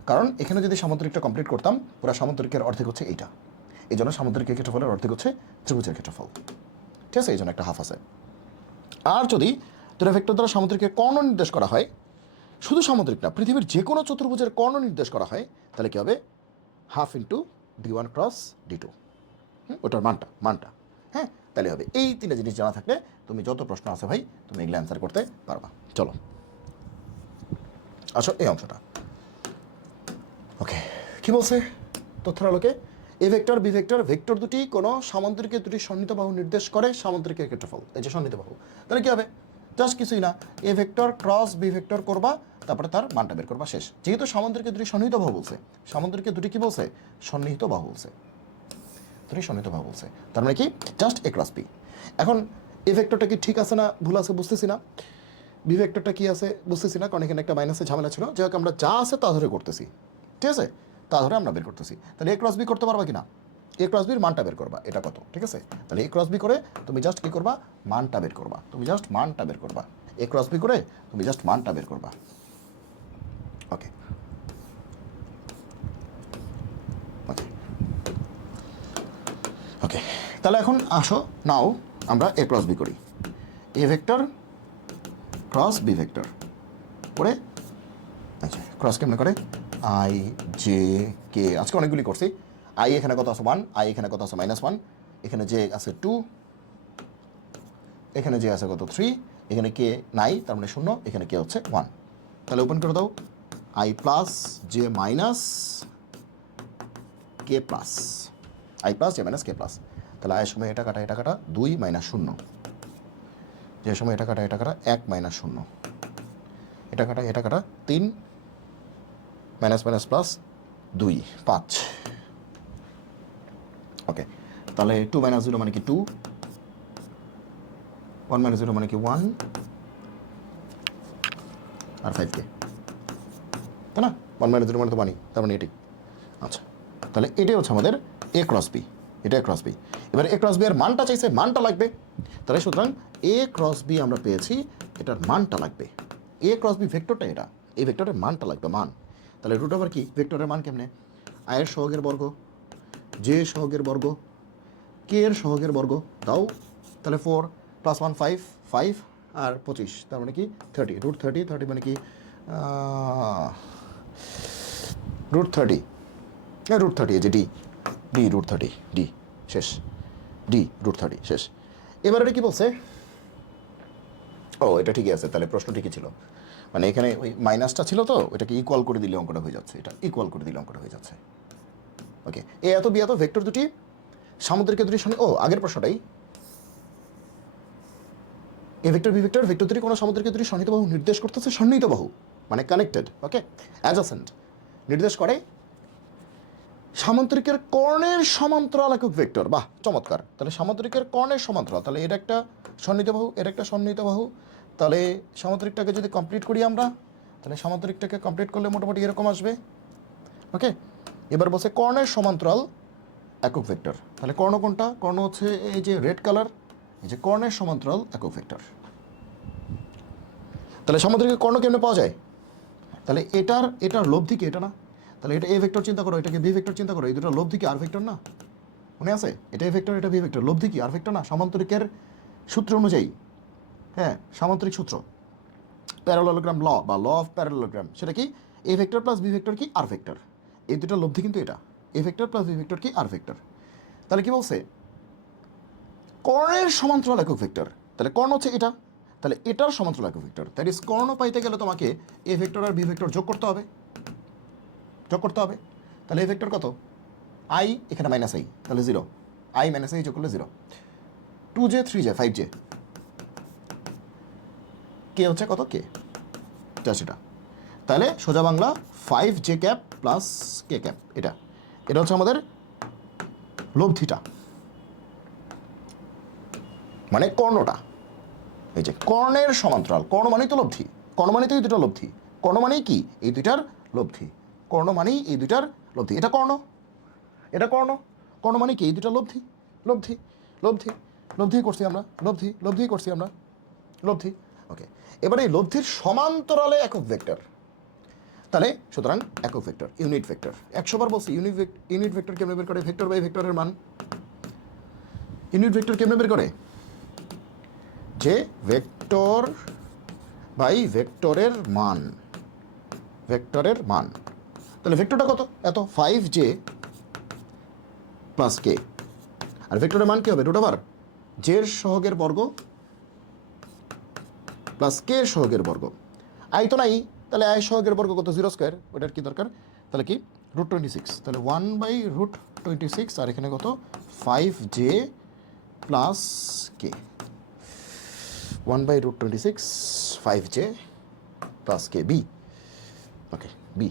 কারণ এখানে যদি সামান্তরিকটা কমপ্লিট করতাম, পুরো সামান্তরিকের অর্ধেক হচ্ছে এইটা, এই জন্য সামুদ্রিকের ক্ষেত্রফলের অর্ধেক হচ্ছে ত্রিভুজের ক্ষেত্রফল। ঠিক আছে, এই জন্য একটা হাফ আছে। আর যদি দুটো ভেক্টর দ্বারা সামুদ্রিকের কর্ণ নির্দেশ করা হয়, শুধু সামুদ্রিক না, পৃথিবীর যে কোনো চতুর্ভুজের কর্ণ নির্দেশ করা হয়, তাহলে কী হবে? Half into D1 cross D2, ওটার মানটা, হ্যাঁ, তাহলে হবে। এই 3টা জিনিস জানা থাকলে তুমি যত প্রশ্ন আছে ভাই, তুমি এগুলো অ্যান্সার করতে পারবা। চলো আসো এই অংশটা। ওকে, কি বলছে তথ্যের আলোকে? এ ভেক্টর বি ভেক্টর দুটি কোনো সামান্তরিকের দুটি সন্নিহিত বাহু নির্দেশ করে, সামান্তরিকের ক্ষেত্রফল, এই যে সন্নিহিত বাহু, তাহলে কী হবে? জাস্ট কিছুই না, A vector cross B vector করবা, তারপরে তার মানটা বের করবা, শেষ। যেহেতু সামান্তরিকের দুটি সন্নিহিত বাহু বলছে, সামান্তরিকের দুটি কি বলছে? সন্নিহিত বাহু বলছে। সন্নিহিতভাবে বলছে, তার মানে কি জাস্ট এ ক্রস বি। এখন এ ভেক্টরটা কি ঠিক আছে না ভুল আছে বুঝতেছি না, বি ভেক্টরটা কি আছে বুঝতেছি না, কারণ এখানে একটা মাইনাসের ঝামেলা ছিল, যাই হোক আমরা যা আছে তা ধরে করতেছি, ঠিক আছে, তা ধরে আমরা বের করতেছি। তাহলে এ ক্রস বি করতে পারবা কি না, এ ক্রস বির মানটা বের করবা, এটা কত, ঠিক আছে। তাহলে এ ক্রস বি করে তুমি জাস্ট কি করবা, মানটা বের করবা, তুমি জাস্ট মানটা বের করবা, এ ক্রস বি করে তুমি জাস্ট মানটা বের করবা। ওকে ওকে ওকে, তাহলে এখন আসো নাও আমরা এ ক্রস বি করি, A vector cross B vector করে, আচ্ছা ক্রস কেমনে করে, আই জে কে, আজকে অনেকগুলি করছি। আই এখানে কত আছে 1, আই এখানে কত আছে -1, এখানে জে আছে 2, এখানে জে আছে কত 3, এখানে কে নাই তার মানে 0, এখানে কে হচ্ছে 1। তাহলে ওপেন করে দাও, I plus J minus k plus, I plus J minus k plus. তাহলে আয়ের সময় এটা কাটা 2 - 0, যে সময় এটা কাটা 1 - 0, এটা কাটা 3 মাইনাস মাইনাস প্লাস 2 5। ওকে, তাহলে 2 - 0 মানে কি 2, 1 - 0 মানে কি 1, আর 5 কে, তাই না, 1 - 0 মানে তো বানি, তার মানে এটি। আচ্ছা, তাহলে এটাই হচ্ছে আমাদের এ ক্রস বি, এটা এ ক্রস বি। এবার এ ক্রস বি এর মানটা চাইছে, মানটা লাগবে, তাহলে সুতরাং এ ক্রস বি আমরা পেয়েছি, এটার মানটা লাগবে, এ ক্রস বি ভেক্টরটা এটা, এই ভেক্টরের মানটা লাগবে, মান। তাহলে রুট ওভার কি ভেক্টরের মান কেমনে, আয়ের সহগের বর্গ, জে সহগের বর্গ, কে এর সহগের বর্গ দাও, তাহলে 4 + 1 5, 5 আর 25, তার মানে কি 30, রুট 30 মানে কি রুট 30, রুট 30 এই যে ডি, ডি রুট 30, ডি শেষ, ডি রুট 30 শেষ। এবার এটা কি বলছে, ও এটা ঠিকই আছে, তাহলে প্রশ্ন ঠিকই ছিল, মানে এখানে ওই মাইনাসটা ছিল তো, ওইটাকে ইকুয়াল করে দিলে অঙ্কটা হয়ে যাচ্ছে, এটা ইকুয়াল করে দিলে অঙ্কটা হয়ে যাচ্ছে। ওকে, এ এত বি এত ভেক্টর দুটি সামুদ্রিক দুটি ও আগের প্রশ্নটাই, A vector B vector vector দুটি কোনো সামুদ্রিক দুটি সন্নিহিত বাহু নির্দেশ করতেছে, সন্নিহিত বাহু মানে কানেক্টেড, ওকে, অ্যাডজাসেন্ট নির্দেশ করে সামুদ্রিকের কর্ণের সমান্তরাল একক ভেক্টর, বাহ চমৎকার। তাহলে সামুদ্রিকের কর্ণের সমান্তরাল, তাহলে এটা একটা সন্নিহিত বাহু, এটা একটা সন্নিহিত বাহু, তাহলে সামুদ্রিকটাকে যদি কমপ্লিট করি আমরা, তাহলে সামুদ্রিকটাকে কমপ্লিট করলে মোটামুটি এরকম আসবে। ওকে, এবার বলছে কর্ণের সমান্তরাল একক ভেক্টর, তাহলে কর্ণ কোনটা, কর্ণ হচ্ছে এই যে রেড কালার, এই যে কর্ণের সমান্তরাল একক ভেক্টর। তাহলে সামুদ্রিকের কর্ণ কেমনে পাওয়া যায়, তাহলে এটার লব্ধি কি এটা না, তাহলে এটা এ ভেক্টর চিন্তা করো, এটাকে বি ভেক্টর চিন্তা করো, এই দুটো লব্ধি কি আর ভেক্টর না, মনে আছে, এটা এ ভেক্টর এটা বি ভেক্টর, লব্ধি কি আর ভেক্টর না, সামান্তরিকের সূত্র অনুযায়ী, হ্যাঁ সামান্তরিক সূত্র, প্যারালেলোগ্রাম ল বা ল অফ প্যারালেলোগ্রাম, সেটা কি A vector plus B vector কি আর ভেক্টর, এই দুটো লব্ধি কিন্তু এটা, A vector plus B vector কি আর ভেক্টর। তাহলে কি বলছে, কর্ণের সমান্তরাল একক ভেক্টর, তাহলে কর্ণ হচ্ছে এটা, তাহলে এটার সমান্তরাল একক ভেক্টর, দ্যাট ইজ কর্ণ পাইতে গেলে তোমাকে এ ভেক্টর আর বি ভেক্টর যোগ করতে হবে, যোগ করতে হবে। তাহলে এ ভেক্টর কত, আই এখানে মাইনাস আই, তাহলে 0, আই মাইনাস আই যোগ করলে 0, 2j 3j 5j, কে হচ্ছে কত, কে সেটা, তাহলে সোজা বাংলা 5j ক্যাপ প্লাস কে ক্যাপ, এটা এটা হচ্ছে আমাদের লব্ধিটা, মানে কর্ণটা, এই যে কর্ণের সমান্তরাল, কর্ণ মানেই তো লব্ধি, কর্ণ মানেই তো এই দুটার লব্ধি, কর্ণ মানেই কি এই দুইটার লব্ধি, কর্ণ মানেই এই দুইটার লব্ধি, এটা কর্ণ, এটা কর্ণ, কর্ণ মানে কি এই দুটা লব্ধি, লব্ধি লব্ধি লব্ধি করছি আমরা, লব্ধি করছি আমরা, লব্ধি। ওকে, এবারে এই লব্ধির সমান্তরালে একক ভেক্টর, তাহলে সুতরাং একক ভেক্টর ইউনিট ভেক্টর, 100 বার বলছি ইউনিট ভেক্টর কেমনে বের করে, ভেক্টর বাই ভেক্টরের মান, ইউনিট ভেক্টর কেমনে বের করে, যে ভেক্টর বাই ভেক্টরের মান, ভেক্টরের মান, তাহলে ভেক্টরটা কত, এত 5j প্লাস কে, আর ভেক্টরের মান কি হবে, রুট ওভার জের সহগের বর্গ প্লাস কে সহগের বর্গ, আই তো নাই, তাহলে আই সহগের বর্গ কত 0² ওটার কি দরকার, তাহলে কি √26, তাহলে 1/√26, আর এখানে কত 5j প্লাস কে, 1/√26 5j প্লাস কে, বি, ওকে বি,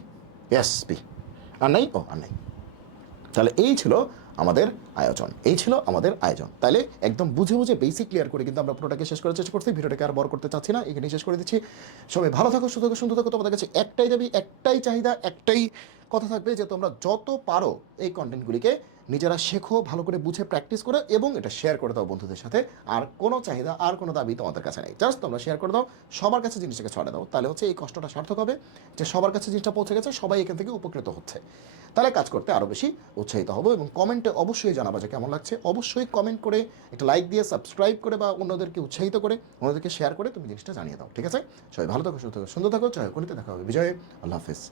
ইয়েস বি, আর নাই, ও আর নাই। তাহলে এই ছিল আমাদের আয়োজন, এই ছিল আমাদের আয়োজন। তাইলে একদম বুঝে বুঝে বেসিক ক্লিয়ার করে কিন্তু আমরা পুরোটাকে শেষ করার চেষ্টা করছি। ভিডিওটাকে আর বড় করতে চাচ্ছি না, এখানেই শেষ করে দিচ্ছি। সবাই ভালো থাকো, সুস্থ থাকো, সুন্দর থাকো। তোমাদের কাছে একটাই দাবি, একটাই চাহিদা, একটাই কথা থাকবে যে তোমরা যত পারো এই কন্টেন্টগুলিকে নিজেরা শেখো, ভালো করে বুঝে প্র্যাকটিস করো এবং এটা শেয়ার করে দাও বন্ধুদের সাথে। আর কোনো চাহিদা আর কোনো দাবি তোমাদের কাছে নেই, জাস্ট তোমরা শেয়ার করে দাও, সবার কাছে জিনিসটাকে ছড়া দাও। তাহলে হচ্ছে এই কষ্টটা সার্থক হবে যে সবার কাছে জিনিসটা পৌঁছে গেছে, সবাই এখান থেকে উপকৃত হচ্ছে। তাহলে কাজ করতে আরও বেশি উৎসাহিত হবো। এবং কমেন্টে অবশ্যই জানাবা যে কেমন লাগছে। অবশ্যই কমেন্ট করে একটা লাইক দিয়ে সাবস্ক্রাইব করে বা অন্যদেরকে উৎসাহিত করে অন্যদেরকে শেয়ার করে তুমি জিনিসটা জানিয়ে দাও, ঠিক আছে? সবাই ভালো থাকো, সুস্থ থাকো, সুন্দর থাকো। জয় গণিতে দেখা হবে। বিজয়, আল্লাহ হাফিজ।